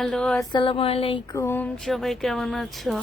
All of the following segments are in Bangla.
হ্যালো, আসসালামু আলাইকুম। সবাই কেমন আছো?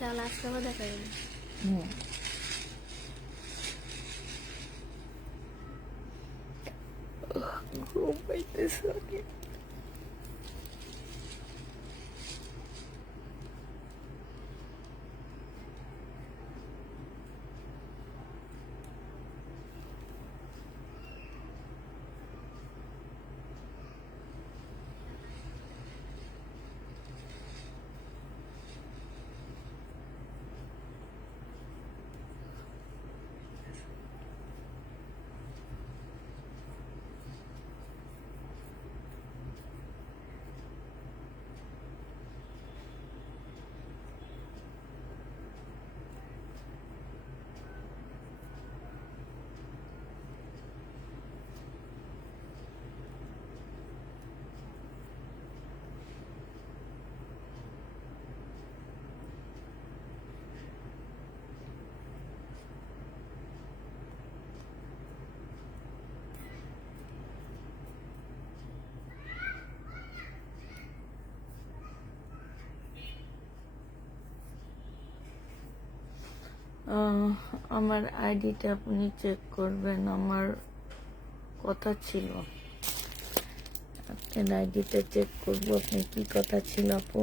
শালা আজকে দেখা গেল। ঘুম পাইতেছে অনেক। আমার আইডিটা আপনি চেক করবেন। আমার কথা ছিল, আপনার আইডিটা চেক করবো। আপনি কি কথা ছিল আপু?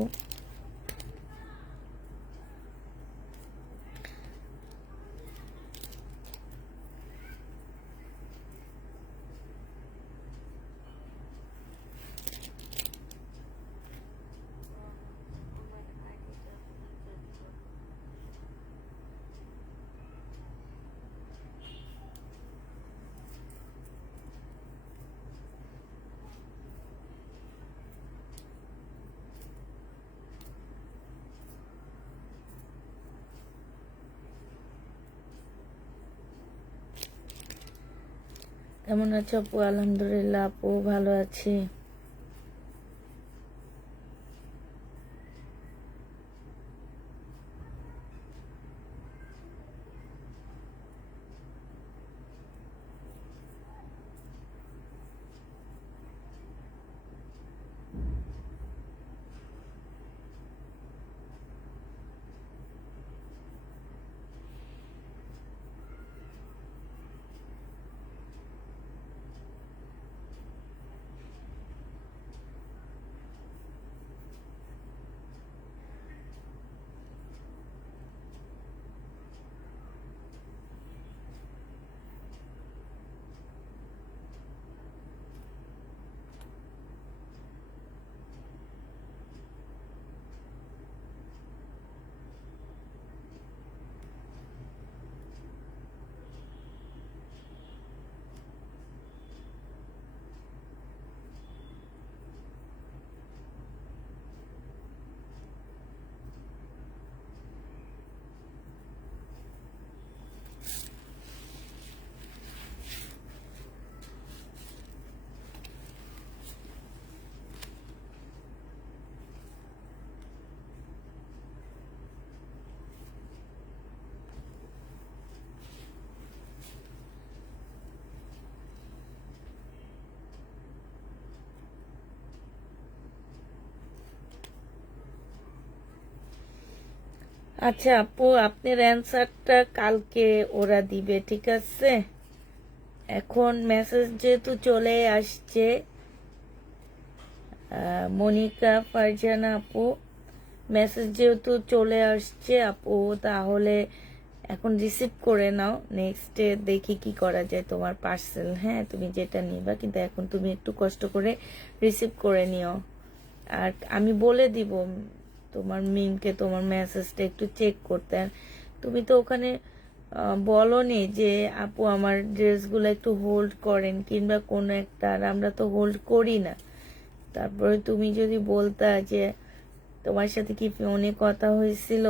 কেমন আছো আপু? আলহামদুলিল্লাহ আপু, ভালো আছি। আচ্ছা আপু, আপনার অ্যান্সারটা কালকে ওরা দিবে, ঠিক আছে? এখন মেসেজ যেহেতু চলে আসছে, মনিকা ফারজানা আপু, মেসেজ যেহেতু চলে আসছে আপু, তাহলে এখন রিসিভ করে নাও, নেক্সটে দেখি কি করা যায় তোমার পার্সেল। হ্যাঁ, তুমি যেটা নিবা, কিন্তু এখন তুমি একটু কষ্ট করে রিসিভ করে নিও। আর আমি বলে দিব তোমার মিমকে তোমার মেসেজটা একটু চেক করতে। আর তুমি তো ওখানে বলনি যে আপু আমার ড্রেসগুলো একটু হোল্ড করেন কিংবা কোনো একটা, আর আমরা তো হোল্ড করি না। তারপরে তুমি যদি বলতা যে তোমার সাথে কি ফোনে কথা হয়েছিল।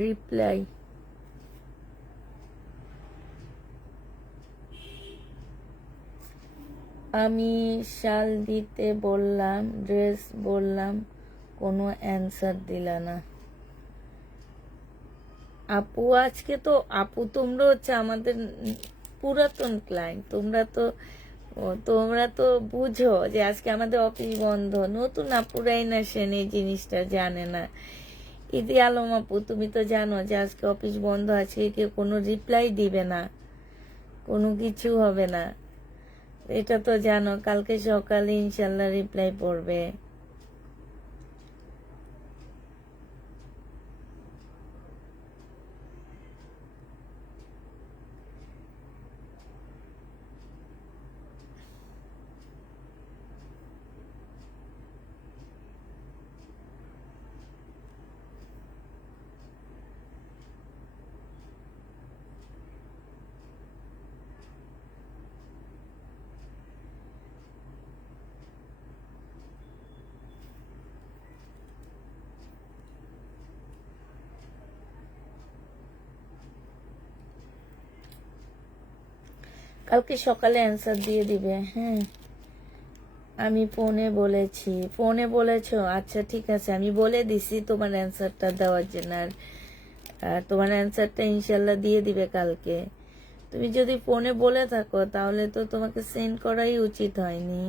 রিপ্লাই আমি শাল দিতে বললাম, ড্রেস বললাম, কোনো অ্যান্সার দিলা না। আপু আজকে তো আপু তোমরা হচ্ছে আমাদের পুরাতন ক্লায়েন্ট, তোমরা তো বুঝো যে আজকে আমাদের অফিস বন্ধ। নতুন আপুরাই না সেন এই জিনিসটা জানে না। ইদি আলম আপু তুমি তো জানো যে আজকে অফিস বন্ধ, আজকে কেউ কোনো রিপ্লাই দিবে না, কোনো কিছু হবে না, এটা তো জানো। কালকে সকালে ইনশাল্লাহ রিপ্লাই পড়বে। কালকে সকালে অ্যান্সার দিয়ে দিবে। হ্যাঁ, আমি ফোনে বলেছি। ফোনে বলেছো? আচ্ছা ঠিক আছে, আমি বলে দিছি তোমার অ্যান্সারটা দেওয়ার জন্য। আর তোমার অ্যান্সারটা ইনশাল্লাহ দিয়ে দিবে কালকে। তুমি যদি ফোনে বলে থাকো তাহলে তো তোমাকে সেন্ড করাই উচিত হয়নি।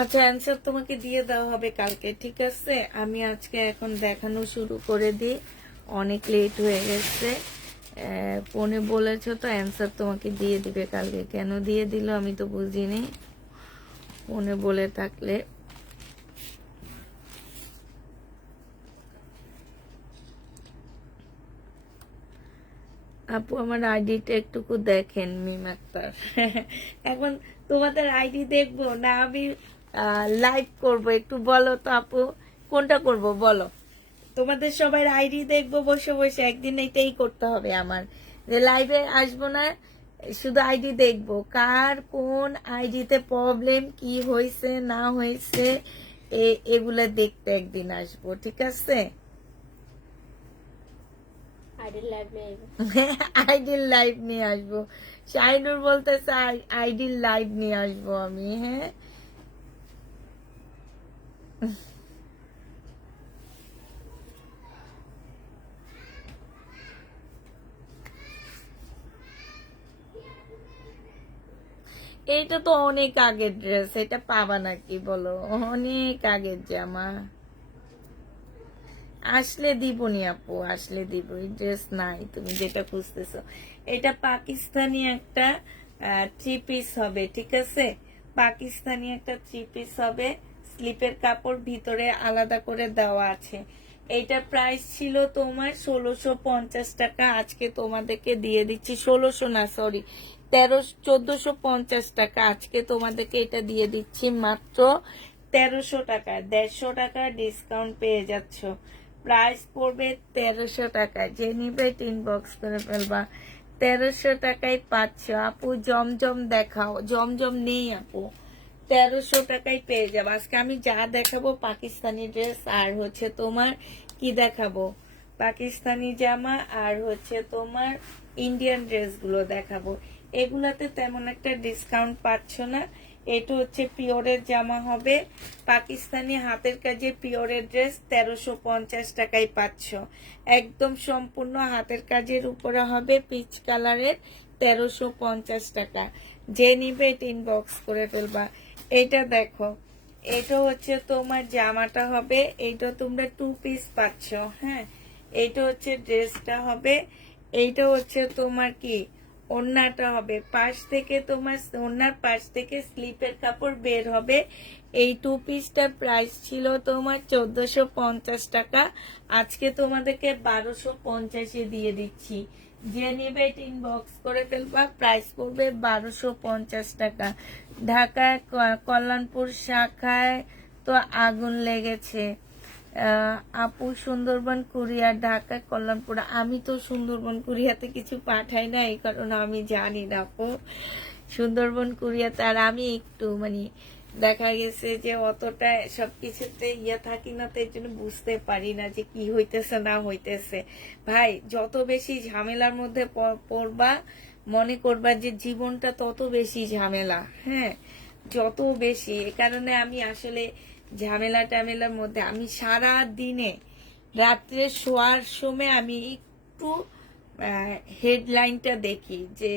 আচ্ছা, অ্যান্সার তোমাকে দিয়ে দেওয়া হবে কালকে, ঠিক আছে? আমি আজকে এখন দেখানো শুরু করে দিই, অনেক লেট হয়ে গেছে। ফোনে বলেছো তো অ্যান্সার তোমাকে দিয়ে দিবে কালকে। কেন দিয়ে দিল আমি তো বুঝিনি, ফোনে বলে থাকলে। আপু আমার আইডিটা একটুকু দেখেন, মিম আক্তার। এখন তোমাদের আইডি দেখবো না আমি লাইভ করব? একটু বলো তো আপু, কোনটা করব বলো? তোমাদের সবাই আইডি দেখবো বসে বসে, একদিন এটাই করতে হবে আমার, যে লাইভে আসবো না, শুধু আইডি দেখবো, কার কোন আইডিতে প্রবলেম, কি হয়েছে না হয়েছে, এগুলা দেখতে একদিন আসবো, ঠিক আছে? আইডির লাইভ নিয়ে আসবো। শাহিনুর বলতেছে আইডির লাইভ নিয়ে আসবো আমি। হ্যাঁ, এইটা তো অনেক আগের ড্রেস, এটা পাবা নাকি বলো? অনেক আগের জামা। আসলে দিবনি আপু, আসলে দিব। এই ড্রেস নাই তুমি যেটা খুঁজতেছো। এটা পাকিস্তানি একটা থ্রি পিস হবে, ঠিক আছে? পাকিস্তানি একটা থ্রি পিস হবে, স্লিপের কাপড় ভিতরে আলাদা করে দেওয়া আছে। এইটা প্রাইস ছিল তোমার 1650 টাকা, আজকে তোমাদেরকে দিয়ে দিচ্ছি 1600 না, সরি 1450 টাকা। আজকে তোমাদেরকে এটা দিয়ে দিচ্ছি মাত্র 1300 টাকা। 150 টাকা ডিসকাউন্ট পেয়ে যাচ্ছ। প্রাইস পড়বে 1300 টাকা। যে নিবে ইনবক্স করে ফেলবা। 1300 টাকায় পাচ্ছ আপু। জমজম দেখাও, জমজম নেই আপু। 1300 টাকায় পেয়ে যাবো। আজকে আমি যা দেখাবো পাকিস্তানি ড্রেস, আর হচ্ছে তোমার কি দেখাবো, পাকিস্তানি জামা, আর হচ্ছে তোমার ইন্ডিয়ান ড্রেসগুলো দেখাবো। এগুলাতে তেমন একটা ডিসকাউন্ট পাচ্ছ না, এটা হচ্ছে পিওরের জামা হবে, পাকিস্তানি হাতের কাজে পিওরের ড্রেস 1350 টাকায় পাচ্ছ। একদম সম্পূর্ণ হাতের কাজের উপরে হবে, পিচ কালারের, 1350 টাকা। যে নিবে এটা ইনবক্স করে ফেলবা। এটা দেখো, এটা হচ্ছে তোমার জামাটা হবে, এইটা তোমরা 2 পিস পাচ্ছ। হ্যাঁ, এইটা হচ্ছে ড্রেসটা হবে, এইটা হচ্ছে তোমার কি ওড়নাটা হবে, পাশ থেকে তোমার ওড়নার পাশ থেকে স্লিপের কাপড় বের হবে। এই 2 পিসটার প্রাইস ছিল তোমার 1450 টাকা, আজকে তোমাদেরকে 1250-এ দিয়ে দিচ্ছি। যে নেবে এটা ইনবক্স করে ফেলবা, প্রাইস পড়বে 1250 টাকা। ঢাকা কল্যাণপুর শাখায় তো আগুন লেগেছে। আপু সুন্দরবন কুরিয়ার, ঢাকা কল্যাণপুর। আমি তো সুন্দরবন কুরিয়াতে কিছু পাঠাই না, এই কারণে আমি জানি না আপু সুন্দরবন কুরিয়াতে। আর আমি একটু মানে দেখা গেছে যে অতটা সবকিছুতে থাকি না, তো এর জন্য বুঝতে পারি না যে কি হইতেছে না হইতেছে। ভাই, যত বেশি ঝামেলার মধ্যে পড়বা, মনে করবা যে জীবনটা তত বেশি ঝামেলা। হ্যাঁ, যত বেশি। এ কারণে আমি আসলে ঝামেলা টামেলার মধ্যে, আমি সারা দিনে রাত্রে শোয়ার সময় আমি একটু হেডলাইনটা দেখি, যে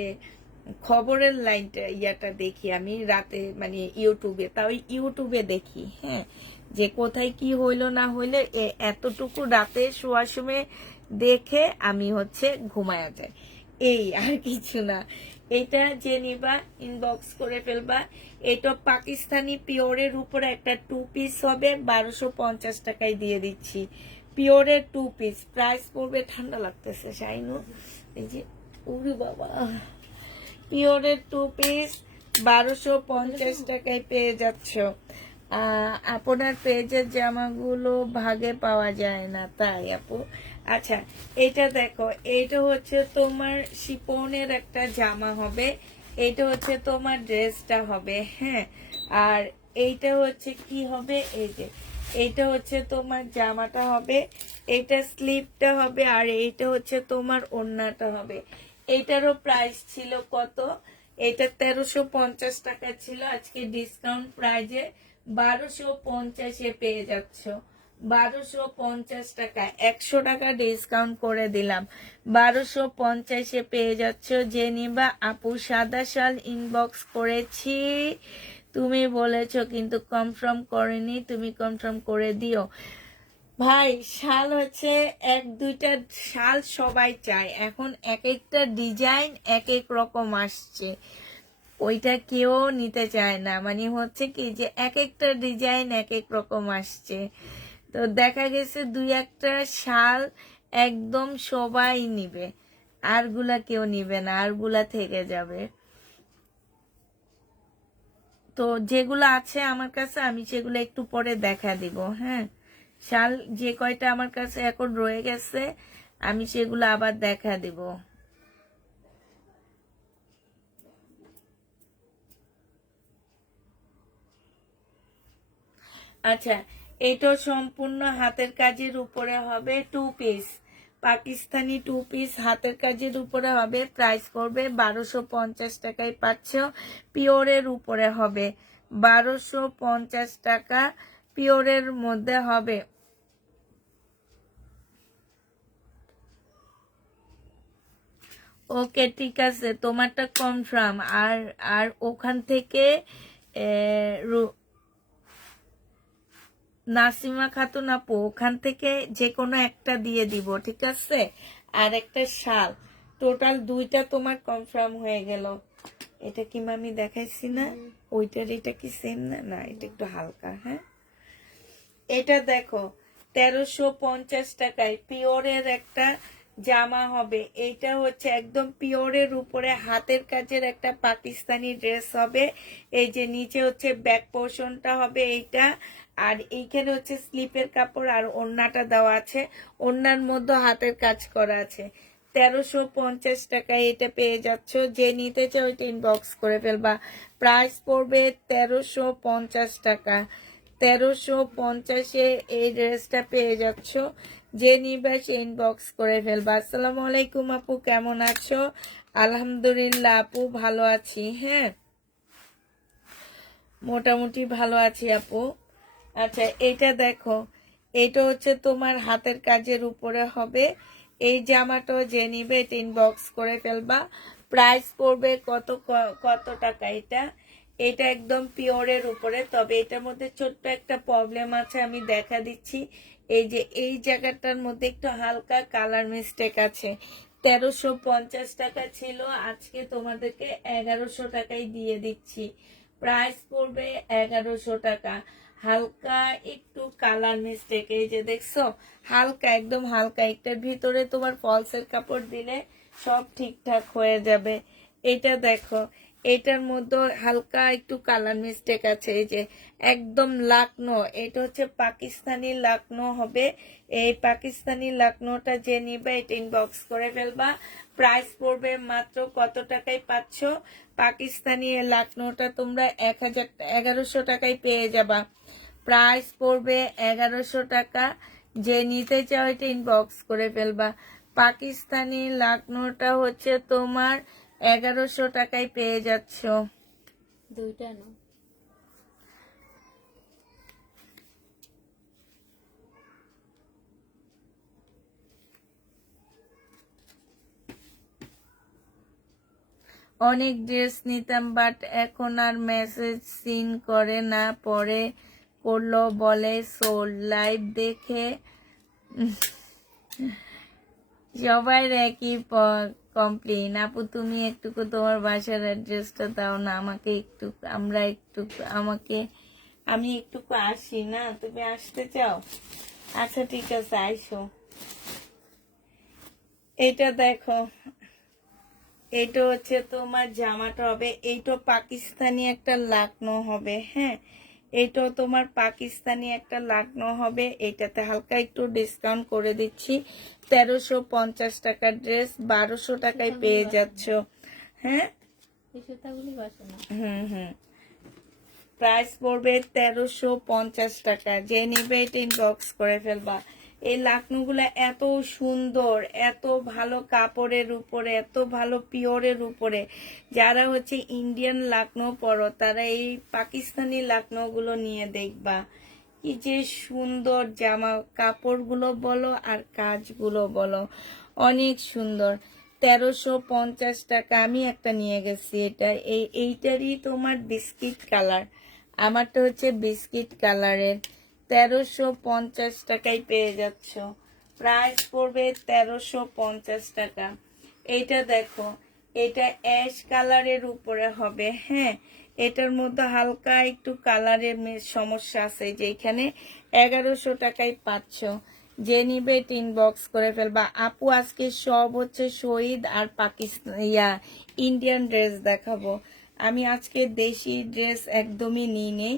খবরের লাইনটা দেখি আমি রাতে, মানে ইউটিউবে, তাও ইউটিউবে দেখি। হ্যাঁ, যে কোথায় কি হইলো না হইলে এতটুকু রাতে শোয়ার সময় দেখে আমি হচ্ছে ঘুমায়া যাই, এই আর কিছু না। এটা যে নিবা ইনবক্স করে ফেলবা। এটা পাকিস্তানি পিওরের উপরে একটা 2 পিস হবে, 1250 টাকায় দিয়ে দিচ্ছি। পিওরের 2 পিস, প্রাইস পড়বে, ঠান্ডা লাগতেছে শাইনু, এই যে উরি বাবা, পিওরের 2 পিস 1250 টাকায় পেয়ে যাচ্ছ। আপনার পেজের জামাগুলো ভাগে পাওয়া যায় না তাই আপু? আচ্ছা, এটা দেখো, এইটা হচ্ছে তোমার শিপনের একটা জামা হবে, এইটা হচ্ছে তোমার ড্রেসটা হবে। হ্যাঁ, আর এইটা হচ্ছে কি হবে, এই যে এইটা হচ্ছে তোমার জামাটা হবে, এইটা স্লিপটা হবে, আর এইটা হচ্ছে তোমার ওড়নাটা হবে। এইটারও প্রাইস ছিল কত, এটা 1350 টাকা ছিল, আজকে ডিসকাউন্ট প্রাইজে 1250-এ পেয়ে যাচ্ছ। 1250 টাকা, 100 টাকা ডিসকাউন্ট করে দিলাম, 1250-এ পেয়ে যাচ্ছ। যে নিবা আপু, সাদা শাল ইনবক্স করেছি, তুমি বলেছো কিন্তু কনফার্ম করেনি, তুমি কনফার্ম করে দিও। ভাই, শাল হচ্ছে 1-2টা শাল সবাই চায়, এখন এক একটা ডিজাইন এক এক রকম আসছে, ওইটা কেউ নিতে চায় না, মানে হচ্ছে কি যে এক একটা ডিজাইন এক এক রকম আসছে। তো দেখা গেছে 2-একটা শাল একদম সবাই নিবে, আরগুলা কেউ নিবে না, আরগুলা থেকে যাবে। তো যেগুলো আছে আমার কাছে, আমি সেগুলো একটু পরে দেখা দিব। হ্যাঁ, শাল যে কয়টা আমার কাছে এখন রয়ে গেছে, আমি সেগুলো আবার দেখা দিব। আচ্ছা, এটা সম্পূর্ণ হাতের কাজের উপরে হবে, 2 পিস, পাকিস্তানি 2 পিস হাতের কাজের উপরে হবে, প্রাইস করবে 1250 টাকায় পাচ্ছ। পিওরের উপরে হবে 1250 টাকা, পিওরের মধ্যে হবে। ওকে, ঠিক আছে, তোমারটা কনফার্ম। আর আর ওখান থেকে নাসিমা খাতুন আপু, ওখান থেকে যে কোনো একটা দিয়ে দিব, ঠিক আছে? আর একটা শাল, টোটাল 2টা তোমার কনফার্ম হয়ে গেল। এটা কি মামি দেখাইছি না? ওইটার এটা কি সেম না? না, এটা একটু হালকা। হ্যাঁ, এটা দেখো, 1350 টাকায় পিওরের একটা জামা হবে। এইটা হচ্ছে একদম পিওরের উপরে হাতের কাজের একটা পাকিস্তানি ড্রেস হবে। এই যে নিচে হচ্ছে ব্যাক পোর্শনটা হবে এইটা, আর এইখানে হচ্ছে স্লিপের কাপড়, আর ওড়নাটা দেওয়া আছে, ওড়নার মধ্যে হাতের কাজ করা আছে। 1350 টাকায় এটা পেয়ে যাচ্ছ। যে নিতে চাও ওইটা ইনবক্স করে ফেলবা, প্রাইস পড়বে 1350 টাকা। 1350-এ এই ড্রেসটা পেয়ে যাচ্ছ। যে নিবে সে ইনবক্স করে ফেলবা। আসসালামু আলাইকুম আপু, কেমন আছো? আলহামদুলিল্লাহ আপু, ভালো আছি। হ্যাঁ, মোটামুটি ভালো আছি আপু। আচ্ছা এটা দেখো, এটা হচ্ছে তোমার হাতের কাজের উপরে হবে। এই জামাটাও যে নিবে এটা ইনবক্স করে ফেলবা। প্রাইস পড়বে কত টাকা এটা? এটা একদম পিওরের উপরে, তবে এটার মধ্যে ছোট্ট একটা প্রবলেম আছে, আমি দেখা দিচ্ছি। এই যে এই জায়গাটার মধ্যে একটু হালকা কালার মিস্টেক আছে। 1350 টাকা ছিল, আজকে তোমাদেরকে 1100 টাকায় দিয়ে দিচ্ছি। প্রাইস পড়বে 1100 টাকা। হালকা একটু কালার মিস্টেক, এই যে দেখছো, হালকা একদম হালকা। একটার ভিতরে তোমার ফলসের কাপড় দিলে সব ঠিকঠাক হয়ে যাবে। এটা দেখো, এটার মধ্যে হালকা একটু কালার মিস্টেক আছে। এই যে একদম লাকনো, এটা হচ্ছে পাকিস্তানি লাকনো হবে। এই পাকিস্তানি লাকনোটা যে নিবে এটা ইনবক্স করে ফেলবা। প্রাইস পড়বে মাত্র কত টাকায় পাচ্ছ? পাকিস্তানি এই লাকনোটা তোমরা 1100 টাকায় পেয়ে যাবা। প্রাইস পড়বে 1100 টাকা। যে নিতে চাও এটা ইনবক্স করে ফেলবা। পাকিস্তানি লাকনোটা হচ্ছে তোমার 1100 টাকায় পেয়ে যাচ্ছ। দুইটা নাও। অনেক ড্রেস নিতাম, বাট এখন আর মেসেজ সিন করে না, পরে করলো বলে সোল্ড। লাইভ দেখে সবাই একই কমপ্লেন। আপু তুমি একটুকু তোমার বাসার অ্যাড্রেসটা দাও না আমাকে, একটু আমরা একটু আমাকে, আমি একটুকু আসি না, তুমি আসতে চাও? আচ্ছা ঠিক আছে, আইসো। এটা দেখো, এটা হচ্ছে তোমার জামাটা হবে, এইটা পাকিস্তানি একটা লাকনো হবে। হ্যাঁ, এটাও তোমার পাকিস্তানি একটা লাকনো হবে। এটাতে হালকা একটু ডিসকাউন্ট করে দিচ্ছি। 1350 টাকার ড্রেস 1200 টাকায় পেয়ে যাচ্ছ। হ্যাঁ, এই সুতাগুলি বাসে না। হুম। প্রাইস পড়বে 1350 টাকা। যে নিবে এটা ইনবক্স করে ফেলবা। এই লাকনোগুলো এত সুন্দর, এত ভালো কাপড়ের উপরে, এত ভালো পিওরের উপরে। যারা হচ্ছে ইন্ডিয়ান লাকনো পরো তারা এই পাকিস্তানি লাকনোগুলো নিয়ে দেখবা কি যে সুন্দর জামা। কাপড়গুলো বলো আর কাজগুলো বলো, অনেক সুন্দর। 1350 টাকা। আমি একটা নিয়ে গেছি, এটা এইটারই তোমার বিস্কিট কালার, আমারটা হচ্ছে বিস্কিট কালারের। 1350 টাকায় পেয়ে যাচ্ছ। প্রাইস পড়বে 1350 টাকা। এইটা দেখো, এটা অ্যাশ কালারের উপরে হবে। হ্যাঁ, এটার মধ্যে হালকা একটু কালারের সমস্যা আছে, যেখানে 1100 টাকায় পাচ্ছ। যে নিবে এটা ইনবক্স করে ফেলবা। আপু আজকে সব হচ্ছে শহীদ আর পাকিস্তান ইন্ডিয়ান ড্রেস দেখাবো। আমি আজকে দেশি ড্রেস একদমই নিই নেই,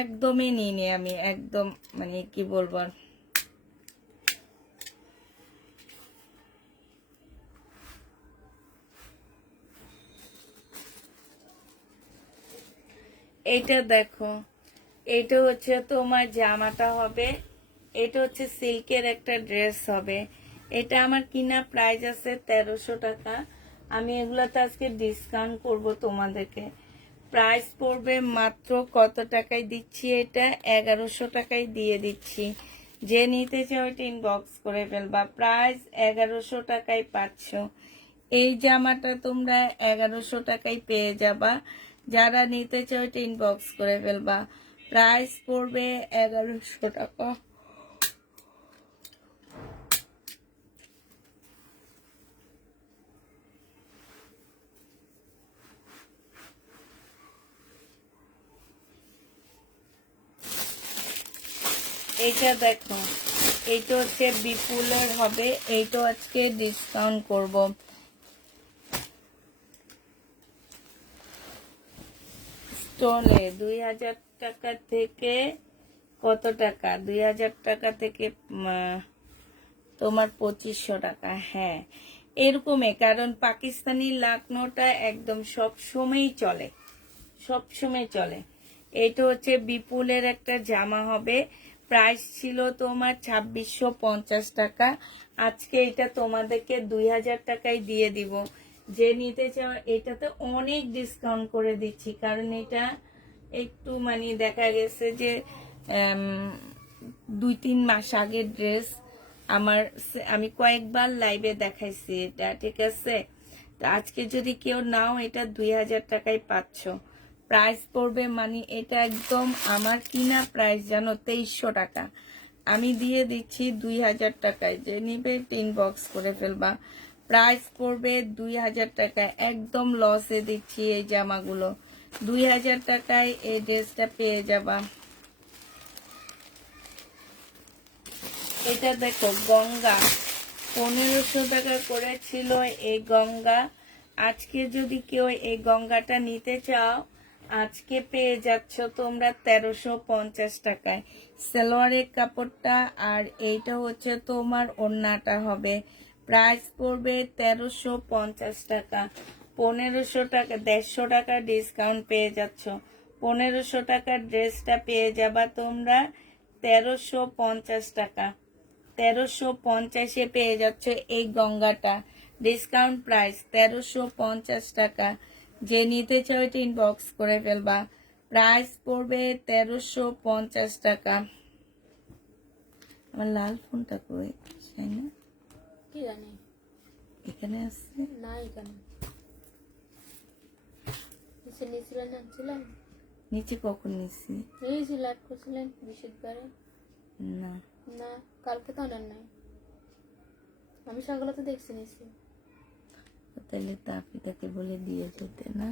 একদমই নিই নেই আমি, একদম মানে কি বলবো আর। এইটা দেখো, এটা হচ্ছে তোমার জামাটা হবে। এটা হচ্ছে সিল্কের একটা ড্রেস হবে। এটা আমার কিনা প্রাইস আছে 1300 টাকা। আমি এগুলাতে আজকে ডিসকাউন্ট করব তোমাদেরকে। প্রাইস পড়বে মাত্র কত টাকায় দিচ্ছি? এটা 1100 টাকায় দিয়ে দিচ্ছি। যে নিতে চাও এটা ইনবক্স করে ফেলবা। প্রাইস 1100 টাকায় পাচ্ছ। এই জামাটা তোমরা 1100 টাকায় পেয়ে যাবা। যারা নিতে চাও এটা ইনবক্স করে ফেলবা। প্রাইস পড়বে 1100 টাকা। এইটা দেখো, এইটা হচ্ছে বিপুলের হবে। এইটা আজকে ডিসকাউন্ট করব। স্টলে 2000 টাকা থেকে কত টাকা, 2000 টাকা থেকে তোমার 2500 টাকা। হ্যাঁ, এরকমই, কারণ পাকিস্তানি লাকনোটা একদম সব সময়ই চলে, সব সময় চলে। এটা হচ্ছে বিপুলের একটা জামা হবে। প্রাইস ছিল তোমার 2650 টাকা। আজকে এটা তোমাদেরকে 2000 টাকায় দিয়ে দিব। যে নিতে চাও এটাতে অনেক ডিসকাউন্ট করে দিচ্ছি, কারণ এটা একটু মানে দেখা গেছে যে 2-3 মাস আগের ড্রেস আমি কয়েকবার লাইভে দেখাইছি এটা, ঠিক আছে? তো আজকে যদি কেউ নাও এটা 2000 টাকায় পাচ্ছ। প্রাইস পড়বে মানে এটা একদম আমার কিনা প্রাইস জানো 2300 টাকা, আমি দিয়ে দিচ্ছি 2000 টাকায়। যে নিবে টিন বক্স করে ফেলবা। প্রাইস পড়বে 2000 টাকায়, একদম লসে দিচ্ছি এই জামাগুলো। 2000 টাকায় এই ড্রেসটা পেয়ে যাবা। এটা দেখো গঙ্গা, 1500 টাকা করে ছিল এই গঙ্গা। আজকে যদি কেউ এই গঙ্গাটা নিতে চাও, আজকে পেয়ে যাচ্ছ তোমরা 1350 টাকায়। সালোয়ারের কাপড়টা আর এইটা হচ্ছে তোমার ওড়নাটা হবে। প্রাইস পড়বে 1350 টাকা। 1500 টাকা, 150 টাকা ডিসকাউন্ট পেয়ে যাচ্ছ। 1500 টাকার ড্রেসটা পেয়ে যাবা তোমরা 1350 টাকা। 1350-এ পেয়ে যাচ্ছে এই গঙ্গাটা। ডিসকাউন্ট প্রাইস 1350 টাকা। যে নিতে চাও এটা ইনবক্স করে ফেলবা। প্রাইস পড়বে 1350 টাকা। আমার লাল ফোনটা কই, তাই না? কি জানি এখানে আছে না, এখানে নিচে নিয়েছিলেন, আনছিলেন নিচে। কখন নিছি? এই যে লাইভ করছিলেন বৃহস্পতিবারে। না, না, কালকে তো আনেন নাই, আমি সকালে তো দেখছি নিছি। তাহলে তাকে বলে দিয়ে যেতে না।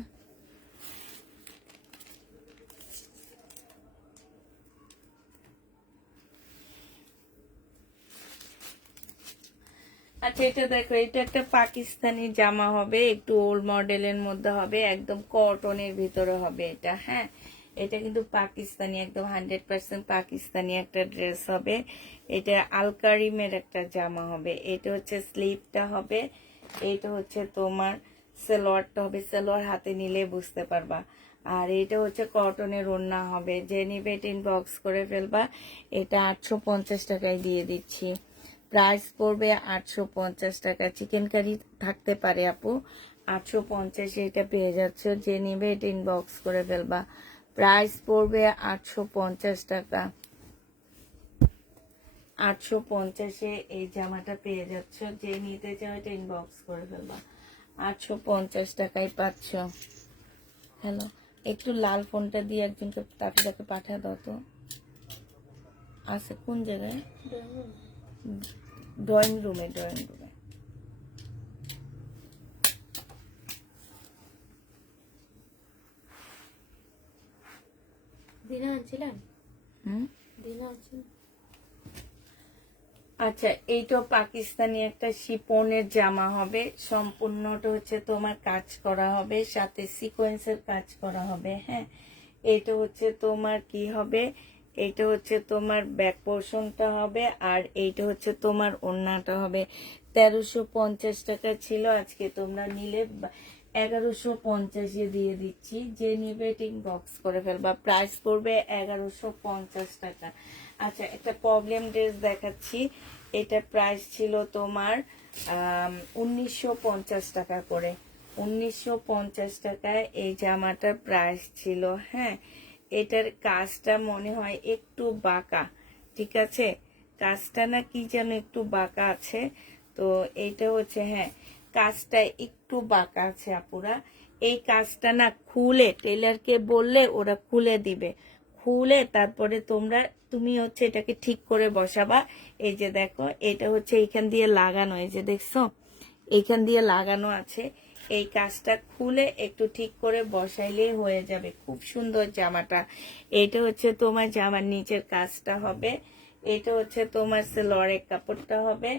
আচ্ছা এটা দেখো, এটা একটা পাকিস্তানি জামা হবে, একটু ওল্ড মডেলের মধ্যে হবে, একদম কটনের ভিতরে হবে এটা। হ্যাঁ, এটা কিন্তু পাকিস্তানি, একদম 100% পাকিস্তানি একটা ড্রেস হবে। এটা আলকারিমের একটা জামা হবে। এটা হচ্ছে স্লিভটা হবে, এটা হচ্ছে তোমার সালোয়ারটা হবে। সালোয়ার হাতে নিলে বুঝতে পারবা। আর এটা হচ্ছে কটনের ওড়না হবে। যে নিবে ইনবক্স করে ফেলবা। এটা 850 টাকায় দিয়ে দিচ্ছি। প্রাইস পড়বে 850 টাকা। চিকেন কারি থাকতে পারে আপু, 850 এটা পেয়ে যাচ্ছে। যে নিবে এটা ইনবক্স করে ফেলবা। প্রাইস পড়বে 850 টাকা। 850-এ এই জামাটা পেয়ে যাচ্ছ। যে নিতে চাও এটা ইনবক্স করে ফেলবা। 850 টাকায় পাচ্ছ। হ্যালো, একটু লাল ফোনটা দিয়ে একজনকে তাকে পাঠা দাও তো। আছে কোন জায়গায়? ড্রয়িং রুমে। দিনা আনছিলেন? দিনা আনছেন? আচ্ছা, এইটাও পাকিস্তানি একটা শিপনের জামা হবে। সম্পূর্ণটা হচ্ছে তোমার কাজ করা হবে, সাথে সিকোয়েন্সের কাজ করা হবে। হ্যাঁ, এটা হচ্ছে তোমার কি হবে, এটা হচ্ছে তোমার ব্যাক পোর্শনটা হবে, আর এইটা হচ্ছে তোমার ওড়নাটা হবে। 1350 টাকা ছিল, আজকে তোমরা নিলে 1150-এ দিয়ে দিচ্ছি। যে নিবে টিং বক্স করে ফেলবা। প্রাইস পড়বে 1150 টাকা। আচ্ছা, একটা প্রবলেম ড্রেস দেখাচ্ছি। এটা প্রাইস ছিল তোমার 1950 টাকা করে। 1950 টাকায় এই জামাটার প্রাইস ছিল। হ্যাঁ, এটার কাজটা মনে হয় একটু বাঁকা, ঠিক আছে? কাজটা না কি যেন একটু বাঁকা আছে। তো এইটা হচ্ছে, হ্যাঁ, কাজটা একটু বাঁকা আছে আপুরা। এই কাজটা না খুলে টেলারকে বললে ওরা খুলে দিবে। খুলে তারপরে তুমি হচ্ছে এটাকে ঠিক করে বসাবা। এই যে দেখো, এটা হচ্ছে এইখান দিয়ে লাগানো, এই যে দেখছো এইখান দিয়ে লাগানো আছে। এই কাজটা খুলে একটু ঠিক করে বসাইলেই হয়ে যাবে। খুব সুন্দর জামাটা। এটা হচ্ছে তোমার জামার নিচের কাজটা হবে, এটা হচ্ছে তোমার সালোয়ারের কাপড়টা হবে,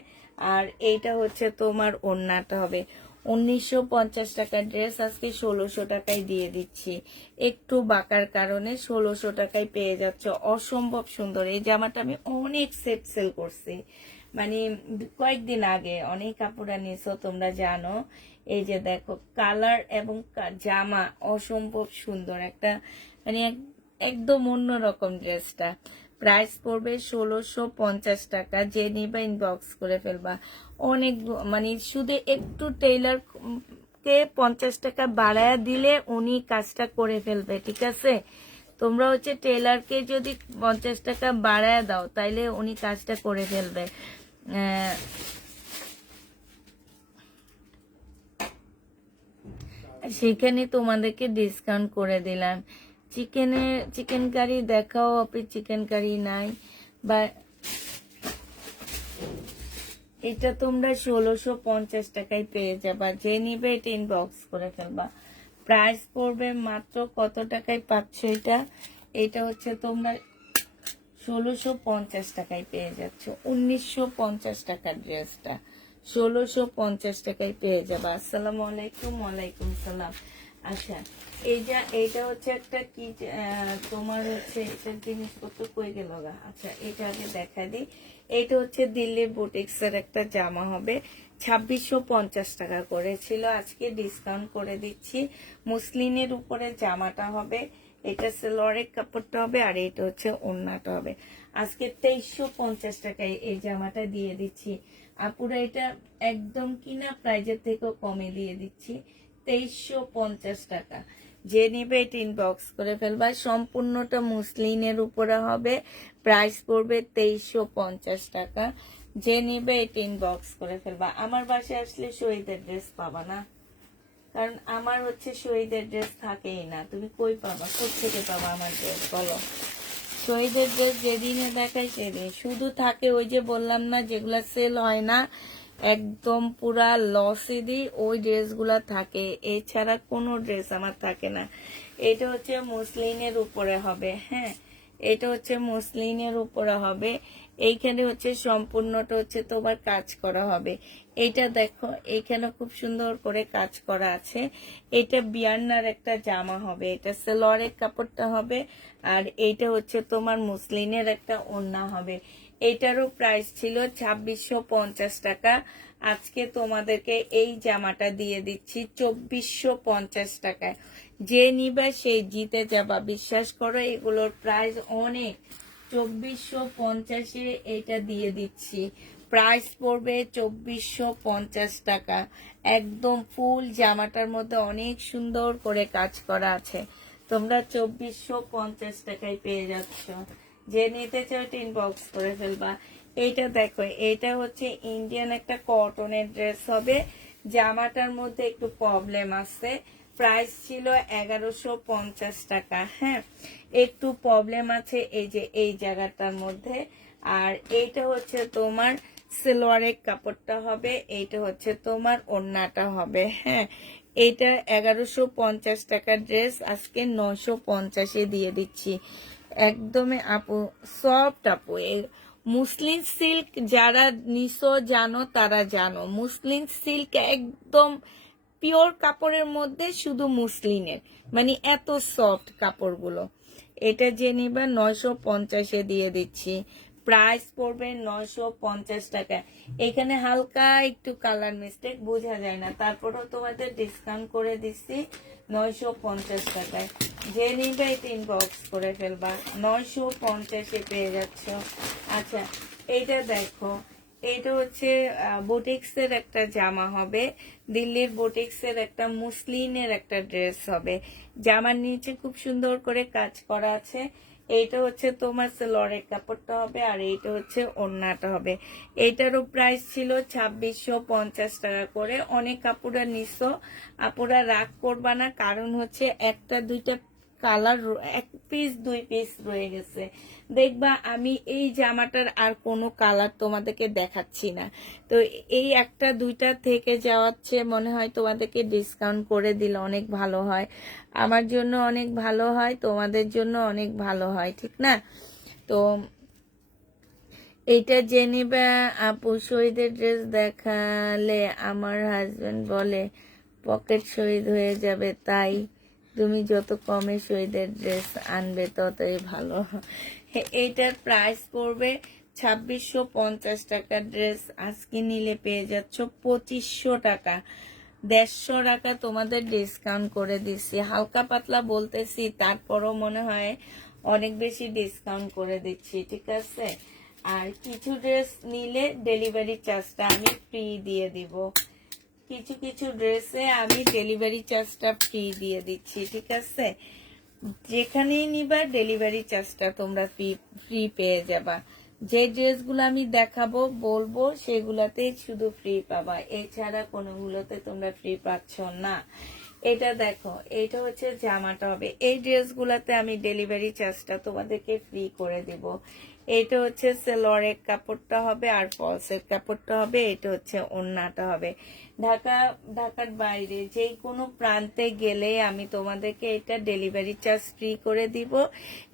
আর এইটা হচ্ছে তোমার ওড়নাটা হবে। 1950 টাকার ড্রেস আজকে 1600 টাকায় দিয়ে দিচ্ছি। একটু বাঁকার কারণে 1600 টাকায় পেয়ে যাচ্ছে। অসম্ভব সুন্দর এই জামাটা। আমি অনেক সেল করছি, মানে কয়েকদিন আগে অনেক কাপড়া নিয়েছো তোমরা জানো। এই যে দেখো, কালার এবং জামা অসম্ভব সুন্দর একটা, মানে একদম অন্যরকম ড্রেসটা। প্রাইস পড়বে 1650 টাকা। যে নিবা ইনবক্স করে ফেলবা। অনেক মানে শুধু একটু টেইলার কে 50 টাকা বাড়ায় দিলে উনি কাজটা করে ফেলবে, ঠিক আছে? তো তোমরা হচ্ছে টেলারকে যদি 50 টাকা বাড়ায় দাও তাইলে উনি কাজটা করে ফেলবে। সেখানে তোমাদেরকে ডিসকাউন্ট করে দিলাম। চিকেন কারি দেখাও আপনি, চিকেন কারি নাই বা এটা তোমরা 1650 টাকায় পেয়ে যাবা। যে নিবে এটা ইনবক্স করে ফেলবা। প্রাইস পড়বে মাত্র কত টাকায় পাচ্ছ এটা? এটা হচ্ছে তোমরা 1650 টাকায় পেয়ে যাচ্ছ। 1950 টাকার ড্রেসটা 1650 টাকায় পেয়ে যাবা। আসসালামু আলাইকুম। ওয়ালাইকুম সালাম। আচ্ছা এইটা হচ্ছে একটা কি তোমার হচ্ছে এটার জিনিসপত্র কই গেল গা। আচ্ছা এটা আগে দেখা দিই। এটা হচ্ছে দিল্লির বুটিক্সের একটা জামা হবে, 2650 টাকা করেছিল, আজকে ডিসকাউন্ট করে দিচ্ছি। মুসলিনের উপরে জামাটা হবে, এটা সেলোয়ারের কাপড়টা হবে, আর এটা হচ্ছে ওড়নাটা হবে। আজকে 2350 টাকায় এই জামাটা দিয়ে দিচ্ছি। আপুরা এটা একদম কিনা প্রাইজের থেকেও কমে দিয়ে দিচ্ছি, 2350 টাকা। যে নিবে এটা ইনবক্স করে ফেলবা। সম্পূর্ণটা মুসলিনের উপরে হবে, প্রাইস পড়বে 2350 টাকা। যে নিবে এটা ইনবক্স করে ফেলবা। আমার বাসায় আসলে শহীদের ড্রেস পাবা না, কারণ আমার হচ্ছে শহীদের ড্রেস থাকেই না। তুমি কই পাবা, কোথেকে পাবা আমার ড্রেস বলো? শহীদের ড্রেস যেদিনে দেখাই সেদিন শুধু থাকে ওই যে বললাম না, যেগুলা সেল হয় না, একদম পুরা লসে দিই ওই ড্রেসগুলা থাকে, এছাড়া কোনো ড্রেস আমার থাকে না। এটা হচ্ছে মুসলিনের উপরে হবে, হ্যাঁ এটা হচ্ছে মুসলিনের উপরে হবে। এইখানে হচ্ছে সম্পূর্ণটা হচ্ছে তোমার কাজ করা হবে। এটা দেখো এইখানে খুব সুন্দর করে কাজ করা আছে। এটা বিয়ান্নার একটা জামা হবে, এটা সেলোয়ারের কাপড়টা হবে, আর এইটা হচ্ছে তোমার মুসলিনের একটা ওড়না হবে। এটারও প্রাইস ছিল 2650 টাকা। আজকে তোমাদেরকে এই জামাটা দিয়ে দিচ্ছি 2450 টাকায়। যে নিবা সেই জিতে যাবা, বিশ্বাস করো এগুলোর প্রাইস অনেক। 2450-এ এটা দিয়ে দিচ্ছি, প্রাইস পড়বে 2450 টাকা। একদম ফুল জামাটার মধ্যে অনেক সুন্দর করে কাজ করা আছে, তোমরা 2450 টাকায় পেয়ে যাচ্ছ। যে নিতে চাও ইনবক্স করে ফেলবা। এইটা দেখো, এটা হচ্ছে ইন্ডিয়ান একটা কটনের ড্রেস হবে, জামাটার মধ্যে একটু প্রবলেম আছে, প্রাইস ছিল 1150 টাকা। হ্যাঁ একটু প্রবলেম আছে এই যে এই জায়গাটার মধ্যে। আর এইটা হচ্ছে তোমার সেলোয়ারের কাপড়টা হবে, এইটা হচ্ছে তোমার ওড়নাটা হবে। হ্যাঁ এইটা 1150 টাকার ড্রেস আজকে 950-এ দিয়ে দিচ্ছি। একদমই আপু সফট আপু। মুসলিম সিল্ক যারা নিশো জানো তারা জানো, মুসলিম সিল্ক একদম পিওর কাপড়ের মধ্যে শুধু মুসলিনের, মানে এত সফট কাপড়গুলো। এটা যে নিবা 950-এ দিয়ে দিচ্ছি, প্রাইস পড়বে 950 টাকা। এখানে হালকা একটু কালার মিস্টেক বোঝা যায় না, তারপরেও তোমাদের ডিসকাউন্ট করে দিচ্ছি 950 টাকায়। যে নিবে এটা ইনবক্স করে ফেলবা, 950-এ পেয়ে যাচ্ছ। আচ্ছা এইটা দেখো, এটা হচ্ছে বুটিক্সের একটা জামা হবে, দিল্লির বুটিক্সের একটা মুসলিনের একটা ড্রেস হবে। জামার নিচে খুব সুন্দর করে কাজ করা আছে। এইটা হচ্ছে তোমার সেলোয়ারের কাপড়টা হবে, আর এইটা হচ্ছে ওড়নাটা হবে। এইটারও প্রাইস ছিল 2650 টাকা করে। অনেক আপুরা নিছো, আপুরা রাগ করবা না, কারণ হচ্ছে একটা দুইটা কালার, এক পিস দুই পিস রয়ে গেছে। দেখবা আমি এই জামাটার আর কোনো কালার তোমাদেরকে দেখাচ্ছি না, তো এই একটা দুইটা থেকে যাওয়াচ্ছে, মনে হয় তোমাদেরকে ডিসকাউন্ট করে দিলে অনেক ভালো হয়, আমার জন্য অনেক ভালো হয়, তোমাদের জন্য অনেক ভালো হয়, ঠিক না? তো এইটা জেনিবা আপু, শহীদের ড্রেস দেখালে আমার হাজবেন্ড বলে পকেট শহীদ হয়ে যাবে, তাই তুমি যত কমে শহীদের ড্রেস আনবে ততই ভালো। এইটার প্রাইস পড়বে 2650 টাকা। ড্রেস আজকে নিলে পেয়ে যাচ্ছ 2500 টাকা, 150 টাকা তোমাদের ডিসকাউন্ট করে দিচ্ছি। হালকা পাতলা বলতেছি, তারপরও মনে হয় অনেক বেশি ডিসকাউন্ট করে দিচ্ছি, ঠিক আছে? আর কিছু ড্রেস নিলে ডেলিভারি চার্জটা আমি ফ্রি দিয়ে দিব, কিছু কিছু ড্রেসে আমি ডেলিভারি চার্জটা ফ্রি দিয়ে দিচ্ছি, ঠিক আছে? যেখানেই নিবা ডেলিভারি চার্জটা তোমরা ফ্রি পেয়ে যাবা। যে ড্রেসগুলো আমি দেখাবো বলবো সেগুলাতেই শুধু ফ্রি পাবা, এছাড়া কোনোগুলোতে তোমরা ফ্রি পাচ্ছ না। এটা দেখো, এটা হচ্ছে জামাটা হবে। এই ড্রেসগুলোতে আমি ডেলিভারি চার্জটা তোমাদেরকে ফ্রি করে দিব। এটা হচ্ছে সেলোয়ারের কাপড়টা হবে আর ফলসের কাপড়টা হবে। এটা হচ্ছে ওড়নাটা হবে। ঢাকার বাইরে যে কোনো প্রান্তে গেলে আমি তোমাদেরকে এটা ডেলিভারি চার্জ ফ্রি করে দিব।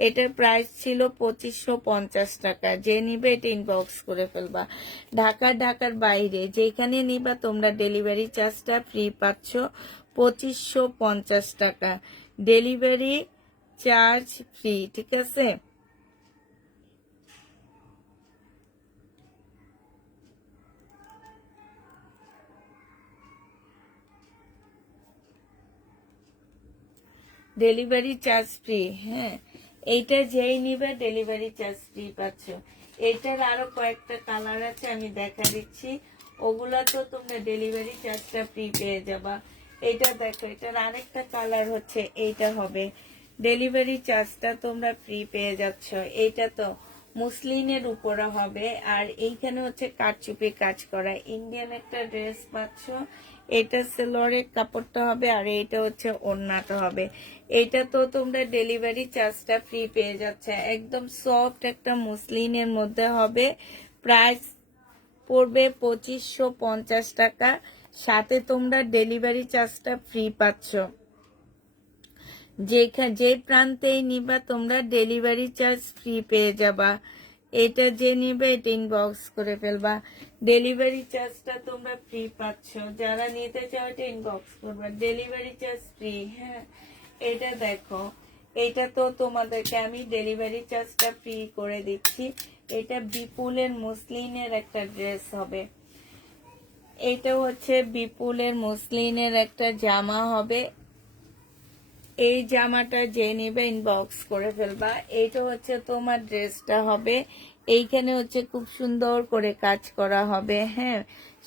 এটার প্রাইস ছিল 2550 টাকা। যে নিবে এটা ইনবক্স করে ফেলবা। ঢাকার বাইরে যেখানে নিবা তোমরা ডেলিভারি চার্জটা ফ্রি পাচ্ছ 2550 টাকা। ডেলিভারি চার্জ ফ্রি, ঠিক আছে? Delivery charge free. হ্যাঁ, এইটা যেই নিবে ডেলিভারি চার্জ ফ্রি পাচ্ছ। এটার আরো কয়েকটা কালার আছে, আমি দেখা দিচ্ছি। ওগুলা তো তোমরা ডেলিভারি চার্জটা ফ্রি পেয়ে যাবা। এটা দেখো, এটার আরেকটা কালার হচ্ছে এইটা হবে। ডেলিভারি চার্জটা তোমরা ফ্রি পেয়ে যাচ্ছ। এইটা তো মুসলিনের উপরে হবে, আর এইখানে হচ্ছে কারচুপি কাজ করা ইন্ডিয়ান একটা ড্রেস পাচ্ছ। এটা সেলোয়ারের কাপড়টা হবে, আর এইটা হচ্ছে ওড়নাটা হবে। এটা তো তোমরা ডেলিভারি চার্জটা ফ্রি পেয়ে যাচ্ছে। একদম সফট একটা মুসলিনের মধ্যে হবে। প্রাইস পড়বে 2550 টাকা। সাথে তোমরা ডেলিভারি চার্জটা ফ্রি পাচ্ছ। যে প্রান্তেই নিবা তোমরা ডেলিভারি চার্জ ফ্রি পেয়ে যাবা। এটা যে নিবে এটা ইনবক্স করে ফেলবা। ডেলিভারি চার্জটা তোমরা ফ্রি পাচ্ছ। যারা নিতে চাও এটা ইনবক্স করবা। Delivery charge free. হ্যাঁ, এটা দেখো, এটা তো তোমাদেরকে আমি ডেলিভারি চার্জটা ফ্রি করে দিচ্ছি। এটা বিপুলের মুসলিনের একটা ড্রেস হবে। এটা হচ্ছে বিপুলের মুসলিনের একটা জামা হবে। এই জামাটা যে নিবে ইনবক্স করে ফেলবা। এইটা হচ্ছে তোমার ড্রেসটা হবে। এইখানে হচ্ছে খুব সুন্দর করে কাজ করা হবে। হ্যাঁ,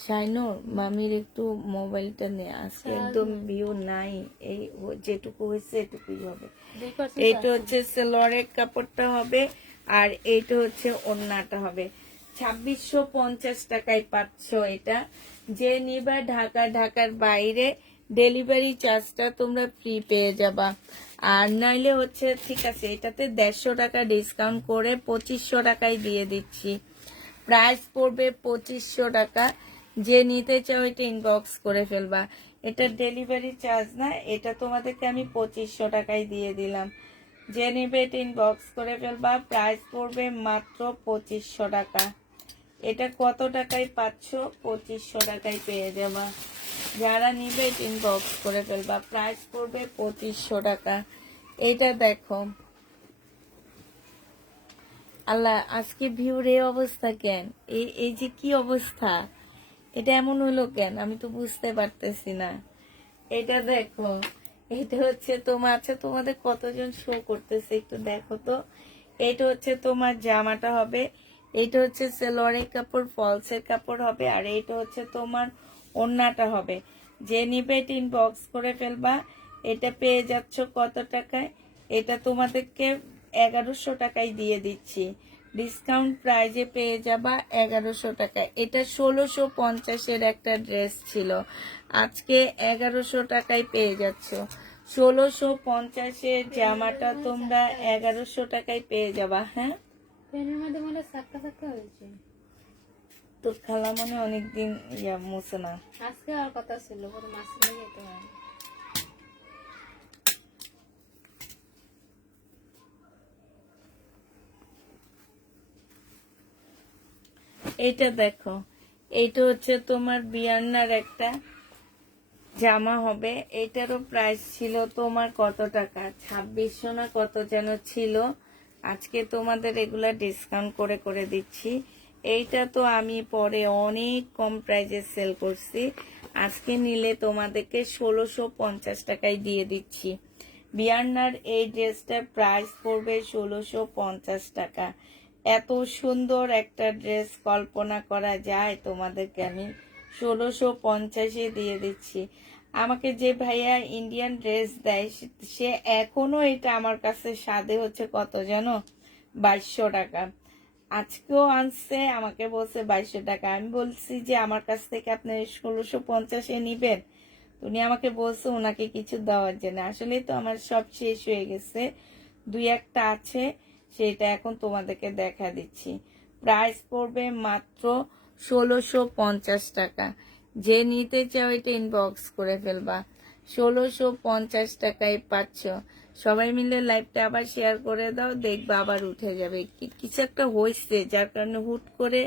শাইনুর মামির একটু মোবাইলটা নিয়ে আজকে একদম ভিউ নাই। এই যেটুকু হয়েছে এটুকুই হবে। এইটা হচ্ছে সেলোয়ারের কাপড়টা হবে, আর এইটা হচ্ছে ওড়নাটা হবে। 2650 টাকায় পাচ্ছ এটা। যে নিবা ঢাকার বাইরে ডেলিভারি চার্জটা তোমরা ফ্রি পেয়ে যাবা। আর নাইলে হচ্ছে, ঠিক আছে, এটাতে 150 টাকা ডিসকাউন্ট করে 2500 টাকায় দিয়ে দিচ্ছি। প্রাইস পড়বে 2500 টাকা। যে নিতে চাও এটা ইনবক্স করে ফেলবা। এটা ডেলিভারি চার্জ না, এটা তোমাদেরকে আমি 2500 টাকায় দিয়ে দিলাম। যে নিবে এটা ইনবক্স করে ফেলবা। প্রাইস পড়বে মাত্র 2500 টাকা। এটা কত টাকায় পাচ্ছ? 2500 টাকায় পেয়ে যাবা। যারা নিবে ইনবক্স করে ফেলবা। প্রাইস পড়বে 2500 টাকা। এটা দেখো, আল্লাহ আজকে ভিউর এই অবস্থা কেন? এই যে কি অবস্থা, এটা এমন হলো কেন? আমি তো বুঝতে পারতেছি না। এটা দেখো, এটা হচ্ছে তোমার, আচ্ছা তোমাদের কতজন শো করতেছে একটু দেখো তো। এটা হচ্ছে তোমার জামাটা হবে। এটা হচ্ছে সেলোয়ারের কাপড়, ফলসের কাপড় হবে, আর এটা হচ্ছে তোমার ওড়নাটা হবে। যে নিবে এটা ইনবক্স করে ফেলবা। এটা পেয়ে যাচ্ছ কত টাকায়? এটা তোমাদেরকে 1100 টাকায় দিয়ে দিচ্ছি। ডিসকাউন্ট প্রাইজে পেয়ে যাবা 1100 টাকায়। এটা 1650-এর একটা ড্রেস ছিল, আজকে 1100 টাকায় পেয়ে যাচ্ছ। 1650-এর জামাটা তোমরা 1100 টাকায় পেয়ে যাবা। হ্যাঁ, পেনের মধ্যে মনে সাক্কা সাক্কা হয়েছে। তোর খালা মনে অনেকদিন মুছে না। আজকে আর কথা ছিল, পরে মাছ লেগে যেতে হয়। এইটা দেখো, এইটা হচ্ছে তোমার বিয়ান্নার একটা জামা হবে। এটারও প্রাইস ছিল তোমার কত টাকা, 2600 না কত যেন ছিল। আজকে তোমাদের এগুলা ডিসকাউন্ট করে করে দিচ্ছি। এইটা তো আমি পরে অনেক কম প্রাইজে সেল করছি, আজকে নিলে তোমাদেরকে 1650 টাকায় দিয়ে দিচ্ছি। বিয়ান্নার এই ড্রেসটার প্রাইস পড়বে 1650 টাকা। এত সুন্দর একটা ড্রেস কল্পনা করা যায়? তোমাদেরকে আমি 1650-এ দিয়ে দিচ্ছি। আমাকে যে ভাইয়া ইন্ডিয়ান ড্রেস দেয় সে এখনো এটা আমার কাছে সাধে হচ্ছে কত জানো, 2200 টাকা। আজকেও আনছে, আমাকে বলছে 2200 টাকা। আমি বলছি যে আমার কাছ থেকে আপনি 1650-এ নিবেন। উনি আমাকে বলছে ওনাকে কিছু দেওয়ার জন্য। আসলে তো আমার সব শেষ হয়ে গেছে, দুই একটা আছে, সেটা এখন তোমাদেরকে দেখা দিচ্ছি। প্রাইস পড়বে মাত্র 1650 টাকা। যে নিতে চাও এটা ইনবক্স করে ফেলবা। 1650 টাকায় পাচ্ছ। সবাই মিলে লাইভটা আবার শেয়ার করে দাও, দেখবা আবার উঠে যাবে। কিছু একটা হয়েছে যার কারণে হুট করে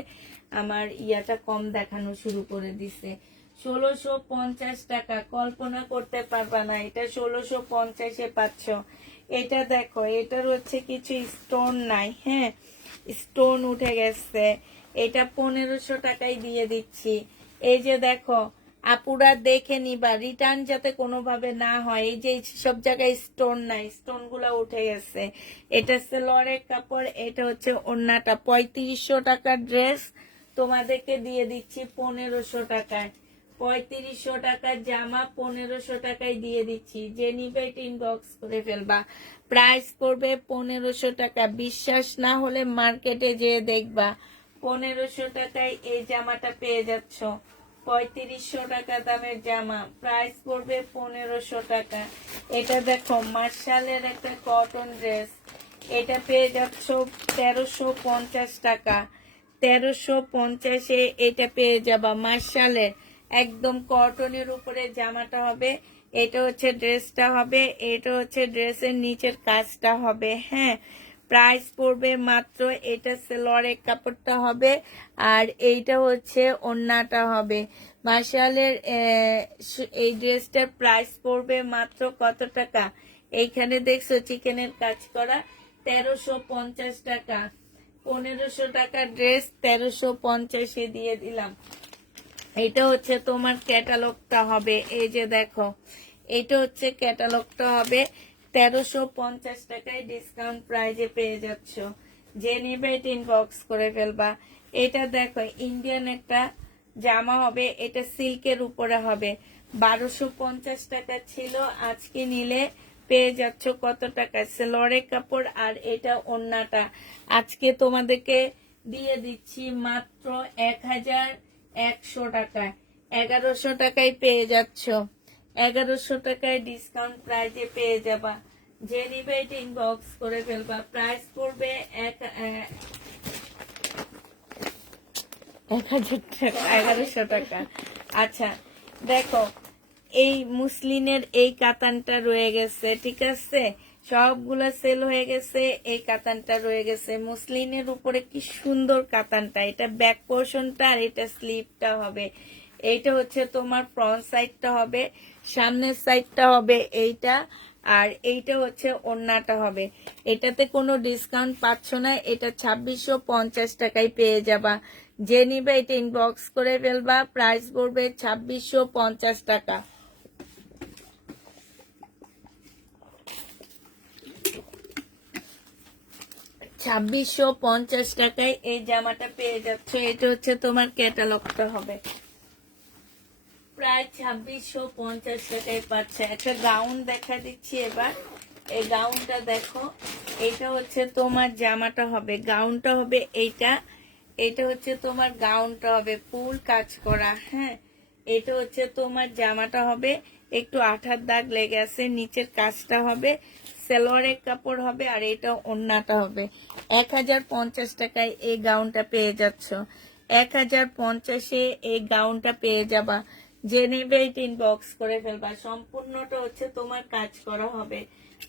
আমার ইয়াটা কম দেখানো শুরু করে দিছে। 1650 টাকা, কল্পনা করতে পারবা না, এটা 1650-এ পাচ্ছ। এটা দেখো, এটার হচ্ছে কিছু স্টোন নাই, হ্যাঁ স্টোন উঠে গেছে। এটা 1500 টাকায় দিয়ে দিচ্ছি। এই যে দেখো, আপুরা দেখে নিবা, রিটার্ন যাতে কোনোভাবে না হয়। এই যে সব জায়গায় স্টোন নাই, স্টোন গুলা উঠে গেছে। এটা সেলোয়ারের কাপড়, এটা হচ্ছে ওড়নাটা। 3500 টাকার ড্রেস তোমাদেরকে দিয়ে দিচ্ছি 1500 টাকায়। 3500 টাকার জামা 1500 টাকায় দিয়ে দিচ্ছি। যে নিবে এটা ইনবক্স করে ফেলবা। প্রাইস পড়বে 1500 টাকা। বিশ্বাস না হলে মার্কেটে যেয়ে দেখবা। 1500 টাকায় এই জামাটা পেয়ে যাচ্ছ। 3500 টাকা দামের জামা, প্রাইস পড়বে 1500 টাকা। এটা দেখো মার্শালের একটা কটন ড্রেস, এটা পেয়ে যাচ্ছ 1350 টাকা। 1350-এ এটা পেয়ে যাবা। মার্শালের একদম কটনের উপরে জামাটা হবে। এটা হচ্ছে ড্রেসটা হবে, এটা হচ্ছে ড্রেসের নিচের কাজটা হবে, হ্যাঁ। প্রাইস পড়বে মাত্র, এটা সেলোয়ারের কাপড়টা হবে আর এইটা হচ্ছে ওড়নাটা হবে। মার্শালের এই ড্রেসটার প্রাইস পড়বে মাত্র কত টাকা? এইখানে দেখছো চিকেনের কাজ করা, 1350 টাকা। 1500 টাকার ড্রেস 1350-এ দিয়ে দিলাম। এটা হচ্ছে তোমার ক্যাটালগটা হবে, এই যে দেখো, এটা হচ্ছে ক্যাটালগটা হবে। 1350 টাকায় ডিসকাউন্ট প্রাইজে পেয়ে যাচ্ছ। যে নেবে এটা ইনবক্স করে ফেলবা। এটা দেখো ইন্ডিয়ান একটা জামা হবে, এটা সিল্কের উপরে হবে। 1250 টাকা ছিল, আজকে নিলে পেয়ে যাচ্ছ কত টাকা? সেলোয়ারের কাপড় আর এটা ওড়নাটা। আজকে তোমাদেরকে দিয়ে দিচ্ছি মাত্র 1100 টাকায়। 1100 টাকায় পেয়ে যাচ্ছ। 1100 টাকায় ডিসকাউন্ট প্রাইজে পেয়ে যাবা। যে নিবে এটা ইনবক্স করে ফেলবা। প্রাইস পড়বে 1000 টাকা, 1100 টাকা। আচ্ছা দেখো, এই মুসলিনের এই কাতানটা রয়ে গেছে, ঠিক আছে, সবগুলা সেল হয়ে গেছে। এই কাতানটা রয়ে গেছে মুসলিনের উপরে, কি সুন্দর কাতানটা। এটা ব্যাক পোর্শনটা আর এটা স্লিভটা হবে। এইটা হচ্ছে তোমার ফ্রন্ট সাইডটা হবে, সামনের সাইডটা হবে এইটা, আর এইটা হচ্ছে ওড়নাটা হবে। এটাতে কোনো ডিসকাউন্ট পাচ্ছ না, এটা 2650 টাকায় পেয়ে যাবা। যে নিবে এটা ইনবক্স করে ফেলবা। প্রাইস পড়বে 2650 টাকা। 2650 টাকায় এই জামাটা পেয়ে যাচ্ছ। এটা হচ্ছে তোমার ক্যাটালগটা হবে, প্রায় 2650 টাকায় পাচ্ছে। একটা গাউন দেখা দিচ্ছি এবার। এই গাউনটা দেখো, এটা হচ্ছে তোমার জামাটা হবে, গাউনটা হবে এইটা। এটা হচ্ছে তোমার গাউনটা হবে ফুল কাজ করা, হ্যাঁ। এটা হচ্ছে তোমার জামাটা হবে, একটু আঠার দাগ লেগে আছে, নিচের কাজটা হবে, সালোয়ারের কাপড় হবে আর এটা ওড়নাটা হবে। 1050 টাকায় এই গাউনটা পেয়ে যাচ্ছ। 1050-এ এই গাউনটা পেয়ে যাবা। যে নেবে এটা ইনবক্স করে ফেলবা। সম্পূর্ণটা হচ্ছে তোমার কাজ করা হবে।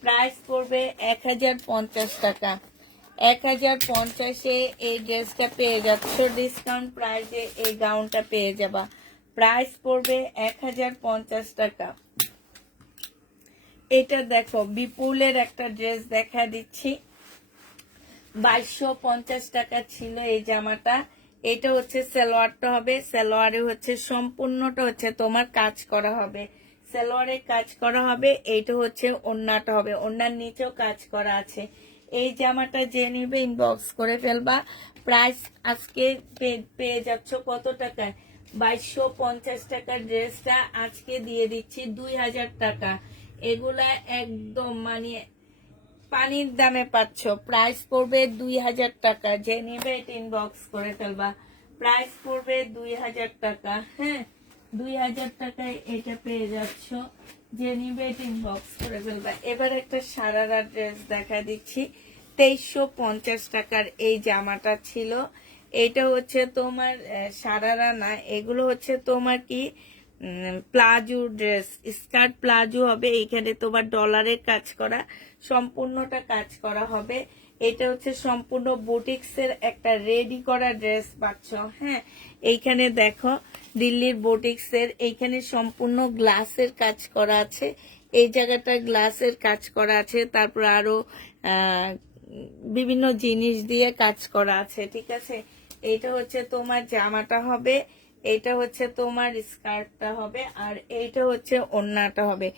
প্রাইস পড়বে 1050 টাকা। 1050-এ এই ড্রেসটা পেয়ে যাচ্ছ। ডিসকাউন্ট প্রাইসে এই গাউনটা পেয়ে যাবা। প্রাইস পড়বে 1050 টাকা। এটা দেখো বিপুলের একটা ড্রেস দেখা দিচ্ছি, 2250 টাকা ছিল এই জামাটা। এটা হচ্ছে সালোয়ারটা হবে, সালোয়ারে হচ্ছে সম্পূর্ণটা হচ্ছে তোমার কাজ করা হবে, সালোয়ারে কাজ করা হবে। এইটা হচ্ছে ওড়নাটা হবে, ওড়নার নিচেও কাজ করা আছে। এই জামাটা যে নিবে ইনবক্স করে ফেলবা। প্রাইস আজকে পেয়ে যাচ্ছ কত টাকায়? 2250 টাকার ড্রেসটা আজকে দিয়ে দিচ্ছি 2000 টাকা। এগুলা একদম মানে পানির দামে পাচ্ছ। প্রাইস পড়বে 2000 টাকা। যে নেবে এটা ইনবক্স করে ফেলবা। প্রাইস পড়বে 2000 টাকা। হ্যাঁ, 2000 টাকায় এটা পেয়ে যাচ্ছ। যে নিবে এটা ইনবক্স করে ফেলবা। এবার একটা সারারা ড্রেস দেখা দিচ্ছি। 2350 টাকার এই জামাটা ছিল। এটা হচ্ছে তোমার সারারা না, এগুলো হচ্ছে তোমার কি প্লাজো ড্রেস, স্কার্ট প্লাজো হবে। এখানে তোমার ডলারের কাজ করা, সম্পূর্ণটা কাজ করা হবে। এটা হচ্ছে সম্পূর্ণ বুটিক্সের একটা রেডি করা ড্রেস পাচ্ছ। হ্যাঁ, এইখানে দেখো দিল্লির বুটিক্সের, এইখানে সম্পূর্ণ গ্লাসের কাজ করা আছে। এই জায়গাটা গ্লাসের কাজ করা আছে। তারপর আরো বিভিন্ন জিনিস দিয়ে কাজ করা আছে। ঠিক আছে, এইটা হচ্ছে তোমার জামাটা হবে, এইটা হচ্ছে তোমার স্কার্টটা হবে, আর এইটা হচ্ছে ওড়নাটা হবে।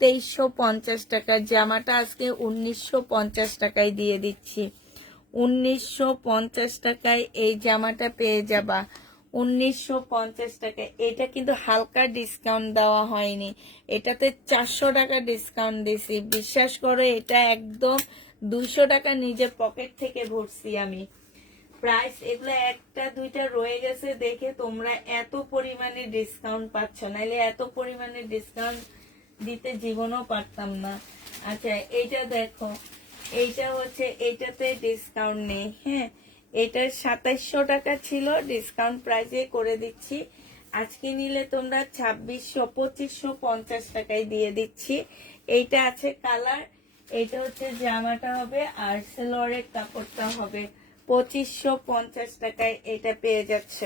2350 টাকার জামাটা আজকে 1950 টাকায় দিয়ে দিচ্ছি। 1950 টাকায় এই জামাটা পেয়ে যাবা। 1950 টাকায়। এটা কিন্তু হালকা ডিসকাউন্ট দেওয়া হয়নি, এটাতে 400 টাকা ডিসকাউন্ট দিছি। বিশ্বাস করো, এটা একদম 200 টাকা নিজের পকেট থেকে ভরছি আমি। প্রাইস এগুলো একটা দুইটা রয়ে গেছে দেখে তোমরা এত পরিমাণে ডিসকাউন্ট পাচ্ছ, নাইলে এত পরিমাণে ডিসকাউন্ট দিতে জীবনও পারতাম না। আচ্ছা, এইটা দেখো, এইটা হচ্ছে, এইটাতে ডিসকাউন্ট নেই। হ্যাঁ, এটা 2700 টাকা ছিল, ডিসকাউন্ট প্রাইসে করে দিচ্ছি। আজকে নিলে তোমরা 2550 টাকায় দিয়ে দিচ্ছি। এইটা আছে কালার, এইটা হচ্ছে জামাটা হবে, আর সেলোয়ারের কাপড়টা হবে। 2550 টাকায় এটা পেয়ে যাচ্ছ।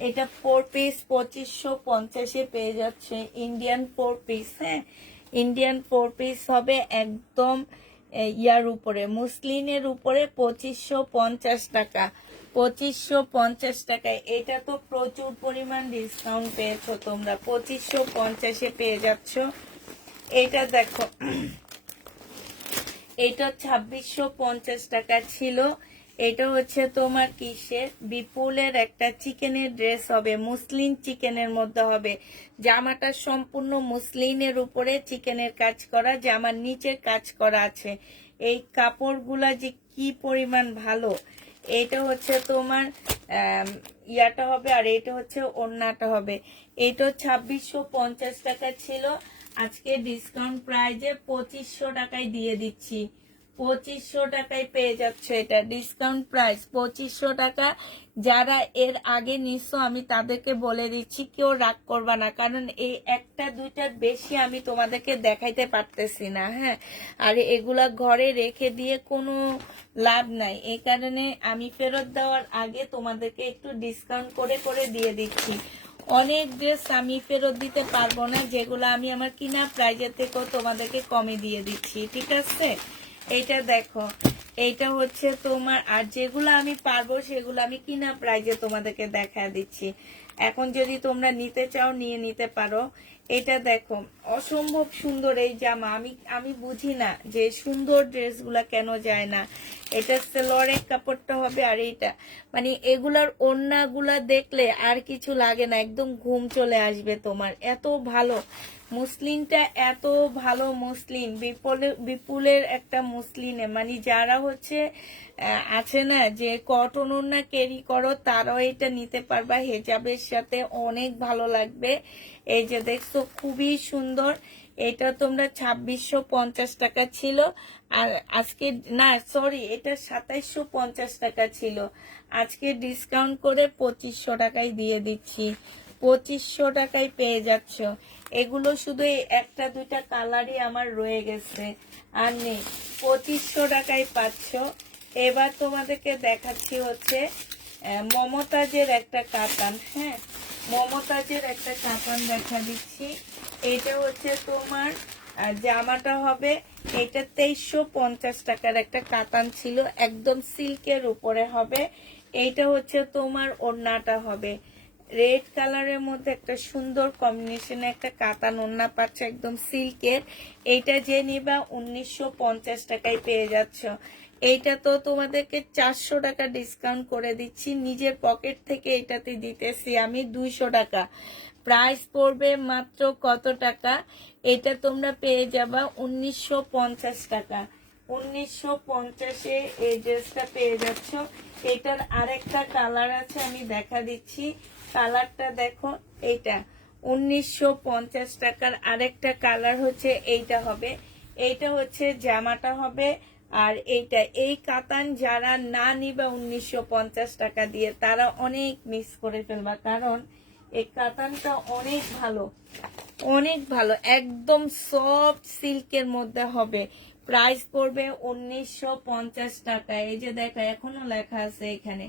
এটা 4 পিস 2550-এ পেয়ে যাচ্ছে। Indian 4 piece. হ্যাঁ, ইন্ডিয়ান 4 পিস হবে একদম ইয়ার উপরে, মুসলিনের উপরে 2550 টাকা। 2550 টাকায় এটা তো প্রচুর পরিমাণ ডিসকাউন্ট পেয়েছো তোমরা। 2550-এ পেয়ে যাচ্ছ। এটা দেখো, এটা 2650 টাকা ছিল। এটা হচ্ছে তোমার কিসের, বিপুলের একটা চিকেনের ড্রেস হবে, মুসলিন চিকেনের মধ্যে হবে। জামাটা সম্পূর্ণ মুসলিনের উপরে চিকেনের কাজ করা, জামার নিচে কাজ করা আছে। এই কাপড়গুলা যে কি পরিমাণ ভালো। এটা হচ্ছে তোমার ইয়াটা হবে, আর এটা হচ্ছে ওড়নাটা হবে। এটা 2650 টাকা ছিল, আজকে ডিসকাউন্ট প্রাইজে 2500 টাকায় দিয়ে দিচ্ছি। 2500 টাকায় পেয়ে যাচ্ছে। এটা ডিসকাউন্ট প্রাইস 2500 টাকা। যারা এর আগে নিছো আমি তাদেরকে বলে দিচ্ছি, কেউ রাগ করবা না, কারণ এই একটা দুইটার বেশি আমি তোমাদেরকে দেখাইতে পারতেছি না। হ্যাঁ, আর এগুলা ঘরে রেখে দিয়ে কোনো লাভ নাই, এই কারণে আমি ফেরত দেওয়ার আগে তোমাদেরকে একটু ডিসকাউন্ট করে করে দিয়ে দিচ্ছি। অনেক ড্রেস আমি ফেরত দিতে পারবো না, যেগুলো আমি আমার কিনা প্রাইজের থেকেও তোমাদেরকে কমে দিয়ে দিচ্ছি। ঠিক আছে, এইটা দেখো, এইটা হচ্ছে তোমার, আর যেগুলো আমি পারবো সেগুলো আমি কিনা প্রাইজে তোমাদেরকে দেখা দিচ্ছি। এখন যদি তোমরা নিতে চাও নিয়ে নিতে পারো। এটা দেখো, অসম্ভব সুন্দর এই জামা। আমি বুঝি না যে সুন্দর ড্রেসগুলা কেন যায় না। এটা সেলোয়ারের কাপড়টা হবে, আর এইটা মানে এগুলার ওড়নাগুলা দেখলে আর কিছু লাগে না, একদম ঘুম চলে আসবে তোমার, এত ভালো মুসলিনটা, এত ভালো মুসলিন। বিপুলের একটা মুসলিনে মানে যারা হচ্ছে আছে না যে কটন ওড়না ক্যারি করো, তারাও এটা নিতে পারবা, হেজাবের সাথে অনেক ভালো লাগবে। এই যে দেখছো, খুবই সুন্দর। এটা তোমরা 2650 টাকা ছিল, আর আজকে না, সরি, এটা 2750 টাকা ছিল, আজকে ডিসকাউন্ট করে 2500 টাকায় দিয়ে দিচ্ছি। 2500 টাকায় পেয়ে যাচ্ছ। এগুলো শুধু এই একটা দুইটা কালারই আমার রয়ে গেছে, আর নেই। 2500 টাকায় পাচ্ছ। এবার তোমাদেরকে দেখাচ্ছি হচ্ছে মমতাজের একটা কাতান। হ্যাঁ, মমতাজের একটা কাতান দেখা দিচ্ছি। এটা হচ্ছে তোমার জামাটা হবে, এটা 2350 টাকার একটা কাতান ছিল, একদম সিল্কের উপরে হবে। এইটা হচ্ছে তোমার ওড়নাটা হবে, রেড কালারের মধ্যে একটা সুন্দর কম্বিনেশনে একটা কাতান ওড়না পাচ্ছে, একদম সিল্কের। এইটা যে নিবা 1950 টাকায় পেয়ে যাচ্ছ। এইটা তো তোমাদেরকে 400 টাকা ডিসকাউন্ট করে দিচ্ছি, নিজের পকেট থেকে এটাতে দিতেছি আমি 200 টাকা। প্রাইস পড়বে মাত্র কত টাকা? এটা তোমরা পেয়ে যাবা 1950 টাকা। 1950-এ এই ড্রেসটা পেয়ে যাচ্ছ। এটার আরেকটা কালার আছে, আমি দেখা দিচ্ছি। কালারটা দেখো, এইটা 1950 টাকার আরেকটা কালার হচ্ছে এইটা হবে। এইটা হচ্ছে জামাটা হবে। আর এইটা, এই কাতান যারা না নিবা 1950 টাকা দিয়ে, তারা অনেক মিস করে ফেলবা, কারণ এই কাতানটা অনেক ভালো, অনেক ভালো, একদম সফট সিল্কের মধ্যে হবে। প্রাইস পড়বে 1950 টাকা। এই যে দেখো, এখনো লেখা আছে এখানে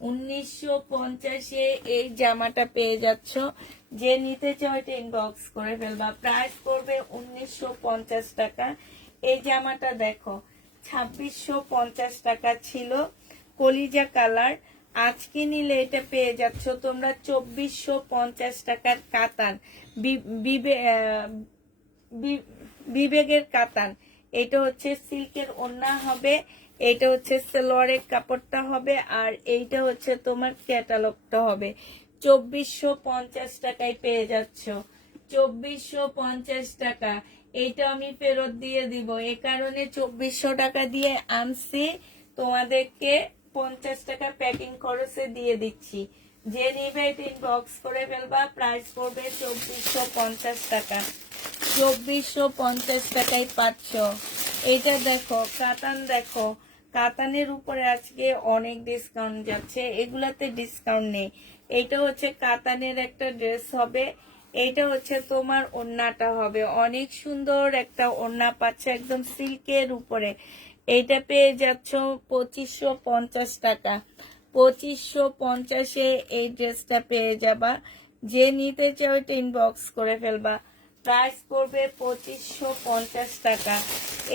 1950-এ এই জামাটা পেয়ে যাচ্ছ। যে নিতে চাও এটা ইনবক্স করে ফেলবা। প্রাইস পড়বে 1950 টাকা। এই জামাটা দেখো 2650 টাকা ছিল, কলিজা কালার। আজকে নিলে এটা পেয়ে যাচ্ছ তোমরা 2450 টাকার কাতান, বিবেগের কাতান। এটা হচ্ছে সিল্কের ওড়না হবে, এটা হচ্ছে সালোয়ারের কাপড়টা হবে, আর এইটা হচ্ছে তোমার ক্যাটালগটা হবে। 2450 টাকায় পেয়ে যাচ্ছ, 2450 টাকা। এইটা আমি ফেরত দিয়ে দিব, এ কারণে 2400 টাকা দিয়ে আনছি, তোমাদেরকে 50 টাকা প্যাকিং খরচে দিয়ে দিচ্ছি। যে নিবে এটা ইনবক্স করে ফেলবা। প্রাইস পড়বে 2450 টাকা। 2450 টাকায় পাচ্ছ। এটা দেখো, কাতান দেখো, কাতানের উপরে আজকে অনেক ডিসকাউন্ট যাচ্ছে, এগুলাতে ডিসকাউন্ট নেই। এটা হচ্ছে কাতানের একটা ড্রেস হবে, এইটা হচ্ছে তোমার ওড়নাটা হবে, অনেক সুন্দর একটা ওড়না পাচ্ছ একদম সিল্কের উপরে। এইটা পেয়ে যাচ্ছ 2550 টাকা। 2550-এ এই ড্রেসটা পেয়ে যাবা। যে নিতে চাও এটা ইনবক্স করে ফেলবা। প্রাইস পড়বে 2550 টাকা।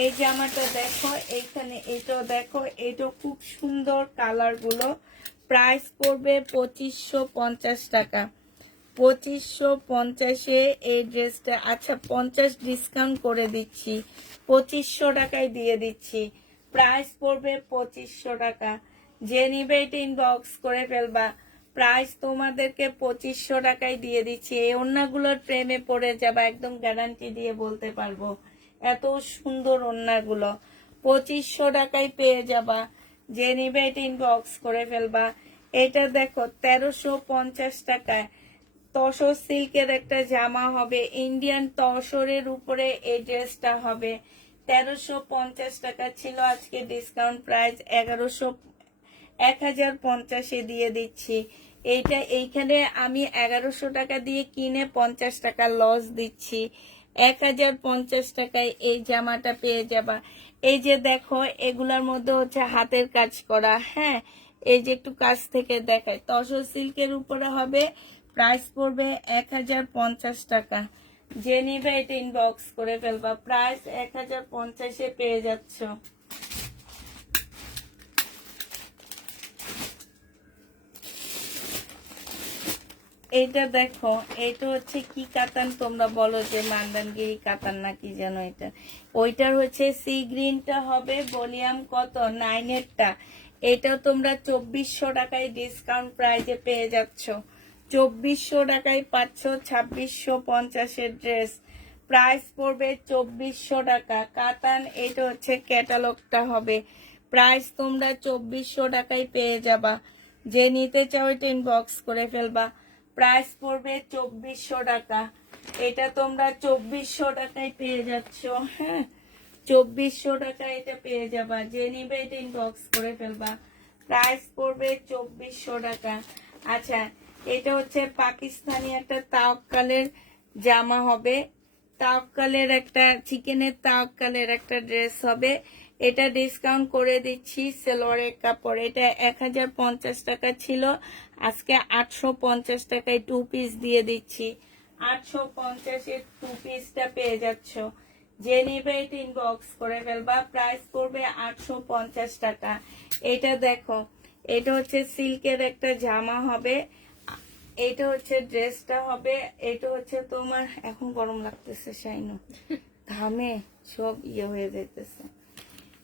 এই জামাটা দেখো, এইখানে এটাও দেখো, এটা খুব সুন্দর কালার গুলো। প্রাইস পড়বে 2550 টাকা। 2550-এ এই ড্রেসটা, আচ্ছা 50 ডিসকাউন্ট করে দিচ্ছি, 2500 টাকায় দিয়ে দিচ্ছি। প্রাইস পড়বে 2500 টাকা। যে নিবে এটা ইনবক্স করে ফেলবা। প্রাইস তোমাদেরকে 2500 টাকায় দিয়ে দিচ্ছি। এই ওড়নাগুলোর প্রেমে পড়ে যাবা, একদম গ্যারান্টি দিয়ে বলতে পারবো, এত সুন্দর ওড়নাগুলো 2500 টাকায় পেয়ে যাবা। যে নিবে এটা ইনবক্স করে ফেলবা। এটা দেখো 1350 টাকায় তসর সিল্কের একটা জামা হবে, ইন্ডিয়ান তসরের উপরে এই ড্রেসটা হবে। 1350 টাকা ছিল, আজকে ডিসকাউন্ট প্রাইস 1050-এ দিয়ে দিচ্ছি। এইখানে আমি 1100 টাকা দিয়ে কিনে 50 টাকা লস দিচ্ছি। 1050 টাকায় এই জামাটা পেয়ে যাবা। এই যে দেখো, এগুলার মধ্যে হচ্ছে হাতের কাজ করা, হ্যাঁ, এই যে একটু কাছ থেকে দেখায়, তসর সিল্কের উপরে হবে। প্রাইস পড়বে 1050 টাকা। যে নিবে এটা ইনবক্স করে ফেলবা। প্রাইস 1050-এ পেয়ে যাচ্ছ। এইটা দেখো, এটা হচ্ছে কি কাতান তোমরা বলো, যে মান্দানগিরি কাতান নাকি যেন এটা। ওইটার হচ্ছে সি গ্রিনটা হবে, ভলিউম কত 9-এরটা। এটা তোমরা 2400 টাকায় ডিসকাউন্ট প্রাইজে পেয়ে যাচ্ছ। 2400 টাকায় পাচ্ছ 2650-এর ড্রেস। প্রাইস পড়বে 2400 টাকা। কাতান, এটা হচ্ছে ক্যাটালগটা হবে। প্রাইস তোমরা 2400 টাকায় পেয়ে যাবা। যে নিতে চাও এটা ইনবক্স করে ফেলবা। প্রাইস পড়বে 2400 টাকা। এটা তোমরা 2400 টাকায় পেয়ে যাচ্ছ, হ্যাঁ, 2400 টাকা এটা পেয়ে যাবা। যে নিবে এটা ইনবক্স করে ফেলবা। প্রাইস পড়বে 2400 টাকা। আচ্ছা, এটা হচ্ছে পাকিস্তানি একটা তাওয়াক্কালের জামা হবে, তাওয়াক্কালের একটা চিকেনের তাওয়াক্কালের একটা ড্রেস হবে। এটা ডিসকাউন্ট করে দিচ্ছি, সালোয়ারের কাপড়। এটা 1050 টাকা ছিল, আজকে 850 টাকায় 2 পিস দিয়ে দিচ্ছি। 850-এর 2 পিসটা পেয়ে যাচ্ছ। যে নিবে এটা ইনবক্স করে ফেলবা। প্রাইস পড়বে 850 টাকা। এটা দেখো, এটা হচ্ছে সিল্কের একটা জামা হবে, এটা হচ্ছে ড্রেসটা হবে। এটা হচ্ছে তোমার, এখন গরম লাগতেছে শাইনো, ঘামে সব ইয়ে হয়ে যাইতেছে।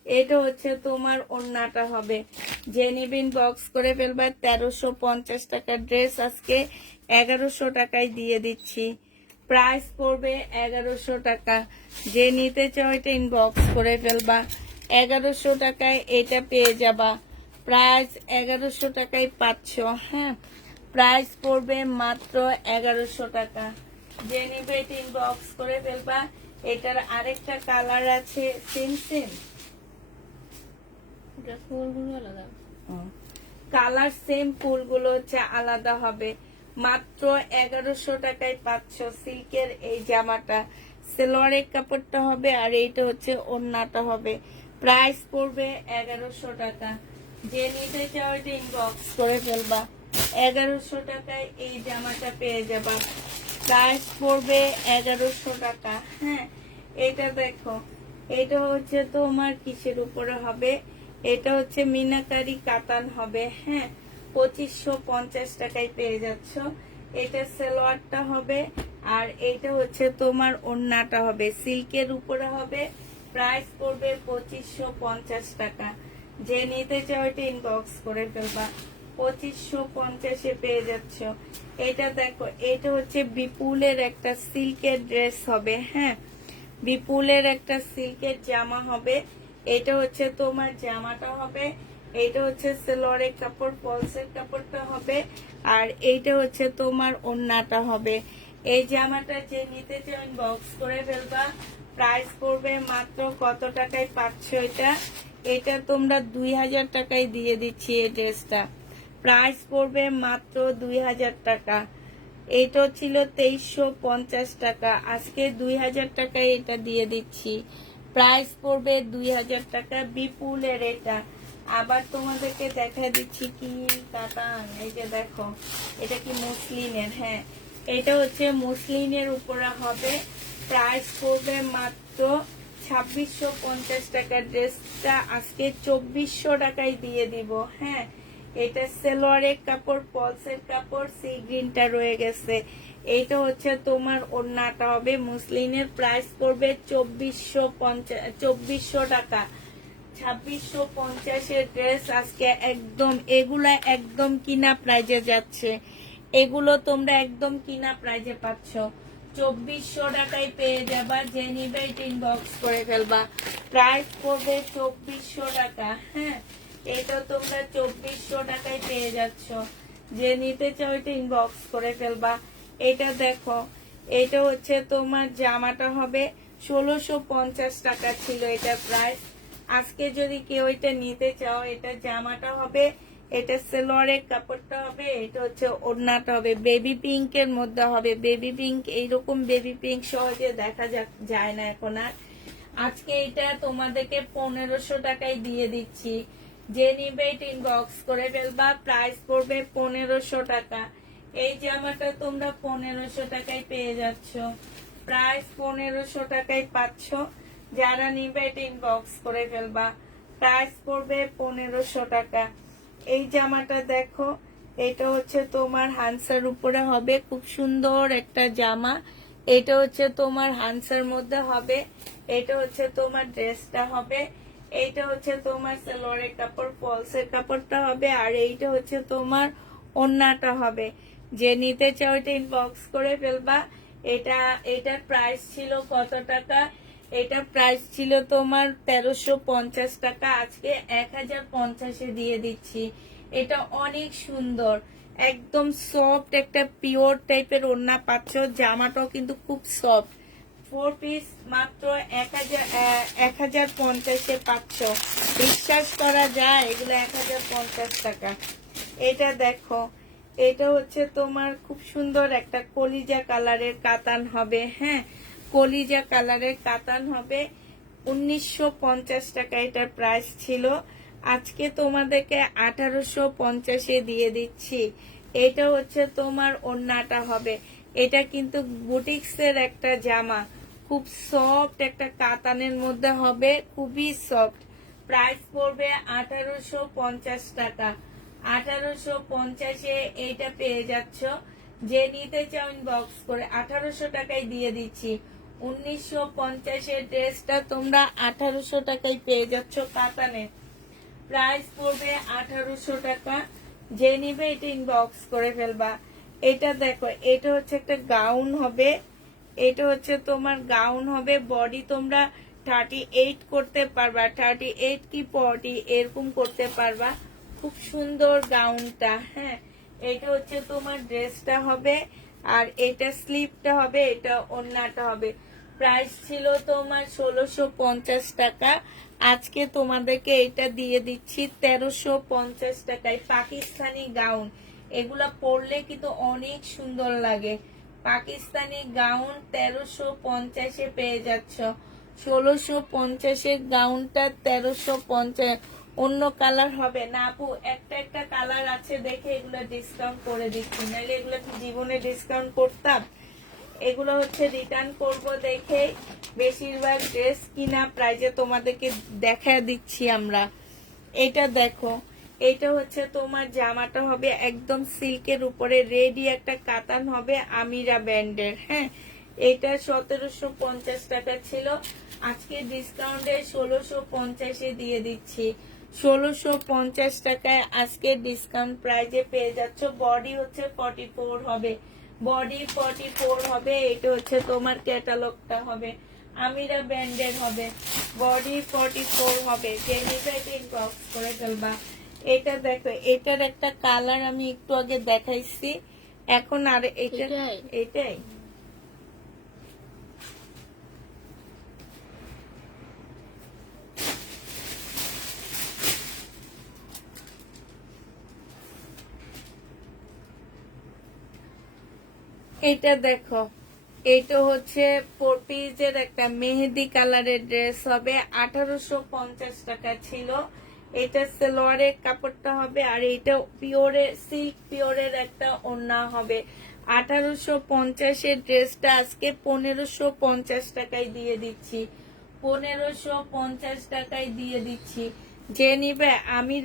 এটা হচ্ছে তোমার ওড়নাটা হবে। যে নিবেন বক্স করে ফেলবা। 1350 টাকার ড্রেস আজকে 1100 টাকায় দিয়ে দিচ্ছি। প্রাইস পড়বে 1100 টাকা। যে নিতে চাও এটা ইনবক্স করে ফেলবা। 1100 টাকায় এটা পেয়ে যাবা। প্রাইস 1100 টাকায় পাচ্ছ। হ্যাঁ, প্রাইস পড়বে মাত্র 1100 টাকা। যে নিবে এটা ইনবক্স করে ফেলবা। এটার আরেকটা কালার আছে সেম সেম, এটা ফুলগুলো আলাদা। কালার সেম, ফুলগুলো হচ্ছে আলাদা হবে। মাত্র 1100 টাকায় পাচ্ছ সিল্কের এই জামাটা। সেলোয়ারের কাপড়টা হবে আর এইটা হচ্ছে ওড়নাটা হবে। প্রাইস পড়বে 1100 টাকা। যে নিতে চাও এটা ইনবক্স করে ফেলবা। 1100 টাকায় এই জামাটা পেয়ে যাবা। প্রাইস পড়বে 1100 টাকা। হ্যাঁ, এটা দেখো, এটা হচ্ছে তোমার কিসের উপরে হবে, এটা হচ্ছে মিনাকারি কাতান হবে। হ্যাঁ, 2550 টাকায় পেয়ে যাচ্ছ। এটা সালোয়ারটা হবে আর এইটা হচ্ছে তোমার ওড়নাটা হবে, সিল্কের উপরে হবে। প্রাইস পড়বে 2550 টাকা। যে নিতে চাও এটা ইনবক্স করে ফেলবা। 2550-এ পেয়ে যাচ্ছ। এটা দেখো, এটা হচ্ছে বিপুলের একটা সিল্কের ড্রেস হবে। হ্যাঁ, বিপুলের একটা সিল্কের জামা হবে। এটা হচ্ছে তোমার জামাটা হবে। এইটা হচ্ছে সেলোয়ারের কাপড়, ফলসের কাপড়টা হবে আর এইটা হচ্ছে তোমার ওড়নাটা হবে। এই জামাটা যে নিতে চাও ইনবক্স করে ফেলবা। প্রাইস পড়বে মাত্র কত টাকায় পাচ্ছ এটা? এটা তোমরা 2000 টাকায় দিয়ে দিচ্ছি এই ড্রেসটা। প্রাইস পড়বে মাত্র 2000 টাকা। এটা ছিল 2350 টাকা, আজকে 2000 টাকায় এটা দিয়ে দিচ্ছি। প্রাইস পড়বে 2000 টাকা। বিপুলের এটা। আবার তোমাদেরকে দেখা দিচ্ছি কি কাতান। এই যে দেখো, এটা কি মুসলিনের। হ্যাঁ, এটা হচ্ছে মুসলিনের উপরে হবে। প্রাইস পড়বে মাত্র 2650 টাকা। ড্রেসটা আজকে 2400 টাকায় দিয়ে দিব। হ্যাঁ, এটা সেলোয়ারের কাপড়, পলসের কাপড়, সি গ্রিনটা রয়ে গেছে। এইটা হচ্ছে তোমার ওড়নাটা হবে মুসলিনের। প্রাইস পড়বে 2450 টাকা। 2650 এর ড্রেস আজকে একদম, এগুলা একদম কিনা প্রাইজে যাচ্ছে। এগুলো তোমরা একদম কিনা প্রাইজে পাচ্ছ। 2400 টাকায় পেয়ে যাবা। যে নিবে ইনবক্স করে ফেলবা। প্রাইস পড়বে 2400 টাকা। হ্যাঁ, এটা তোমরা 2400 টাকায় পেয়ে যাচ্ছ। যে নিতে চাও এটা ইনবক্স করে ফেলবা। এটা দেখো, এটা হচ্ছে তোমার জামাটা হবে 1650 টাকা ছিল এটা প্রাইস। আজকে যদি কেউ এটা নিতে চাও, এটা জামাটা হবে, এটা সেলোয়ারের কাপড়টা হবে, এটা হচ্ছে ওড়নাটা হবে। বেবি পিঙ্কের মধ্যে হবে। বেবি পিঙ্ক, এইরকম বেবি পিঙ্ক সহজে দেখা যায় না এখন আর। আজকে এটা তোমাদেরকে 1500 টাকায় দিয়ে দিচ্ছি। যে নিবে এটা ইনবক্স করে ফেলবা। প্রাইস পড়বে 1500 টাকা। এই জামাটা তোমরা 1500 টাকায় পেয়ে যাচ্ছ। প্রাইস 1500 টাকায় পাচ্ছ। যারা নিবে এটা ইনবক্স করে ফেলবা। প্রাইস পড়বে 1500 টাকা। এই জামাটা দেখো, এটা হচ্ছে তোমার হানসার উপরে হবে। খুব সুন্দর একটা জামা। এটা হচ্ছে তোমার হানসার মধ্যে হবে। এটা হচ্ছে তোমার ড্রেসটা হবে। এইটা হচ্ছে তোমার সালোয়ারের কাপড়, ফলসের কাপড়টা হবে আর এইটা হচ্ছে তোমার ওড়নাটা হবে। যে নিতে চাও এটা ইনবক্স করে ফেলবা। এটার প্রাইস ছিল কত টাকা? এটা প্রাইস ছিল তোমার 1350 টাকা। আজকে 1050-এ দিয়ে দিচ্ছি। এটা অনেক সুন্দর, একদম সফট একটা পিওর টাইপের ওড়না পাচ্ছ। জামাটাও কিন্তু খুব সফট। 4 পিস মাত্র 1050-এ পাচ্ছ। বিশ্বাস করা যায় এগুলো 1050 টাকা। এটা দেখো, এটা হচ্ছে তোমার খুব সুন্দর একটা কলিজা কালারের কাতান হবে। হ্যাঁ, কলিজা কালারের কাতান হবে। 1950 টাকা এটার প্রাইস ছিল। আজকে তোমাদেরকে 1850-এ দিয়ে দিচ্ছি। এটা হচ্ছে তোমার ওড়নাটা হবে। এটা কিন্তু বুটিক্সের একটা জামা, খুব সফট একটা কাতানের মধ্যে হবে, খুবই সফট। প্রাইস পড়বে 1850 টাকা। 1850-এ এইটা পেয়ে যাচ্ছ। যে নিতে চাও ইনবক্স করে। 1800 টাকায় দিয়ে দিচ্ছি। 1950-এর ড্রেসটা তোমরা 1800 টাকায় পেয়ে যাচ্ছ কাতানে। প্রাইস পড়বে 1800 টাকা। যে নিবে এটা ইনবক্স করে ফেলবা। এটা দেখো, এটা হচ্ছে একটা গাউন হবে, এটা হচ্ছে তোমার গাউন হবে। বডি তোমরা 38 করতে পারবা, 38 কি 40 এরকম করতে পারবা। খুব সুন্দর গাউনটা। হ্যাঁ, এটা হচ্ছে তোমার ড্রেসটা হবে, আর এটা স্লিপটা হবে, এটা ওড়নাটা হবে। প্রাইস ছিল তোমার 1650 টাকা। আজকে তোমাদেরকে এটা দিয়ে দিচ্ছি 1350 টাকায়। পাকিস্তানি গাউন, এগুলা পরলে কিন্তু অনেক সুন্দর লাগে। পাকিস্তানি গাউন 1350-এ পেয়ে যাচ্ছ। 1650-এর গাউনটা 1350। অন্য কালার হবে না আপু, একটা একটা কালার আছে দেখে এগুলো ডিসকাউন্ট করে দিচ্ছি, নাহলে এগুলো কি জীবনে ডিসকাউন্ট করতাম? এগুলো হচ্ছে রিটার্ন করব দেখে বেশিরভাগ ড্রেস কিনা প্রাইজে তোমাদেরকে দেখা দিচ্ছি আমরা। এটা দেখো, এটা হচ্ছে তোমার জামাটা হবে একদম সিল্কের উপরে, রেডি একটা কাতান হবে আমিরা ব্র্যান্ডের। হ্যাঁ, এটা 1750 টাকা ছিল, আজকে ডিসকাউন্টে 1650-এ দিয়ে দিচ্ছি। 1650 টাকায় আজকে ডিসকাউন্ট প্রাইজে পেয়ে যাচ্ছ। বডি হচ্ছে 44 হবে, বডি 44 হবে। এটা হচ্ছে তোমার ক্যাটালগটা হবে, আমিরা ব্র্যান্ডের হবে, বডি 44 হবে। যে নিবে এটা ইনবক্স করে ফেলবা। এটা দেখো, এটার একটা কালার আমি একটু আগে দেখাইছি, এখন আর এটা এটাই। এটা দেখো, এটা হচ্ছে 4 পিসের একটা মেহেদি কালারের ড্রেস হবে, 1850 টাকা ছিল। এটা সালোয়ারের কাপড়টা হবে, আর এটা পিওরের সিল্ক পিওরের একটা ওড়না হবে। 1850-এর ড্রেসটা আজকে 1550 টাকায় দিয়ে দিচ্ছি। 1550 টাকায় দিয়ে দিচ্ছি। যে নিবে আমি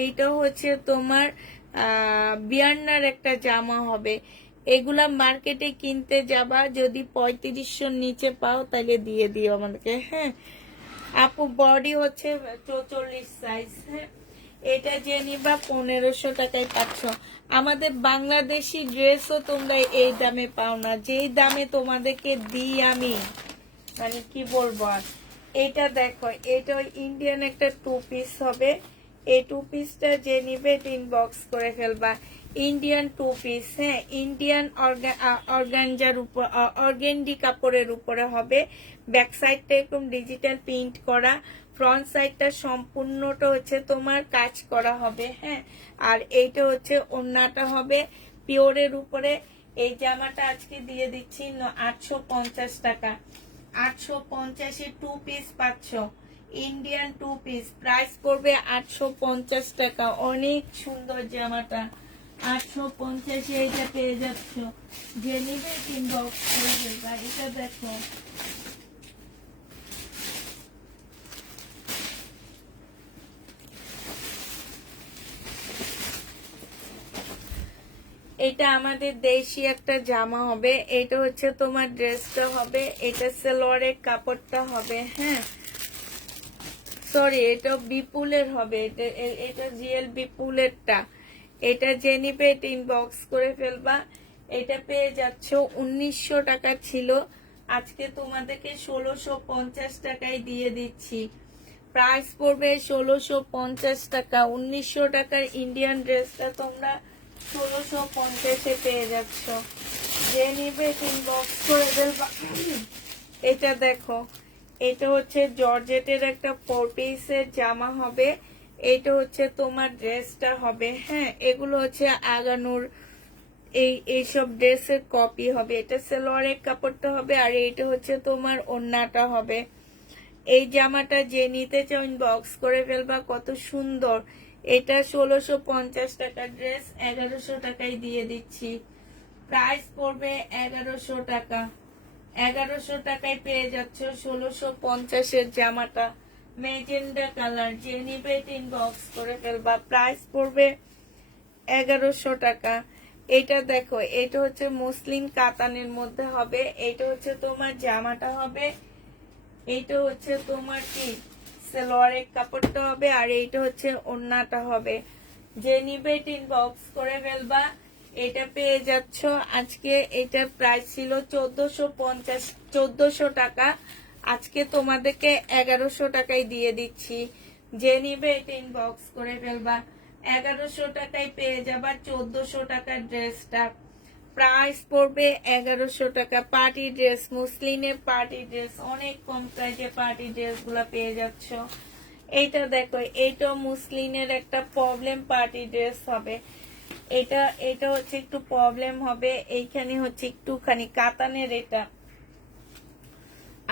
এইটা হচ্ছে তোমার বিয়ান্নার একটা জামা হবে। এগুলা মার্কেটে কিনতে যাবা, যদি 3500 নিচে পাও তাহলে দিয়ে দিও আমাদেরকে। হ্যাঁ আপু, বডি হচ্ছে 44 সাইজ। হ্যাঁ, এটা যে নিবা 1500 টাকায় পাচ্ছ। আমাদের বাংলাদেশি ড্রেসও তোমরা এই দামে পাও না, যেই দামে তোমাদেরকে দিই আমি, মানে কি বলবো আর। এটা দেখো, এটা ইন্ডিয়ান একটা 2 পিস হবে। এই 2 পিসটা যে নিবে ইনবক্স করে ফেলবা। Indian 2 piece. হ্যাঁ, ইন্ডিয়ান অর্গানজার উপর, অর্গেন্ডি কাপড়ের উপরে হবে। ব্যাক সাইডটা এরকম ডিজিটাল প্রিন্ট করা, ফ্রন্ট সাইডটা সম্পূর্ণটা হচ্ছে তোমার কাজ করা হবে। হ্যাঁ, আর এইটা হচ্ছে ওড়নাটা হবে পিওরের উপরে। এই জামাটা আজকে দিয়ে দিচ্ছি 850 টাকা। 850-এ 2 পিস পাচ্ছ, ইন্ডিয়ান 2 পিস। প্রাইস পড়বে 850 টাকা। অনেক সুন্দর জামাটা, 850-এ এটা পেয়ে যাচ্ছ। যে নিবে ইনবক্স করে ফেলবা। এটা দেখো, এটা আমাদের দেশি একটা জামা হবে। এটা হচ্ছে তোমার ড্রেসটা হবে, এটা সালোয়ারের কাপড়টা হবে। হ্যাঁ সরি, এটা বিপুলের হবে, এটা জিএল বিপুলেরটা। এটা যে নিবে এটা ইনবক্স করে ফেলবা। এটা পেয়ে যাচ্ছ 1900 টাকা ছিল, আজকে তোমাদেরকে 1650 টাকায় দিয়ে দিচ্ছি। প্রাইস পড়বে 1650 টাকা। 1900 টাকার ইন্ডিয়ান ড্রেসটা তোমরা 1650-এ পেয়ে যাচ্ছ। যে নিবে ইনবক্স করে ফেলবা। এটা দেখো, এটা হচ্ছে জর্জেটের একটা 4 পিসের জামা হবে। এটা হচ্ছে তোমার ড্রেসটা হবে। হ্যাঁ, এগুলো হচ্ছে আগানোর এইসব ড্রেসের কপি হবে। এটা সালোয়ারের কাপড়টা হবে, আর এটা হচ্ছে তোমার ওড়নাটা হবে। এই জামাটা যে নিতে চাও ইনবক্স করে ফেলবা। কত সুন্দর, এটা 1650 টাকার ড্রেস 1100 টাকায় দিয়ে দিচ্ছি। প্রাইস পড়বে 1100 টাকা। 1100 টাকায় পেয়ে যাচ্ছ 1650-এর জামাটা, মেজেন্ডা কালার। যে নিবে ইনবক্স করে ফেলবা। প্রাইস পড়বে 1100 টাকা। এটা দেখো, এটা হচ্ছে মুসলিম কাতানের মধ্যে হবে। এটা হচ্ছে তোমার জামাটা হবে, এইটা হচ্ছে তোমার কি সালোয়ারের কাপড়টা হবে, আর এইটা হচ্ছে ওড়নাটা হবে। যে নিবে ইনবক্স করে ফেলবা। এটা পেয়ে যাচ্ছ আজকে, এটার প্রাইস ছিল 1450 টাকা, আজকে তোমাদেরকে 1100 টাকায় দিয়ে দিচ্ছি। যে নিবে এটা ইনবক্স করে ফেলবা। 1100 টাকায় পেয়ে যাবা 1400 টাকার ড্রেসটা। প্রাইস পড়বে 1100 টাকা। পার্টি ড্রেস, মুসলিমের পার্টি ড্রেস, অনেক কম প্রাইসে পার্টি ড্রেস গুলা পেয়ে যাচ্ছ। এইটা দেখো, এইটা মুসলিমের একটা প্রবলেম পার্টি ড্রেস হবে। এটা হচ্ছে একটু প্রবলেম হবে, এইখানে হচ্ছে একটুখানি কাতানের এটা।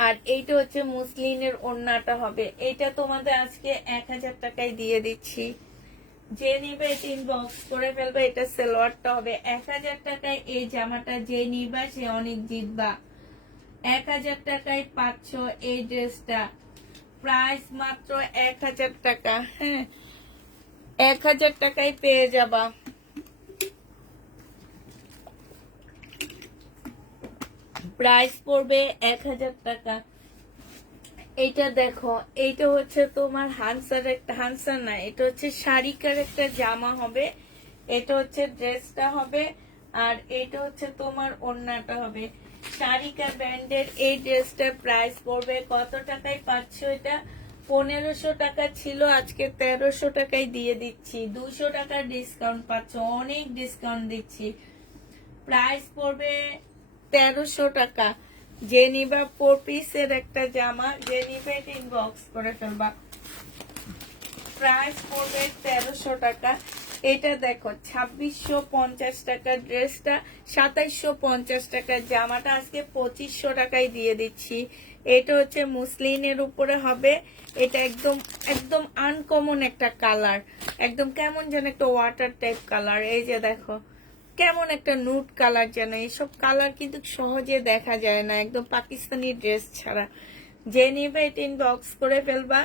আর এইটা হচ্ছে মুসলিমের ওড়নাটা হবে। এটা তোমাদের আজকে 1000 টাকায় দিয়ে দিচ্ছি। যে নিবে এটা ইনবক্স করে ফেলবে। এটা সালোয়ারটা হবে 1000 টাকায়। এই জামাটা যে নিবা সে অনেক জিতবা। 1000 টাকায় পাচ্ছ এই ড্রেসটা। প্রাইস মাত্র 1000 টাকা। হ্যাঁ, 1000 টাকায় পেয়ে যাবা। প্রাইস পড়বে 1000 টাকা। এইটা দেখো, এইটা হচ্ছে তোমার হানসার না, এটা হচ্ছে শাড়িকার একটা জামা হবে। এটা হচ্ছে ড্রেসটা হবে, আর এটা হচ্ছে তোমার ওড়নাটা হবে। শাড়িকা ব্র্যান্ডের এই ড্রেসটার প্রাইস পড়বে কত টাকায় পাচ্ছ? এটা 1500 টাকা ছিল, আজকে 1300 টাকায় দিয়ে দিচ্ছি। 200 টাকার ডিসকাউন্ট পাচ্ছ, অনেক ডিসকাউন্ট দিচ্ছি। প্রাইস পড়বে 1300 টাকা। যে নিবা 4 পিসের একটা জামা, যে নিবে ইনবক্স করে ফেলবা। প্রাইস পড়বে 1300 টাকা। এটা দেখো 2650 টাকা ড্রেসটা, 2750 টাকা জামাটা, আজকে 2500 টাকায় দিয়ে দিচ্ছি। এটা হচ্ছে মুসলিনের উপরে হবে। এটা একদম একদম আনকমন একটা কালার, একদম কেমন যেন একটা ওয়াটার টাইপ কালার। এই যে দেখো কেমন একটা নুট কালার, যেন এইসব কালার কিন্তু সহজে দেখা যায় না, একদম পাকিস্তানি ড্রেস ছাড়া। যে নিবে এটা ইনবক্স করে ফেলবা।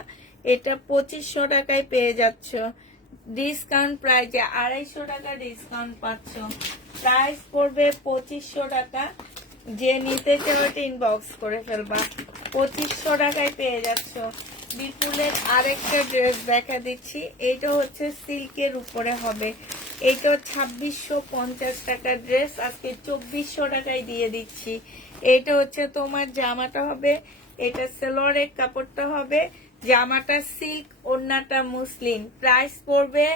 এটা 2500 টাকায় পেয়ে যাচ্ছ। ডিসকাউন্ট প্রাইজে 250 টাকা ডিসকাউন্ট পাচ্ছ। প্রাইস পড়বে 2500 টাকা। যে নিতে চাও এটা ইনবক্স করে ফেলবা। 2500 টাকায় পেয়ে যাচ্ছ। বিপুলের আরেকটা ড্রেস দেখা দিচ্ছি। এইটা হচ্ছে সিল্কের উপরে হবে। এইটা 2650 টাকার ড্রেস, আজকে 2400 টাকায় দিয়ে দিচ্ছি। এটা হচ্ছে তোমার জামাটা হবে, এটা সালোয়ারের কাপড়টা হবে, জামাটা সিল্ক, ওড়নাটা মুসলিম। প্রাইস পড়বে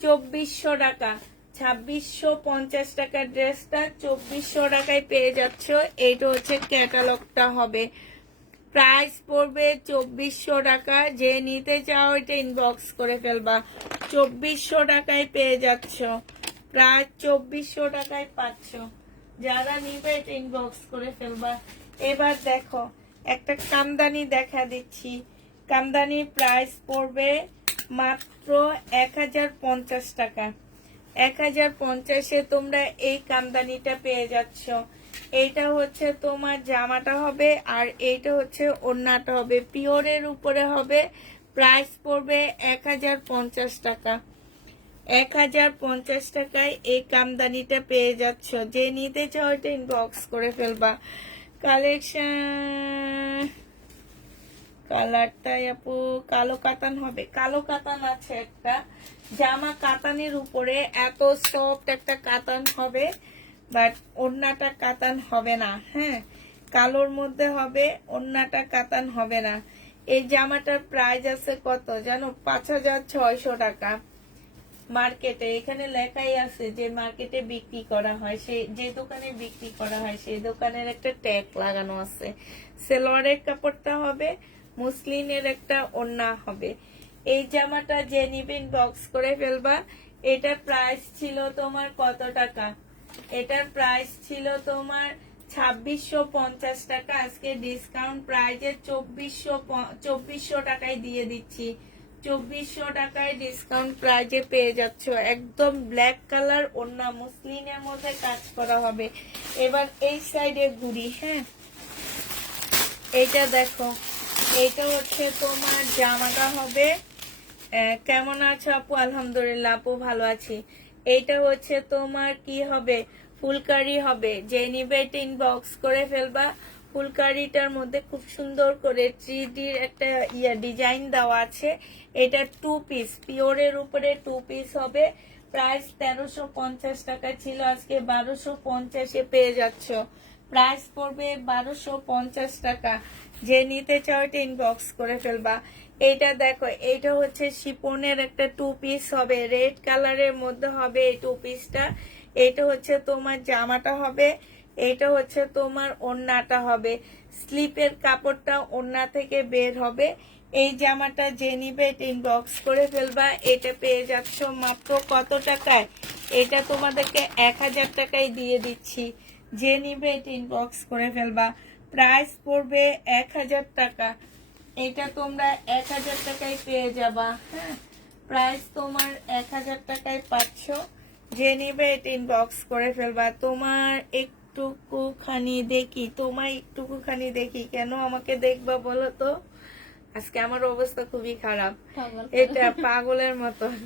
2400 টাকা। 2650 টাকার ড্রেসটা 2400 টাকায় পেয়ে যাচ্ছ। এইটা হচ্ছে ক্যাটালগটা হবে। প্রাইস পড়বে 2400 টাকা। যে নিতে চাও এটা ইনবক্স করে ফেলবা। 2400 টাকায় পেয়ে যাচ্ছ। প্রায় 2400 টাকায় পাচ্ছ। যারা নিবে এটা ইনবক্স করে ফেলবা। এবার দেখো একটা কামদানি দেখা দিচ্ছি। কামদানি প্রাইস পড়বে মাত্র 1050 টাকা। 1050-এ তোমরা এই কামদানিটা পেয়ে যাচ্ছ। এইটা হচ্ছে তোমার জামাটা হবে, আর এইটা হচ্ছে ওড়নাটা হবে, পিওরের উপরে হবে। প্রাইস পড়বে 1050 টাকা। 1050 টাকায় এই কামদানিটা পেয়ে যাচ্ছ। যে নিতে চাও এটা ইনবক্স করে ফেলবা। কালেকশন কালারটাই আপু কালো কাতান হবে। কালো কাতান আছে একটা জামা, কাতানের উপরে এত সফট একটা কাতান হবে, বাট ওড়নাটা কাতান হবে না। হ্যাঁ, কালোর মধ্যে হবে, ওড়নাটা কাতান হবে না। এই জামাটার প্রাইস আছে কত জানো? 5600 টাকা মার্কেটে। এখানে লেখাই আছে যে মার্কেটে বিক্রি করা হয়, যে দোকানে বিক্রি করা হয় সেই দোকানের একটা ট্যাগ লাগানো আছে। সেলোয়ারের কাপড়টা হবে, মুসলিনের একটা ওড়না হবে। এই জামাটা যে নিবেন বক্স করে ফেলবা। এটার প্রাইস ছিল তোমার কত টাকা? এটার প্রাইস ছিল তোমার 2650 টাকা, আজকে ডিসকাউন্ট প্রাইজে 2400 টাকায় দিয়ে দিচ্ছি। 2400 টাকায় ডিসকাউন্ট প্রাইজে পেয়ে যাচ্ছ। একদম ব্ল্যাক কালার ওড়না, মুসলিনের মধ্যে কাজ করা হবে। এবার এই সাইডে ঘুরি। হ্যাঁ, এইটা দেখো, এইটা হচ্ছে তোমার জামাটা হবে। কেমন আছো আপু? আলহামদুলিল্লাহ আপু ভালো আছি। এইটা হচ্ছে তোমার কি হবে, ফুলকারি হবে। যে নিবে এটা ইনবক্স করে ফেলবা। ফুলকারিটার মধ্যে খুব সুন্দর করে 3D-র একটা ডিজাইন দেওয়া আছে। এটা 2 পিস, পিওরের উপরে 2 পিস হবে। প্রাইস 1350 টাকা ছিল, আজকে 1250-এ পেয়ে যাচ্ছ। প্রাইস পড়বে 1250 টাকা। যে নিতে চাও এটা ইনবক্স করে ফেলবা। এইটা দেখো, এইটা হচ্ছে শিপনের একটা 2 পিস হবে, রেড কালারের মধ্যে হবে এই 2 পিসটা। এটা হচ্ছে তোমার জামাটা হবে, এটা হচ্ছে তোমার ওড়নাটা হবে। স্লিপের কাপড়টা ওড়না থেকে বের হবে। এই জামাটা যে নিবে এটা ইনবক্স করে ফেলবা। এটা পেয়ে যাচ্ছ মাত্র কত টাকায়? এটা তোমাদেরকে 1000 টাকায় দিয়ে দিচ্ছি। যে নিবে এটা ইনবক্স করে ফেলবা। প্রাইস পড়বে 1000 টাকা। এটা তোমরা 1000 টাকায় পেয়ে যাবা। হ্যাঁ, প্রাইস তোমার 1000 টাকায় পাচ্ছ। যে নিবে এটা ইনবক্স করে ফেলবা। তোমার একটুকুখানি দেখি, কেন আমাকে দেখবা বলো তো? আজকে আমার অবস্থা খুবই খারাপ, পাগল। এটা পাগলের মতন।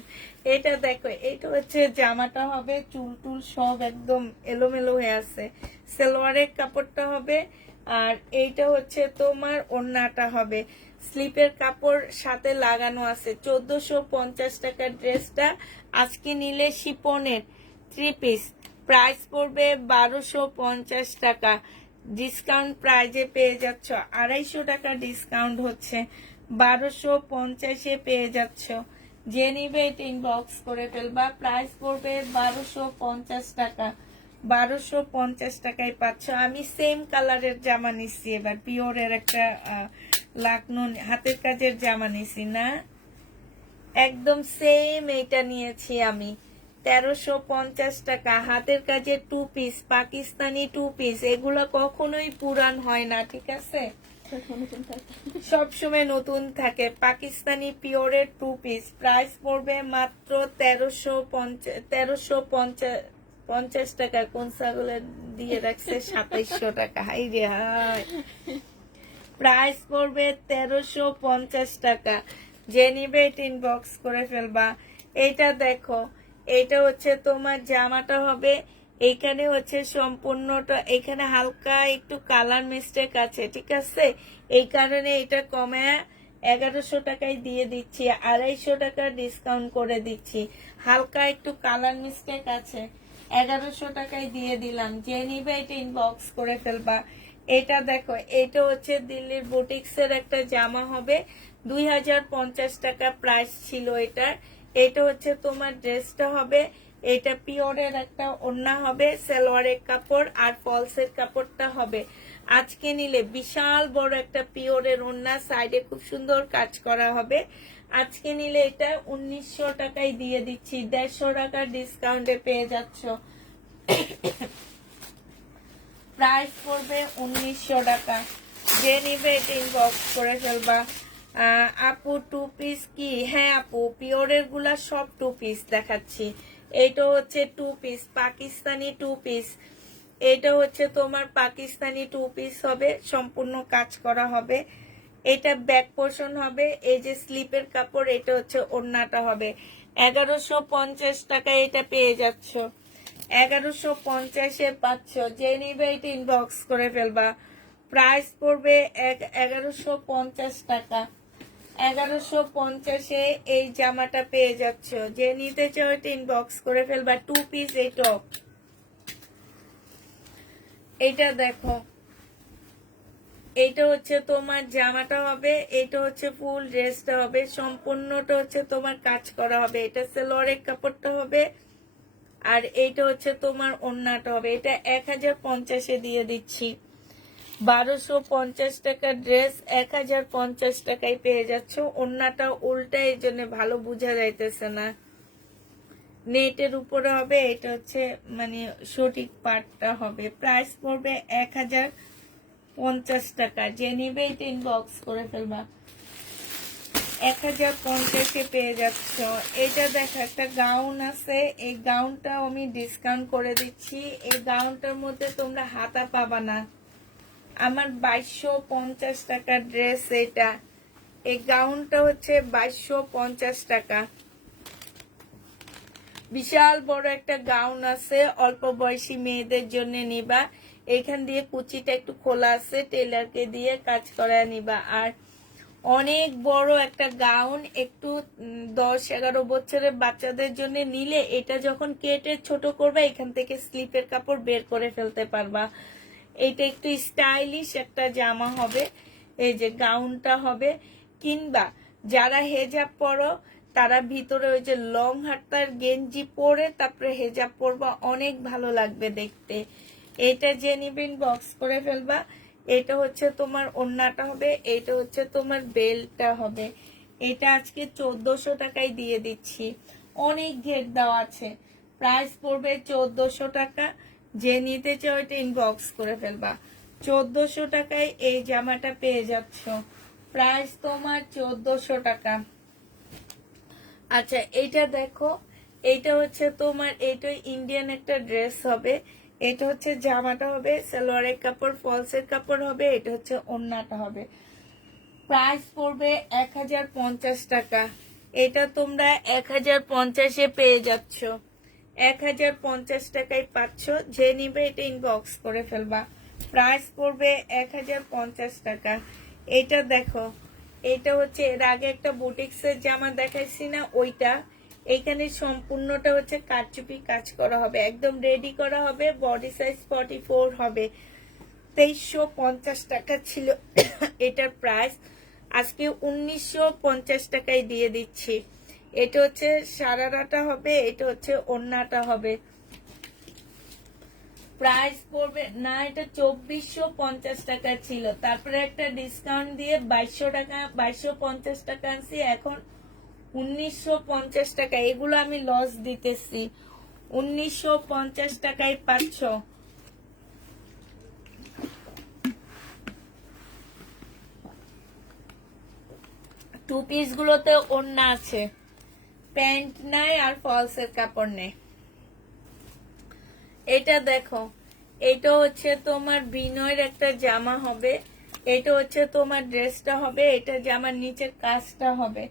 এটা দেখো, এটা হচ্ছে জামাটা হবে, চুল টুল সব একদম এলোমেলো হয়ে আছে। সালোয়ারের কাপড়টা হবে, আর এইটা হচ্ছে তোমার ওড়নাটা হবে। স্লিপের কাপড় সাথে লাগানো আছে। 1450 টাকার ড্রেসটা আজকে নিলে শিপনের 3 পিস। প্রাইস পড়বে 1250 টাকা। ডিসকাউন্ট প্রাইজে পেয়ে যাচ্ছ, 250 টাকা ডিসকাউন্ট হচ্ছে, 1250-এ পেয়ে যাচ্ছ। যে নিবে এটা ইনবক্স করে ফেলবা। প্রাইস পড়বে 1250 টাকা। 1250 টাকায় পাচ্ছ। আমি সেম কালারের জামা নিচ্ছি এবার, পিওরের একটা লাকনো হাতের কাজের জামা নিছি না, একদম সেম এইটা নিয়েছি আমি। 1350 টাকা। হাতের কাজের 2 পিস, পাকিস্তানি 2 পিস, এগুলো কখনোই পুরান হয় না, ঠিক আছে? সবসময় নতুন থাকে। পাকিস্তানি পিওরের 2 পিস। প্রাইস পড়বে মাত্র 1350 টাকা। কোন ছাগলের দিয়ে রাখছে 2700 টাকা? হাই রে হাই। প্রাইস পড়বে 1350 টাকা। যে নিবে এটা ইনবক্স করে ফেলবা। এইটা দেখো, এইটা হচ্ছে তোমার জামাটা হবে। এইখানে হচ্ছে সম্পূর্ণটা, এখানে হালকা একটু কালার মিস্টেক আছে, ঠিক আছে? এই কারণে এটা কমে 1100 টাকায় দিয়ে দিচ্ছি, 250 টাকা ডিসকাউন্ট করে দিচ্ছি। হালকা একটু কালার মিস্টেক আছে, 1100 টাকায় দিয়ে দিলাম। যে নিবে এটা ইনবক্স করে ফেলবা। এটা দেখো, এটা হচ্ছে দিল্লির বুটিক্সের একটা জামা হবে, 2050 টাকা প্রাইস ছিল এটার। এটা হচ্ছে তোমার ড্রেসটা হবে। এটা পিওরের একটা ওড়না হবে, সালোয়ারের কাপড় আর ফলসের কাপড়টা হবে। আজকে নিলে বিশাল বড় একটা পিওরের ওড়না, সাইডে খুব সুন্দর কাজ করা হবে। আজকে নিলে এটা 1900 টাকায় দিয়ে দিচ্ছি, 150 টাকা ডিসকাউন্টে পেয়ে যাচ্ছ। প্রাইস পড়বে 1900 টাকা। যে নিবে এটা ইনবক্স করে ফেলবা। আপু 2 পিস কি? হ্যাঁ আপু, পিওরের গুলা সব 2 পিস দেখাচ্ছি। এটা হচ্ছে 2 পিস, পাকিস্তানি 2 পিস। এটা হচ্ছে তোমার পাকিস্তানি 2 পিস হবে, সম্পূর্ণ কাজ করা হবে। এটা ব্যাক পোর্শন হবে, এই যে স্লিপের কাপড়, এটা হচ্ছে ওড়নাটা হবে। 1150 টাকায় এটা পেয়ে যাচ্ছ। 1150-এ পাচ্ছ। যে নিবে এটা ইনবক্স করে ফেলবা। প্রাইস পড়বে 1150 টাকা। 1150-এ এই জামাটা পেয়ে যাচ্ছ। যে নিতে চাও এটা ইনবক্স করে ফেলবা। 2 পিস এই টপ। এটা দেখো, এটা হচ্ছে তোমার জামাটা হবে, এটা হচ্ছে ফুল ড্রেসটা হবে, সম্পূর্ণটা হচ্ছে তোমার কাজ করা হবে। এটা সালোয়ারের কাপড়টা হবে, আর এইটা হচ্ছে তোমার ওড়নাটা হবে। এটা 1050-এ দিয়ে দিচ্ছি। 1250 টাকা ড্রেস 1050 টাকায় পেয়ে যাচ্ছ। ওড়নাটা উল্টা, এই জন্য ভালো বোঝা যাইতেছে না। নেটের উপরে হবে, এটা হচ্ছে মানে সঠিক পার্টটা হবে। প্রাইস পড়বে 1050 টাকা। যে নিবে এটা ইনবক্স করে ফেলবা। 1050-এ পেয়ে যাচ্ছ। এটা দেখো, একটা গাউন আছে, এই গাউনটাও আমি ডিসকাউন্ট করে দিচ্ছি। এই গাউনটার মধ্যে তোমরা হাতা পাবা না। আমার 2250 টাকার ড্রেস এটা। এই গাউনটা হচ্ছে 2250 টাকা। বিশাল বড় একটা গাউন আছে, অল্প বয়সী মেয়েদের জন্য নিবা। এখান দিয়ে কুচিটা একটু খোলা আছে, টেলারকে দিয়ে কাজ করা নিবা। আর অনেক বড় একটা গাউন, একটু 10-11 বছরের বাচ্চাদের জন্য নিলে এটা যখন কেটে ছোট করবে এখান থেকে স্লিপের কাপড় বের করে ফেলতে পারবা। এটা একটু স্টাইলিশ একটা জামা হবে, এই যে গাউনটা হবে। কিংবা যারা হেজাব পরো তারা ভিতরে ওই যে লং হাতার গেঞ্জি পরে তারপরে হেজাব পরবা, অনেক ভালো লাগবে দেখতে। এটা যে নিবেন বক্স করে ফেলবা। এটা হচ্ছে তোমার ওড়নাটা হবে, এটা হচ্ছে তোমার বেল্টটা হবে। এটা আজকে 1400 টাকায় দিয়ে দিচ্ছি, অনেক ঘের দেওয়া আছে। প্রাইস পড়বে 1400 টাকা। যে নিতে চাও এটা ইনবক্স করে ফেলবা। 1400 টাকায় এই জামাটা পেয়ে যাচ্ছ, প্রাইস তোমার 1400 টাকা। আচ্ছা এটা দেখো, এটা হচ্ছে তোমার, এটা ইন্ডিয়ান একটা ড্রেস হবে। এটা হচ্ছে জামাটা হবে, সালোয়ারের কাপড় ফলসের কাপড় হবে। এটা হচ্ছে ওড়নাটা হবে। প্রাইস পড়বে 1050 টাকা। এটা তোমরা 1050-এ পেয়ে যাচ্ছ, 1050 টাকায় পাচ্ছ। যে নিবে এটা ইনবক্স করে ফেলবা। প্রাইস পড়বে 1050 টাকা। এটা দেখো, এটা হচ্ছে এর আগে একটা বুটিক্সের জামা দেখাইছি না, ওইটা। এখানে সম্পূর্ণটা হচ্ছে কারচুপি কাজ করা হবে, একদম রেডি করা হবে। বডি সাইজ 44 হবে। 2350 টাকা ছিল এটার প্রাইস, আজকে 1950 টাকায় দিয়ে দিচ্ছি। এটা হচ্ছে সারারাটা হবে, এটা হচ্ছে ওড়নাটা হবে। প্রাইস পড়বে না, এটা 2450 টাকা ছিল, তারপরে একটা ডিসকাউন্ট দিয়ে 2200 টাকা 2250 টাকা আনছি, এখন 1950 টাকা। এগুলো আমি লস দিতেছি, 1950 টাকায় পাচ্ছ। টু পিস গুলোতে ওড়না আছে, প্যান্ট নাই আর ফলসের কাপড় নেই। এটা দেখো, এটা হচ্ছে তোমার বিনয়ের একটা জামা হবে। এটা হচ্ছে তোমার ড্রেসটা হবে, এটা জামার নিচের কাজটা হবে।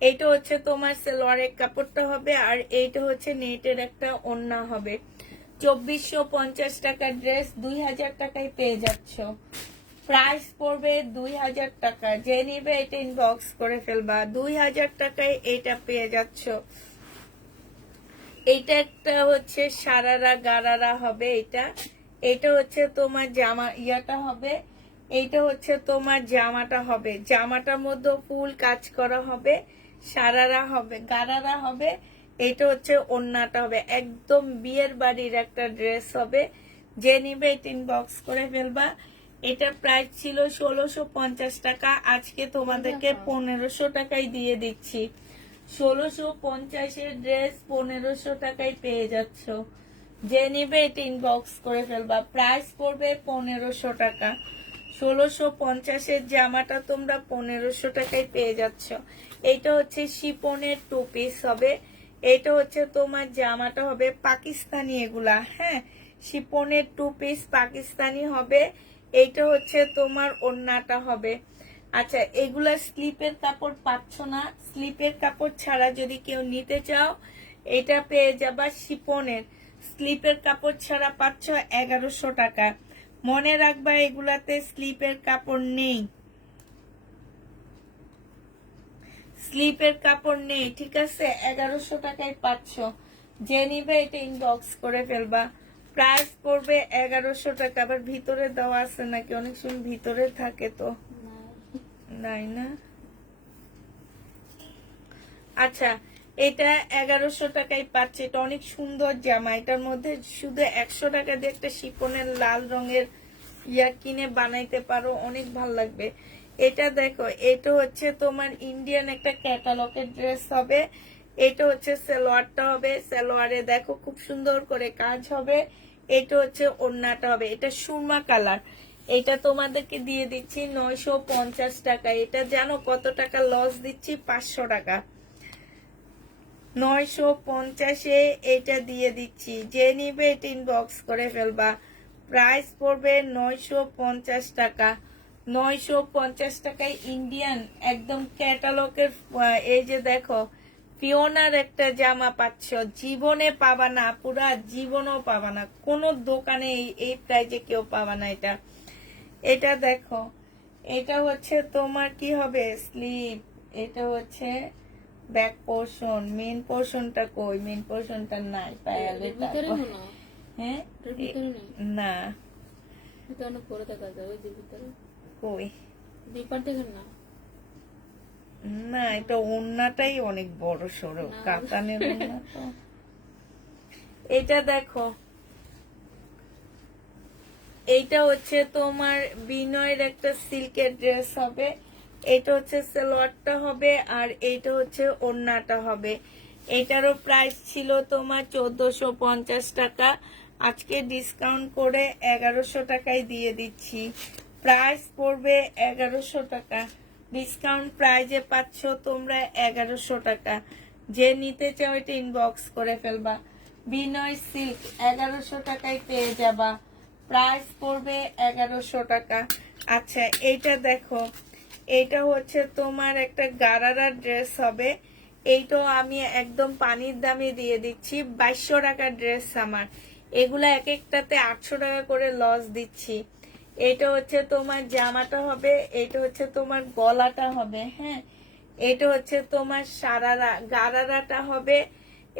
এটা হচ্ছে তোমার সালোয়ারের কাপড়টা হবে, আর এইটা হচ্ছে নেটের একটা ওড়না হবে। 2450 টাকার ড্রেস 2000 টাকায় পেয়ে যাচ্ছ। প্রাইস পড়বে 2000 টাকা। যে নিবে এটা ইনবক্স করে ফেলবা। 2000 টাকায় এটা পেয়ে যাচ্ছ। এইটা একটা হচ্ছে সারারা গারারা হবে। এটা হচ্ছে তোমার জামা ইয়াটা হবে। এইটা হচ্ছে তোমার জামাটা হবে, জামাটার মধ্যে ফুল কাজ করা হবে, সারারা হবে, গারারা হবে। এটা হচ্ছে ওড়নাটা হবে, একদম বিয়ের বাড়ির একটা ড্রেস হবে। যে নিবে এটা ইনবক্স করে ফেলবা। এটা প্রাইস ছিল 1650 টাকা, আজকে তোমাদেরকে 1500 টাকায় দিয়ে দিচ্ছি। 1650-এর ড্রেস 1500 টাকায় পেয়ে যাচ্ছ। যে নিবে এটা ইনবক্স করে ফেলবা। প্রাইস পড়বে 1500 টাকা। 1650-এর জামাটা তোমরা 1500 টাকায় পেয়ে যাচ্ছ। এটা হচ্ছে শিপনের টু পিস হবে। এটা হচ্ছে তোমার জামাটা হবে পাকিস্তানি, এগুলা হ্যাঁ শিপনের টু পিস পাকিস্তানি হবে। এইটা হচ্ছে তোমার ওড়নাটা হবে। আচ্ছা এগুলা স্লিপের কাপড় পাচ্ছ না, স্লিপের কাপড় ছাড়া যদি কেউ নিতে চাও এটা পেয়ে যাবা শিপনের। স্লিপের কাপড় ছাড়া পাচ্ছ 1100 টাকা। মনে রাখবা এগুলাতে স্লিপের কাপড় নেই, স্লিপের কাপড় নেই, ঠিক আছে। 1100 টাকায় পাচ্ছ। যে নিবে এটা ইনবক্স করে ফেলবা। প্রাইস পড়বে 1100 টাকা। আবার ভিতরে দেওয়া আছে নাকি, অনেক সময় ভিতরে থাকে তো নাই না। আচ্ছা এটা 1100 টাকায় পাচ্ছে। এটা অনেক সুন্দর জামা, এটার মধ্যে শুধু 100 টাকা দিয়ে একটা শিপনের লাল রঙের ইয়া কিনে বানাইতে পারো, অনেক ভাল লাগবে। এটা দেখো, এটা হচ্ছে তোমার ইন্ডিয়ান একটা ক্যাটালগের ড্রেস হবে। এটা হচ্ছে সালোয়ারটা হবে, সালোয়ারে দেখো খুব সুন্দর করে কাজ হবে। এটা হচ্ছে ওড়নাটা হবে, এটা সুরমা কালার। এটা তোমাদেরকে দিয়ে দিচ্ছি 950 টাকা। এটা জানো কত টাকা লস দিচ্ছি? 500 টাকা। 950-এ এটা দিয়ে দিচ্ছি। যে নিবে এটা ইনবক্স করে ফেলবা। প্রাইস পড়বে 950 টাকা। 950 টাকায় ইন্ডিয়ান একদম ক্যাটালগের, এই যে দেখো ফিওনার একটা জামা পাচ্ছ, জীবনে পাবা না, পুরা জীবনও পাবা না, কোনো দোকানে এই প্রাইজে কেউ পাবা না। এটা এটা দেখো, এটা হচ্ছে তোমার কি হবে স্লিপ, এটা হচ্ছে ব্যাক পোর্শন, মেন পোর্শনটা কই, মেন পোর্শনটা নাই পায়ালে। ভিতরে মনে হয়। হ্যাঁ এটার ভিতরে নেই, না এটা অনেক বড় দেখা যায় ওই যে ভিতরে। কই, দুইপার দেখেন না? না এটা ওড়নাটাই অনেক বড় সড়ো, না। কাতানের ওড়না তো। এটা দেখো, এইটা হচ্ছে তোমার বিনয়ের একটা সিল্কের ড্রেস হবে, এটা হচ্ছে সালোয়ারটা হবে, আর এইটা হচ্ছে ওড়নাটা হবে। এটারও প্রাইস ছিল তোমার 1450 টাকা, আজকে ডিসকাউন্ট করে 1100 টাকায় দিয়ে দিচ্ছি। প্রাইস পড়বে 1100 টাকা, ডিসকাউন্ট প্রাইজে পাচ্ছ তোমরা 1100 টাকা। যে নিতে চাও এটা ইনবক্স করে ফেলবা। বিনয় সিল্ক 1100 টাকায় পেয়ে যাবা, প্রাইস পড়বে 1100 টাকা। আচ্ছা এইটা দেখো, এইটা হচ্ছে তোমার একটা গারারা ড্রেস হবে, এইটাও আমি একদম পানির দামে দিয়ে দিচ্ছি, 2200 টাকার ড্রেস আমার। এগুলা এক একটাতে 800 টাকা করে লস দিচ্ছি। এটা হচ্ছে তোমার জামাটা হবে, এটা হচ্ছে তোমার গলাটা হবে, হ্যাঁ এটা হচ্ছে তোমার সারারা গারারাটা হবে,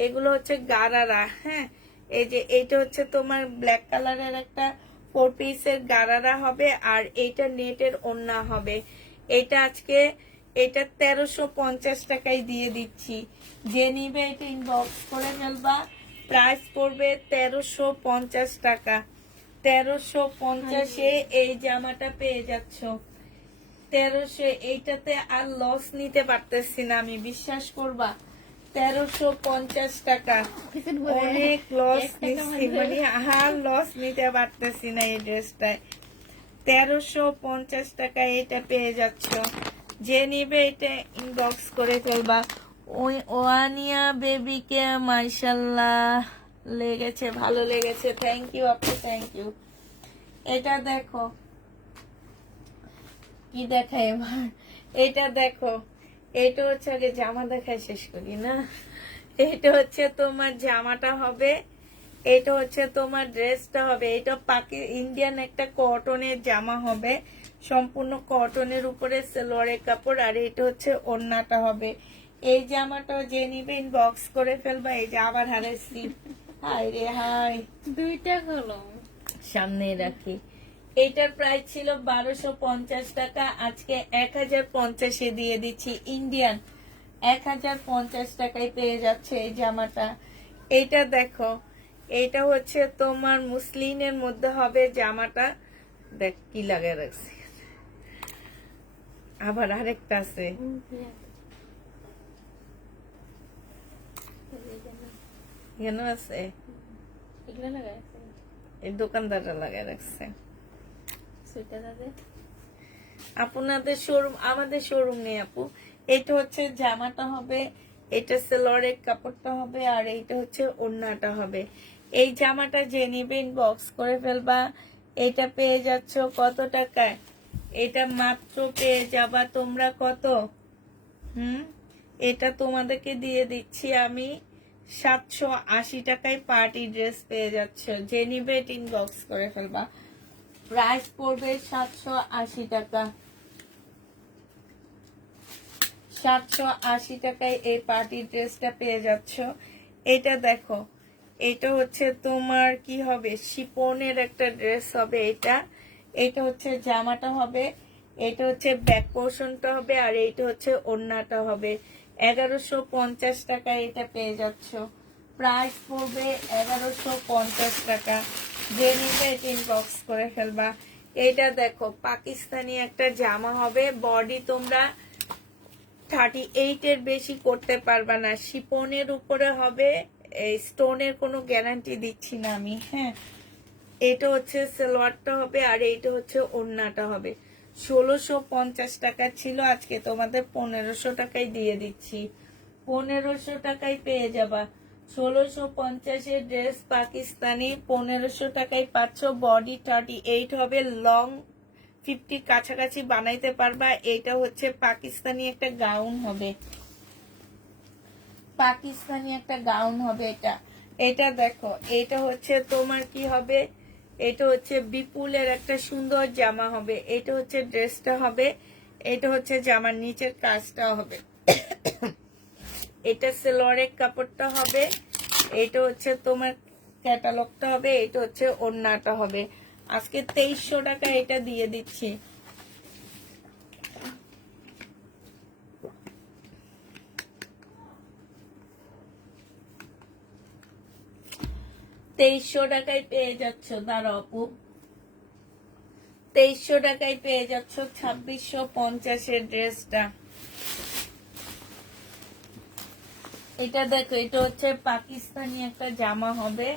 এগুলো হচ্ছে গারারা, হ্যাঁ এই যে এইটা হচ্ছে তোমার ব্ল্যাক কালারের একটা 4 পিসের গারারা হবে, আর এইটা নেটের ওড়না হবে। এটা আজকে এটা 1350 টাকায় দিয়ে দিচ্ছি, যে নিবে এটা ইনবক্স করে ফেলবা। প্রাইস পড়বে 1350 টাকা, 1350-এ এই জামাটা পেয়ে যাচ্ছ। 1300, এইটাতে আর লস নিতে পারতেছি না আমি, বিশ্বাস করবা। 1350 টাকা, অনেক লস নিচ্ছি, মানে আর লস নিতে পারতেছি না এই ড্রেসটায়। 1350 টাকা এটা পেয়ে যাচ্ছ, যে নিবে এটা ইনবক্স করে ফেলবা। ওই ওয়ানিয়া বেবিকে মাশাআল্লাহ লেগেছে, ভালো লেগেছে, থ্যাংক ইউ আপু, থ্যাংক ইউ। এটা দেখো কি দেখায় এবার, এটা দেখো, এটা হচ্ছে আগে জামা দেখায় শেষ করি না। এটা হচ্ছে তোমার জামাটা হবে, এটা হচ্ছে তোমার ড্রেসটা হবে, এটা ইন্ডিয়ান একটা কটনের জামা হবে, সম্পূর্ণ কটনের উপরে সালোয়ারের কাপড়, আর এটা হচ্ছে ওড়নাটা হবে। এই জামাটা যে নিবে ইনবক্স করে ফেলবা। এই যে আবার হারাইছি, হাই রে হাই, দুইটা কলম সামনে রাখি। এইটার প্রাইস ছিল 1250 টাকা, আজকে 1050-এ দিয়ে দিচ্ছি, ইন্ডিয়ান 1050 টাকায় পেয়ে যাচ্ছে এই জামাটা। এইটা দেখো, এইটা হচ্ছে তোমার মুসলিনের মধ্যে হবে জামাটা, দেখ কি লাগে রাখছি, আবার আরেকটা আছে, কেন আছে, এগুলো লাগাই আছে এই দোকানদাররা লাগায় রাখছে। সুইটা দাদা। আপনাদের শোরুম, আমাদের শোরুম নেই আপু। এটা হচ্ছে জামাটা হবে, এটা সালোয়ারের কাপড়টা হবে, আর এইটা হচ্ছে ওড়নাটা হবে। এই জামাটা যে নিবে ইনবক্স করে ফেলবা। এটা পেয়ে যাচ্ছ কত টাকায়, এটা মাত্র পেয়ে যাবা তোমরা কত, এটা তোমাদেরকে দিয়ে দিচ্ছি আমি 780 টাকায় পার্টি ড্রেস পেয়ে যাচ্ছ, যে নিবে এটা ইনবক্স করে ফেলবা। প্রাইস পড়বে 780 টাকা, 780 টাকায় এই পার্টি ড্রেসটা পেয়ে যাচ্ছ। এটা দেখো, এটা হচ্ছে তোমার কি হবে, শিপনের একটা ড্রেস হবে, এটা হচ্ছে জামাটা হবে, এটা হচ্ছে ব্যাক পোর্শনটা হবে, আর এইটা হচ্ছে ওড়নাটা হবে। 1150 টাকায় এটা পেয়ে যাচ্ছ, প্রাইস পড়বে 1150 টাকা, যে নিবে এটা ইনবক্স করে ফেলবা। এটা দেখো, পাকিস্তানি একটা জামা হবে, বডি তোমরা 38 এর বেশি করতে পারবা না, শিপনের উপরে হবে, এই স্টোনের কোনো গ্যারান্টি দিচ্ছি না আমি, হ্যাঁ এটা হচ্ছে সালোয়ারটা হবে, আর এইটা হচ্ছে ওড়নাটা হবে। 1650 টাকা ছিল, আজকে তোমাদের 1500 টাকায় দিয়ে দিচ্ছি, 1500 টাকায় পেয়ে যাবা। 1650-এর ড্রেস পাকিস্তানি 1500 টাকায় পাচ্ছ, বডি 38 হবে, লং 50 কাছাকাছি বানাইতে পারবা। এটা হচ্ছে পাকিস্তানি একটা গাউন হবে, পাকিস্তানি একটা গাউন হবে এটা। এটা দেখো, এটা হচ্ছে তোমার কি হবে, এটা হচ্ছে বিপুলের একটা সুন্দর জামা হবে। এটা হচ্ছে ড্রেসটা হবে, এটা হচ্ছে জামার নিচের কাজটা হবে। এটা সেলোয়ারের কাপড়টা হবে, এটা হচ্ছে তোমার ক্যাটালগটা হবে, এটা হচ্ছে ওড়নাটা হবে। আজকে 2300 টাকা এটা দিয়ে দিচ্ছি। 2300 টাকায় পেয়ে যাচ্ছ। দাঁড়াও আপু, 2300 টাকায় পেয়ে যাচ্ছ 2650 ড্রেসটা। এটা দেখো, এটা হচ্ছে পাকিস্তানি একটা জামা হবে।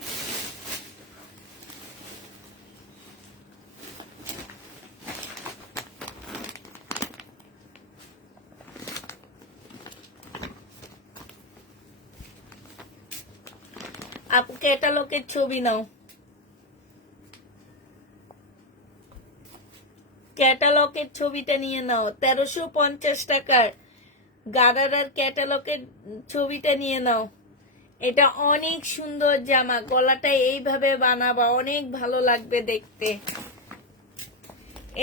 আপু ক্যাটালগের ছবি নাও, ক্যাটালগের ছবিটা নিয়ে নাও। 1350 টাকার গারারার ক্যাটালগের ছবিটা নিয়ে নাও। এটা অনেক সুন্দর জামা, গলাটা এইভাবে বানাবা, অনেক ভালো লাগবে দেখতে।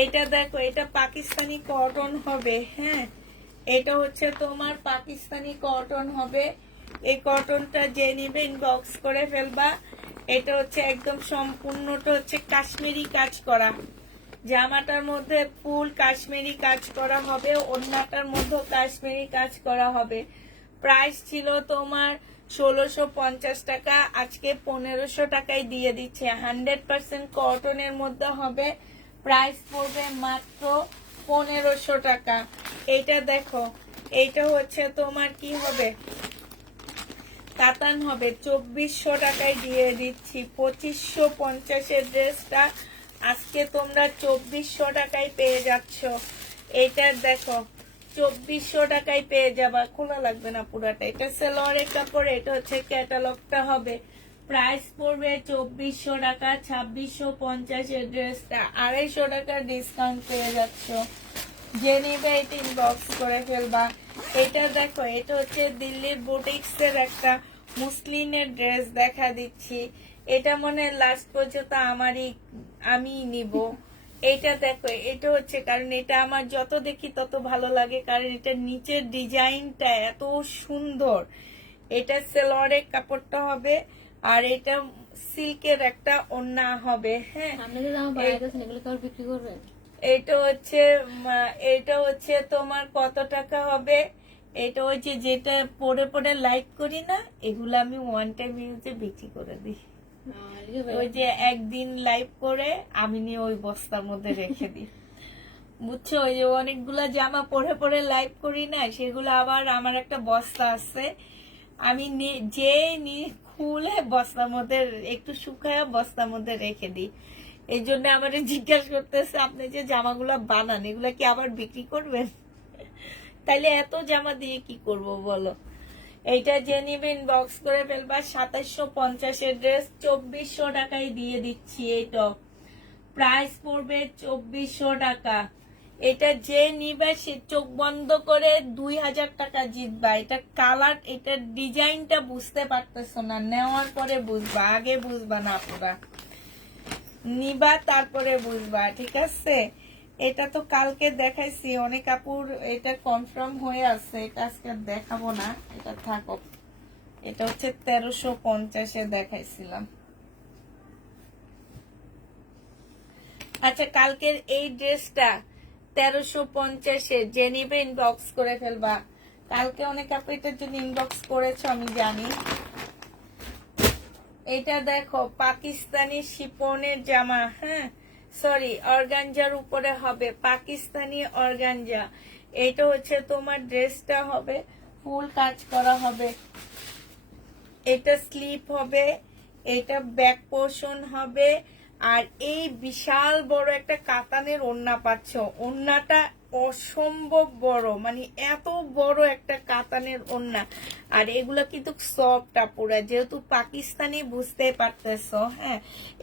এটা দেখো, এটা পাকিস্তানি কটন হবে। হ্যাঁ, এটা হচ্ছে তোমার পাকিস্তানি কটন হবে। এই কটনটা যে নিবে ইনবক্স করে ফেলবা। এটা হচ্ছে একদম সম্পূর্ণটা হচ্ছে কাশ্মীরি কাজ করা। জামাটার মধ্যে ফুল কাশ্মীরি কাজ করা হবে, ওড়নাটার মধ্যে কাশ্মীরি কাজ করা হবে। প্রাইস ছিল তোমার 1650 টাকা, আজকে 1500 টাকায় দিয়ে দিচ্ছে। 100% কটনের মধ্যে হবে, প্রাইস পড়বে মাত্র 1500 টাকা। এটা দেখো, এইটা হচ্ছে তোমার কি হবে, কাতান হবে। 2400 টাকায় দিয়ে দিচ্ছি। 2550 ড্রেসটা আজকে তোমরা 2400 টাকায় পেয়ে যাচ্ছ। এইটার দেখো, 2400 টাকায় পেয়ে যাবা, খোলা লাগবে না পুরাটা। এটা সেলোয়ারের কাপড়, এটা হচ্ছে ক্যাটালগটা হবে। প্রাইস পড়বে 2400 টাকা। 2650 ড্রেসটা 250 টাকা ডিসকাউন্ট পেয়ে যাচ্ছ। যে নিবে এটা ইনবক্স করে ফেলবা। এটা দেখো, এটা হচ্ছে দিল্লির বুটিক্স এর একটা মুসলিনের ড্রেস দেখা দিচ্ছি। এটা মনে লাস্ট পর্যন্ত আমি নিব। এটা দেখো, এটা হচ্ছে, কারণ এটা আমার যত দেখি তত ভালো লাগে, কারণ এটা নিচের ডিজাইনটা এত সুন্দর। এটা সেলোয়ারের কাপড়টা হবে, আর এটা সিল্কের একটা ওড়না হবে। হ্যাঁ, আপনাদের জামা বানাইতেছেন, এগুলো কার বিক্রি করবেন? এটা হচ্ছে তোমার কত টাকা হবে। এটা হচ্ছে যেটা পরে পরে লাইক করি না, এগুলো আমি ওয়ান টাইম ইউজে বিক্রি করে দিই। ওই যে একদিন লাইভ করে আমি নিয়ে ওই বস্তার মধ্যে রেখে দিই, বুঝছো। ওই যে অনেকগুলা জামা পরে পরে লাইভ করি না, সেগুলো আবার আমার একটা বস্তা আছে, আমি যে খুলে বস্তার মধ্যে একটু শুকায় বস্তার মধ্যে রেখে দিই। এই জন্য আমার জিজ্ঞাসা করতেছে, আপনি যে জামাগুলা বানান এগুলা কি আবার বিক্রি করবেন? তাইলে এত জামা দিয়ে কি করব বলো। এইটা যে নিবে ইনবক্স করে ফেলবা। 2750 ড্রেস 2400 টাকায় দিয়ে দিচ্ছি। এইটা প্রাইস পড়বে 2400 টাকা। এটা যে নিবে সে চোখ বন্ধ করে 2000 টাকা জিতবা। এটা কালার, এটা ডিজাইনটা বুঝতে পারতেছো না, নেওয়ার পরে বুঝবা, আগে বুঝবা না, পুরা নিবা তারপরে বুঝবা, ঠিক আছে। এটা তো কালকে দেখাইছি অনেক আপুর, এটা কনফার্ম হয়ে আছে, এটা আজকে দেখাবো না, এটা থাকো। এটা হচ্ছে 1350 দেখাইছিলাম। আচ্ছা, কালকের এই ড্রেসটা 1350 যে নিবে ইনবক্স করে ফেলবা। কালকে অনেক আপু এটার জন্য ইনবক্স করেছো, আমি জানি। এটা দেখো, পাকিস্তানি শিপনের জামা। হ্যাঁ, সরি, অর্গানজার উপরে হবে, পাকিস্তানি অর্গানজা। এটা হচ্ছে তোমার ড্রেসটা হবে, ফুল কাজ করা হবে। এটা স্লিপ হবে, এটা ব্যাক পোর্শন হবে, আর এই বিশাল বড় একটা কাতানের ওড়না পাচ্ছ। ওড়নাটা অসম্ভব বড়, মানে এত বড় একটা কাতানের ওড়না। আর এগুলো কিন্তু সফট আপুরা, যেহেতু পাকিস্তানি বুঝতে পারতেছো। হ্যাঁ,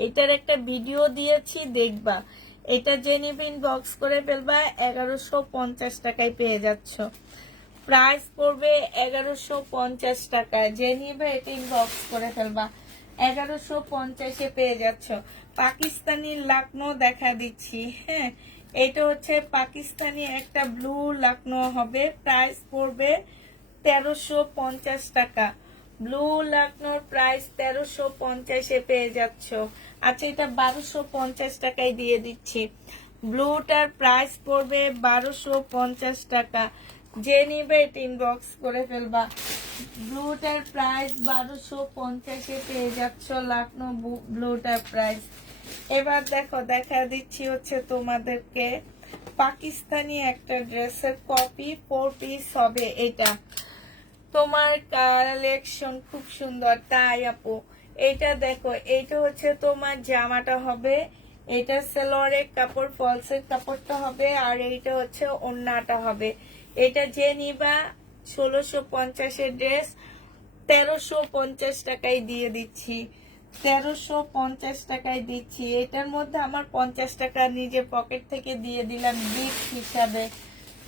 এটার একটা ভিডিও দিয়েছি, দেখবা। এটা জেনিভ ইনবক্স করে ফেলবা, 1150 টাকায় পেয়ে যাচ্ছ। প্রাইস পড়বে 1150 টাকা। যে নিবে এটা ইনবক্স করে ফেলবা। 1150-এ পেয়ে যাচ্ছ। পাকিস্তানি লাকনো দেখা দিচ্ছি, হ্যাঁ। এটা হচ্ছে পাকিস্তানি একটা ব্লু লাকনো হবে, প্রাইস পড়বে 1350 টাকা। ব্লু লাকনোর প্রাইস 1350-এ পেয়ে যাচ্ছ। আচ্ছা, এটা 1250 টাকায় দিয়ে দিচ্ছি। ব্লুটার প্রাইস পড়বে 1250 টাকা। যে নিবে এটা ইনবক্স করে ফেলবা। ব্লুটার প্রাইস 1250-এ পেয়ে যাচ্ছ লাকনো ব্লুটার প্রাইস। এবার দেখো, দেখা দিচ্ছি হচ্ছে তোমাদেরকে পাকিস্তানি একটা ড্রেসের কপি, 4 পিস হবে। এটা তোমার কালেকশন খুব সুন্দর, তাই আপু। এটা দেখো, এটা হচ্ছে তোমার জামাটা হবে, এটা সেলোয়ারের কাপড়, ফলসের কাপড়টা হবে, আর এইটা হচ্ছে ওড়নাটা হবে। এটা যে নিবা 1650-এর ড্রেস 1350 টাকায় দিয়ে দিচ্ছি। 1350 টাকায় দিচ্ছি। এটার মধ্যে আমার 50 টাকা নিজের পকেট থেকে দিয়ে দিলাম গিফট হিসাবে।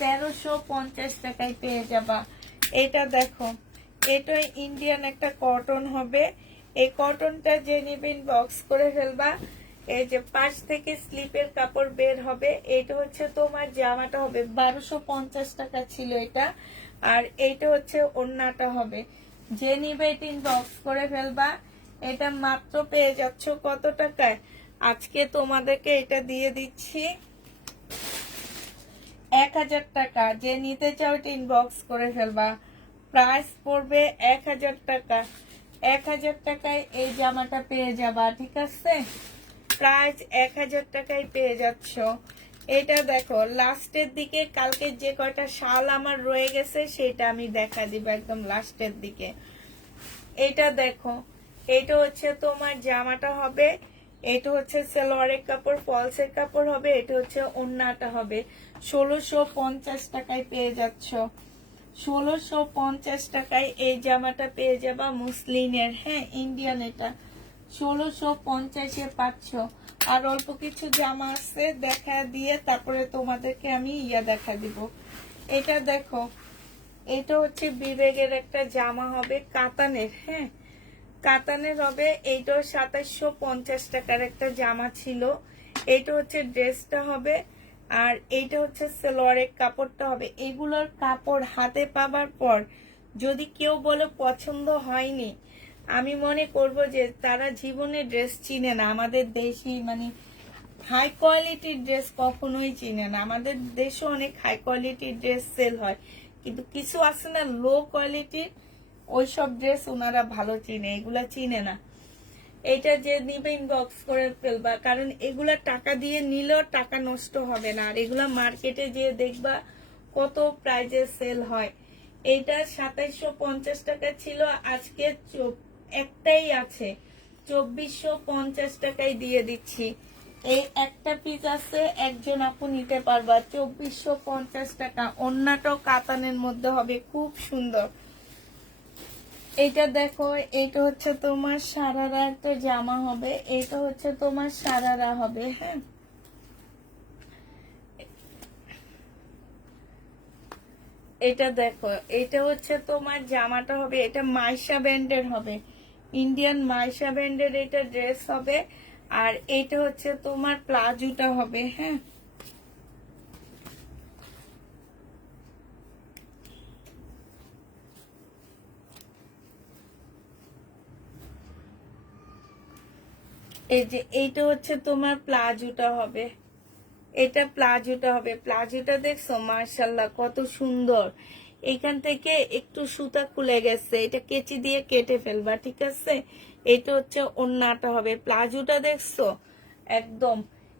1350 টাকায় পেয়ে যাবা। এটা দেখো, এটা ইন্ডিয়ান একটা কটন হবে। এই কটনটা যে নিবেন বক্স করে ফেলবা। এই যে পাশ থেকে স্লিপের কাপড় বের হবে। এটা হচ্ছে তোমার জামাটা হবে, 1250 টাকা ছিল এটা। আর এইটা হচ্ছে ওড়নাটা হবে। যে নিবে এটা বক্স করে ফেলবা। এটা মাত্র পেয়ে যাচ্ছ কত টাকায়? আজকে তোমাদেরকে এটা দিয়ে দিচ্ছি 1000 টাকা। যে নিতে চাও এটা ইনবক্স করে ফেলবা। প্রাইস পড়বে 1000 টাকা। 1000 টাকায় এই জামাটা পেয়ে যাবা, ঠিক আছে? প্রাইস 1000 টাকায় পেয়ে যাচ্ছ। এটা দেখো, লাস্টের দিকে কালকে যে কয়টা শাল আমার রয়ে গেছে সেটা আমি দেখা দিব একদম লাস্টের দিকে। এটা দেখো, এটা হচ্ছে তোমার জামাটা হবে, এটা হচ্ছে সালোয়ারের কাপড়, ফলসের কাপড় হবে, এটা হচ্ছে ওড়নাটা হবে। 1650 টাকায় পেয়ে যাচ্ছ। 1650 টাকায় এই জামাটা পেয়ে যাবা মুসলিনের, হ্যাঁ, ইন্ডিয়ান। এটা 1650-এ পাচ্ছ। আর অল্প কিছু জামা আছে, দেখা দিয়ে তারপরে তোমাদেরকে আমি দেখা দিব। এটা দেখো, এটা হচ্ছে বিবেকের একটা জামা হবে কাতানের, হ্যাঁ, কাতানের হবে। এইটাও 2750 টাকার একটা জামা ছিল। এইটা হচ্ছে ড্রেসটা হবে, আর এইটা হচ্ছে সালোয়ারের কাপড়টা হবে। এগুলোর কাপড় হাতে পাবার পর যদি কেউ বলে পছন্দ হয়নি, আমি মনে করব যে তারা জীবনে ড্রেস চিনে না। আমাদের দেশি মানে হাই কোয়ালিটির ড্রেস কখনোই চিনে না। আমাদের দেশে অনেক হাই কোয়ালিটির ড্রেস সেল হয়, কিন্তু কিছু আছে না লো কোয়ালিটির, ওইসব ড্রেস ওনারা ভালো চিনে, এগুলা চিনে না। এটা যে নিবে ইনবক্স করে ফেলবা, কারণ এগুলা টাকা দিয়ে নিলেও টাকা নষ্ট হবে না। আর এগুলা মার্কেটে যেয়ে দেখবা কত প্রাইজে সেল হয়। এইটা 2750 টাকা ছিল, আজকে একটাই আছে, 2450 টাকায় দিয়ে দিচ্ছি। এই একটা পিস আছে, একজন আপু নিতে পারবা, 2450 টাকা। ওড়নাটাও কাতানের মধ্যে হবে, খুব সুন্দর। এইটা দেখো, এইটা হচ্ছে তোমার সারারা একটা জামা হবে, এইটা হচ্ছে তোমার সারারা হবে, হ্যাঁ। এটা দেখো, এটা হচ্ছে তোমার জামাটা হবে, এটা মাইশা ব্র্যান্ডের হবে, ইন্ডিয়ান মাইশা ব্র্যান্ডের এটা ড্রেস হবে। আর এইটা হচ্ছে তোমার প্লাজোটা হবে, হ্যাঁ। এই যে এইটা হচ্ছে তোমার প্লাজোটা হবে, এটা প্লাজোটা হবে। প্লাজোটা দেখছো মার্শাল্লাহ কত সুন্দর। এখান থেকে একটু সুতা খুলে গেছে, এটা কেচি দিয়ে কেটে ফেলবা, ঠিক আছে? এটা হচ্ছে ওড়নাটা হবে। প্লাজোটা দেখছো একদম।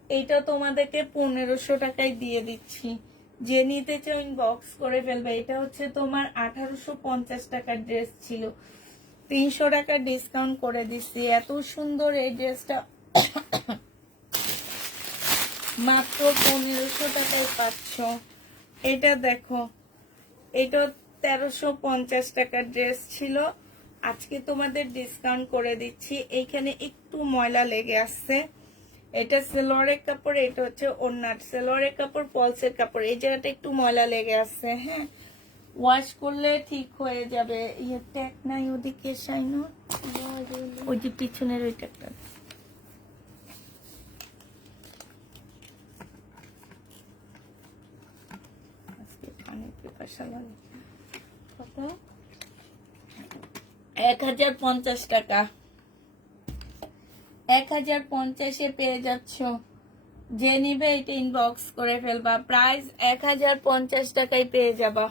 এইটা তোমাদেরকে 1500 টাকায় দিয়ে দিচ্ছি। যে নিতে চাও ইনবক্স করে ফেলবে। এটা হচ্ছে তোমার 1850 টাকার ড্রেস ছিল, 300 টাকা ডিসকাউন্ট করে দিচ্ছি। এত সুন্দর এই ড্রেসটা মাত্র 1500 টাকায় পাচ্ছ। এটা দেখো, এটা 1350 টাকার ড্রেস ছিল, আজকে তোমাদের ডিসকাউন্ট করে দিচ্ছি। এইখানে একটু ময়লা লেগে আসছে। এটা সালোয়ারের কাপড়, এটা হচ্ছে ওড়নার। সালোয়ারের কাপড়, ফলসের কাপড়, এই জায়গাটা একটু ময়লা লেগে আসছে, হ্যাঁ। ওয়াশ করলে ঠিক হয়ে যাবে। ইয়ে ট্যাগ নাই ওদিকে শাইনুর, ওই যে পিছনের ওই ট্যাগটা। আজকে পানির পিপাসা লাগে। কত? 1050 টাকা। 1050-এ পেয়ে যাচ্ছ। যে নিবে এটা ইনবক্স করে ফেলবা। প্রাইস 1050 টাকায় পেয়ে যাবা।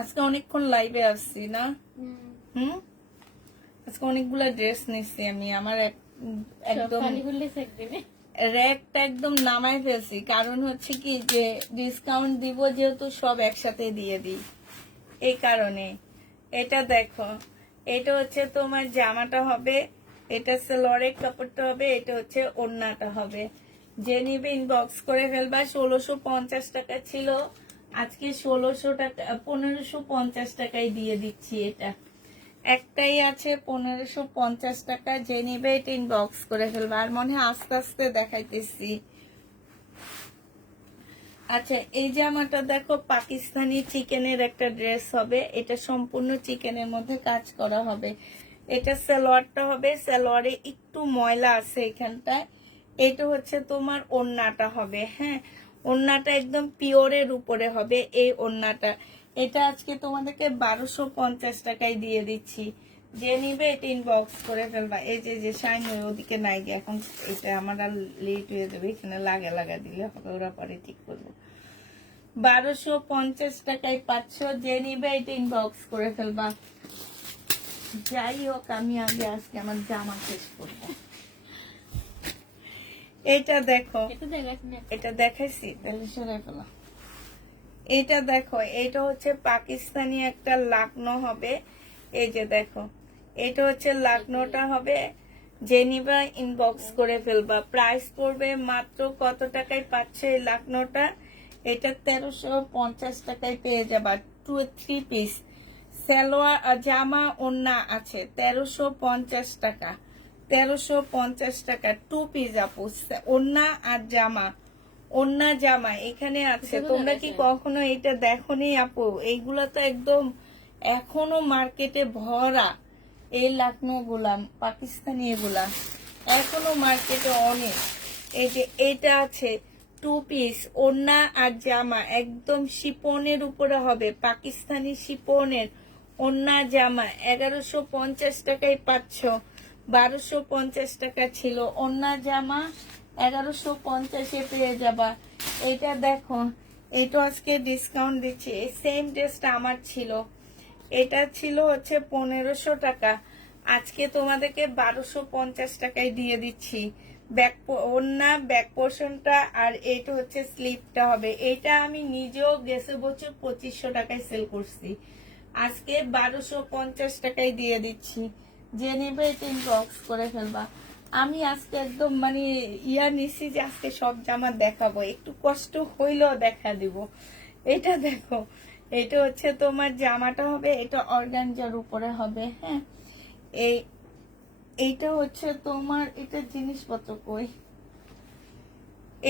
আজকে অনেকক্ষণ লাইভে আসছি না? হুম, আজকে অনেকগুলা ড্রেস নিচ্ছি আমি। আমার একদম র্যাকটা একদম নামাই ফেলছি, কারণ হচ্ছে কি যে ডিসকাউন্ট দিব যেহেতু সব একসাথে দিয়ে দিই, এই কারণে। এটা দেখো, এটা হচ্ছে তোমার জামাটা হবে, এটা সালোয়ারের কাপড়টা হবে, এটা হচ্ছে ওড়নাটা হবে। যে নিবে ইনবক্স করে ফেলবা। 1650 টাকা ছিল, আজকে 1600 টাকা 1550 টাকায় দিয়ে দিচ্ছি। এটা একটাই আছে 1550 টাকা। যে নিবে এটা ইনবক্স করে ফেলবা। আর মনে হয় আস্তে আস্তে দেখাইতেছি। আচ্ছা, এই জামাটা দেখো, পাকিস্তানি চিকেনের একটা ড্রেস হবে। এটা সম্পূর্ণ চিকেনের মধ্যে কাজ করা হবে। এটা সালোয়ারটা হবে, সালোয়ারে একটু ময়লা আছে এখানটায়। এটা হচ্ছে তোমার ওড়নাটা হবে। হ্যাঁ, ওড়নাটা একদম পিওরের উপরে হবে এই ওড়নাটা। এটা আজকে তোমাদেরকে 1250 টাকায় দিয়ে দিচ্ছি। যে নিবে এটা ইনবক্স করে ফেলবা। এই যে শাইন ওদিকে নাই গে, এখন এটা আমার আর লেট হয়ে যাবে, এখানে লাগা দিলে হবে, ওরা পরে ঠিক করবো। 1250 টাকায় পাচ্ছ। যে নিবে এটা ইনবক্স করে ফেলবা। যাই হোক, আমি আগে আজকে আমার জামা শেষ করবো। এটা দেখো, এটা দেখাইছি, তাহলে সরাই ফেলা। এটা দেখো, এটা হচ্ছে পাকিস্তানি একটা লাকনো হবে। এই যে দেখো, এটা হচ্ছে লাকনোটা হবে। যে নিবা ইনবক্স করে ফেলবা। প্রাইস পড়বে মাত্র কত টাকায় পাচ্ছে এই লাকনোটা? এটা 1350 টাকায় পেয়ে যাবা। 2-3 পিস সালোয়ার জামা ওড়না আছে 1350 টাকা। 1350 টাকা 2 পিস আপু, ওড়না আর জামা। ওড়না জামা এখানে আছে। তোমরা কি কখনো এটা দেখোনি আপু? এইগুলা তো একদম এখনো মার্কেটে ভরা। এই লাকনো গুলা, পাকিস্তানি এগুলা এখনো মার্কেটে অনেক। এই যে এটা আছে 2 পিস ওড়না আর জামা, একদম শিপনের উপরে হবে, পাকিস্তানি শিপনের ওড়না জামা। 1150 টাকায় পাচ্ছ। 1250 টাকা ছিল ওড়না জামা, 1150-এ পেয়ে যাবা। এটা দেখো, এটা আজকে ডিসকাউন্ট দিচ্ছি। সেম ড্রেসটা আমার ছিল, এটা ছিল হচ্ছে 1500 টাকা, আজকে তোমাদেরকে 1250 টাকায় দিয়ে দিচ্ছি। ব্যাক ওড়না, ব্যাক পোর্শনটা, আর এইটা হচ্ছে স্লিপটা হবে। এটা আমি নিজেও গেছে বছর 2500 টাকায় সেল করছি, আজকে 1250 টাকায় দিয়ে দিচ্ছি। যে নেবে এটা ইনবক্স করে ফেলবা। আমি আজকে একদম মানে নিছি যে আজকে সব জামা দেখাবো, একটু কষ্ট হইলেও দেখা দিব। এটা দেখো, এটা হচ্ছে তোমার জামাটা হবে, এটা অর্গানজার উপরে হবে। হ্যাঁ, এইটা হচ্ছে তোমার, এটা জিনিসপত্র কই,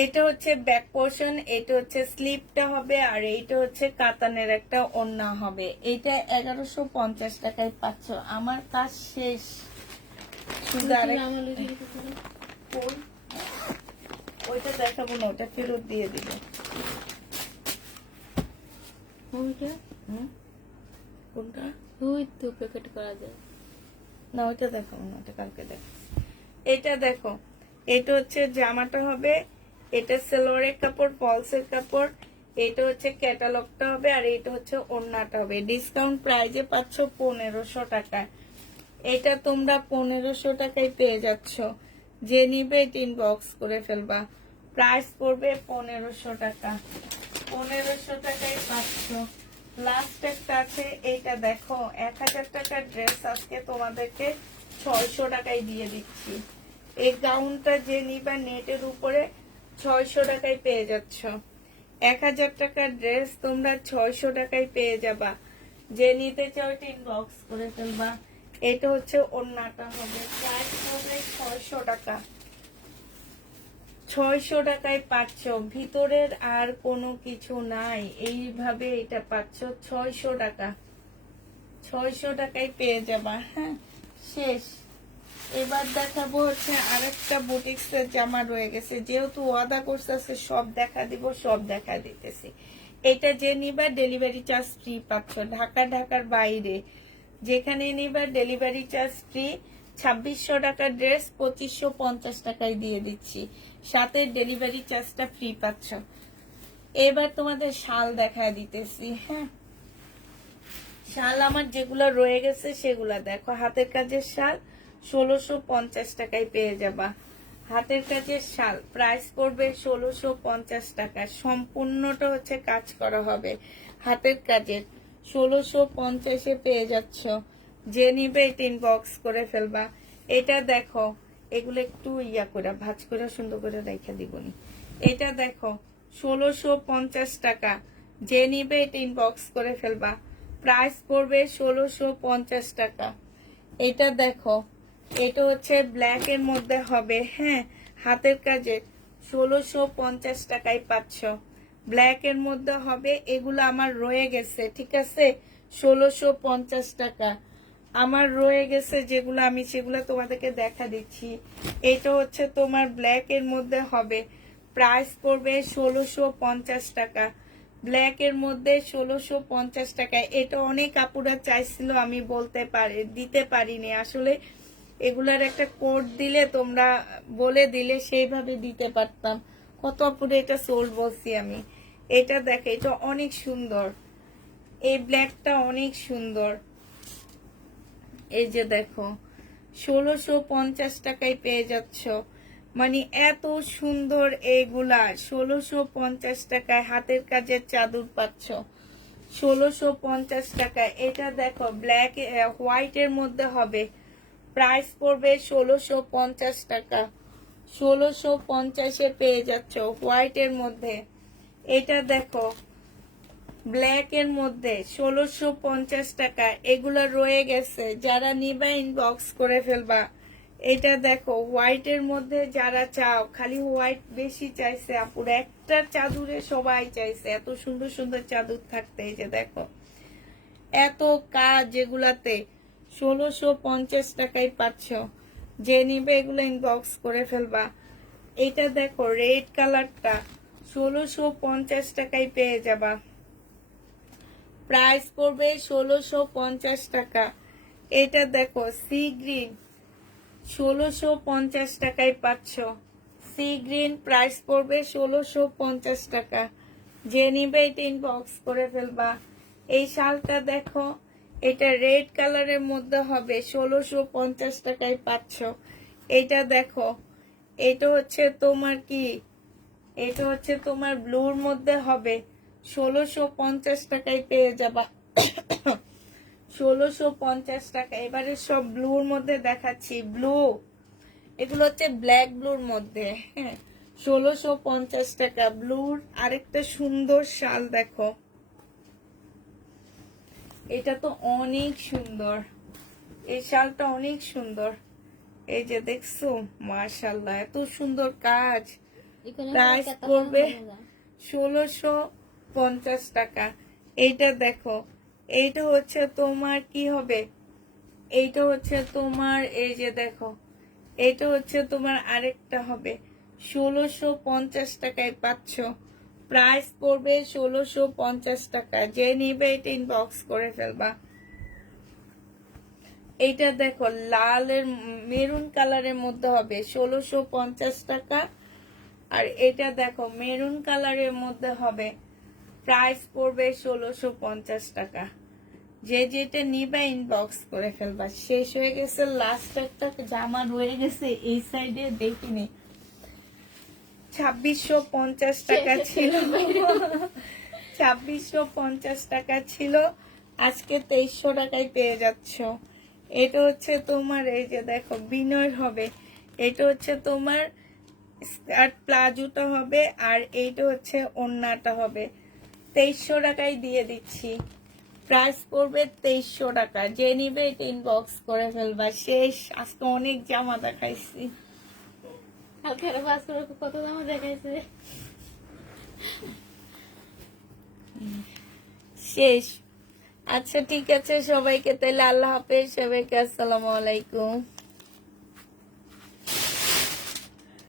এটা হচ্ছে ব্যাক পোর্শন, এটা হচ্ছে স্লিপটা হবে, আর এইটা হচ্ছে কাতানের একটা ওড়না হবে। এটা 1150 টাকায় পাচ্ছ। আমার কাজ শেষ। ওইটা দেখাবো না, ওটা ফেরত দিয়ে দিবে। কোনটা? ওই তো প্যাকেট করা যায় না, ওইটা দেখাবো না, ওটা কালকে দেখো। এটা দেখো, এটা হচ্ছে জামাটা হবে, এটা সালোয়ারের কাপড়, ফলসের কাপড়, এটা হচ্ছে ক্যাটালগটা হবে, আর এটা হচ্ছে ওড়নাটা হবে। ডিসকাউন্ট প্রাইজে পাচ্ছ 1500 টাকায়। এটা তোমরা 1500 টাকায় পেয়ে যাচ্ছ। যে নিবে এটা ইনবক্স করে ফেলবা। প্রাইস পড়বে 1500 টাকা। 1500 টাকায় পাচ্ছ। লাস্ট একটা আছে, এইটা দেখো, 1000 টাকার ড্রেস আজকে তোমাদেরকে 600 টাকায় দিয়ে দিচ্ছি। এই গাউনটা যে নিবা নেটের উপরে 600 টাকায় পেয়ে যাচ্ছ। 1000 টাকার ড্রেস তোমরা 600 টাকায় পেয়ে যাবা। যে নিতে চাও এটা ইনবক্স করে ফেলবা। এটা হচ্ছে ওড়নাটা হবে, প্রাইস হবে 600 টাকা। 600 টাকায় পাচ্ছ, ভিতরের আর কোনো কিছু নাই, এইভাবে এটা পাচ্ছ 600 টাকা। 600 টাকায় পেয়ে যাবা। হ্যাঁ, শেষ। এবার দেখাবো হচ্ছে আরেকটা বুটিক্সের জামা রয়ে গেছে, যেহেতু ওয়াদা করতেছে সব দেখা দিব, সব দেখা দিতেছি। এটা যে নিবা ডেলিভারি চার্জ ফ্রি পাচ্ছ, ঢাকার বাইরে যেখানে নিবা ডেলিভারি চার্জ ফ্রি। 2600 টাকার ড্রেস 2550 টাকায় দিয়ে দিচ্ছি, সাথে ডেলিভারি চার্জটা ফ্রি পাচ্ছ। এবার তোমাদের শাল দেখায় দিতেছি। হ্যাঁ, শাল আমার যেগুলা রয়ে গেছে সেগুলা দেখো। হাতের কাজের শাল 1650 টাকায় পেয়ে যাবা। হাতের কাজের শাল প্রাইস পড়বে 1650 টাকা, সম্পূর্ণটা হচ্ছে কাজ করা হবে হাতের কাজের। 1650-এ পেয়ে যাচ্ছ, যে নিবে এটা ইনবক্স করে ফেলবা। এটা দেখো, এগুলো একটু ইয়া করে ভাঁজ করে সুন্দর করে রেখে দিবনি। এটা দেখো 1650 টাকা, যে নিবে এটা ইনবক্স করে ফেলবা। প্রাইস পড়বে 1650 টাকা। এটা দেখো, এটা হচ্ছে ব্ল্যাক এর মধ্যে হবে। হ্যাঁ, হাতের কাজে 1650 টাকায় পাচ্ছ, ব্ল্যাক এর মধ্যে হবে। এগুলো আমার রয়ে গেছে, ঠিক আছে, 1650 টাকা আমার রয়ে গেছে যেগুলো, আমি সেগুলো তোমাদেরকে দেখা দিচ্ছি। এটা হচ্ছে তোমার ব্ল্যাক এর মধ্যে হবে, প্রাইস পড়বে 1650 টাকা। ব্ল্যাক এর মধ্যে 1650 টাকা। এটা অনেক আপুরা চাইছিল, আমি দিতে পারিনি আসলে। এগুলার একটা কোড দিলে, তোমরা বলে দিলে সেইভাবে দিতে পারতাম। কত আপুরে এটা সোল্ড বলছি আমি। এটা দেখে, এটা অনেক সুন্দর, এই ব্ল্যাকটা অনেক সুন্দর। এই যে দেখো 1650 টাকায় পেয়ে যাচ্ছ, মানে এত সুন্দর এগুলা। 1650 টাকায় হাতের কাজের চাদর পাচ্ছ 1650 টাকায়। এটা দেখো ব্ল্যাক হোয়াইট এর মধ্যে হবে, প্রাইস পড়বে 1650 টাকা। 1650-এ পেয়ে যাচ্ছ হোয়াইট এর মধ্যে। এটা দেখো ব্ল্যাক এর মধ্যে 1650 টাকা। এগুলা রয়ে গেছে, যারা নিবা ইনবক্স করে ফেলবা। এটা দেখো হোয়াইট এর মধ্যে, যারা চাও, খালি হোয়াইট বেশি চাইছে আপুরা, একটা চাদরে সবাই চাইছে, এত সুন্দর সুন্দর চাদর থাকতে। এই যে দেখো এত কাজ, এগুলাতে 1650 টাকায় পাচ্ছ, যে নিবে এগুলো ইনবক্স করে ফেলবা। এটা দেখো রেড কালারটা 1650 টাকায় পেয়ে যাবা, প্রাইস পড়বে 1650 টাকা। এটা দেখো সি গ্রিন 1650 টাকায় পাচ্ছ, সি গ্রিন প্রাইস পড়বে 1650 টাকা, যে নিবে এটা ইনবক্স করে ফেলবা। এই শালটা দেখো, এটা রেড কালারের মধ্যে হবে, 1650 টাকায় পাচ্ছ। এটা দেখো, এটা হচ্ছে তোমার কি, এটা হচ্ছে তোমার ব্লুর মধ্যে হবে, 1650 টাকায় পেয়ে যাবা। 1650 টাকা। এবারে সব ব্লুর মধ্যে দেখাচ্ছি, ব্লু, এগুলো হচ্ছে ব্ল্যাক ব্লুর মধ্যে। হ্যাঁ, 1650 টাকা ব্লুর। আরেকটা সুন্দর শাল দেখো, এটা তো অনেক সুন্দর, এই শালটা অনেক সুন্দর। এই যে দেখছো, মাশাআল্লাহ এত সুন্দর কাজ। প্রাইস করবে 1650 টাকা। এইটা দেখো, এইটা হচ্ছে তোমার কি হবে, এইটা হচ্ছে তোমার, এই যে দেখো, এটা হচ্ছে তোমার আরেকটা হবে, 1650 টাকায় পাচ্ছ, প্রাইস পড়বে 1650 টাকা। যে নিবে এটা ইনবক্স করে ফেলবা। এইটা দেখো লালের মেরুন কালারের মধ্যে হবে, 1650 টাকা। আর এটা দেখো মেরুন কালারের মধ্যে হবে, প্রাইস পড়বে 1650 টাকা। যে যেটা নিবা ইনবক্স করে ফেলবা। শেষ হয়ে গেছে, লাস্ট একটা জামা রয়ে গেছে এই সাইডে, দেখিনি। 2650 টাকা ছিল, 2650 টাকা ছিল, আজকে 2300 টাকায় পেয়ে যাচ্ছ। এটা হচ্ছে তোমার, এই যে দেখো বিনয় হবে, এটা হচ্ছে তোমার স্কার্ট প্লাজোটা হবে, আর এইটা হচ্ছে ওড়নাটা হবে। 2300 টাকায় দিয়ে দিচ্ছি, প্রাইস পড়বে 2300 টাকা। যে নিবে এটা ইনবক্স করে ফেলবা। শেষ, আজকে অনেক জামা দেখাইছি। কালকে আর বাস করে কত জামা দেখাইছে। শেষ। আচ্ছা ঠিক আছে, সবাইকে তাহলে আল্লাহ হাফেজ, সবাইকে আসসালামু আলাইকুম।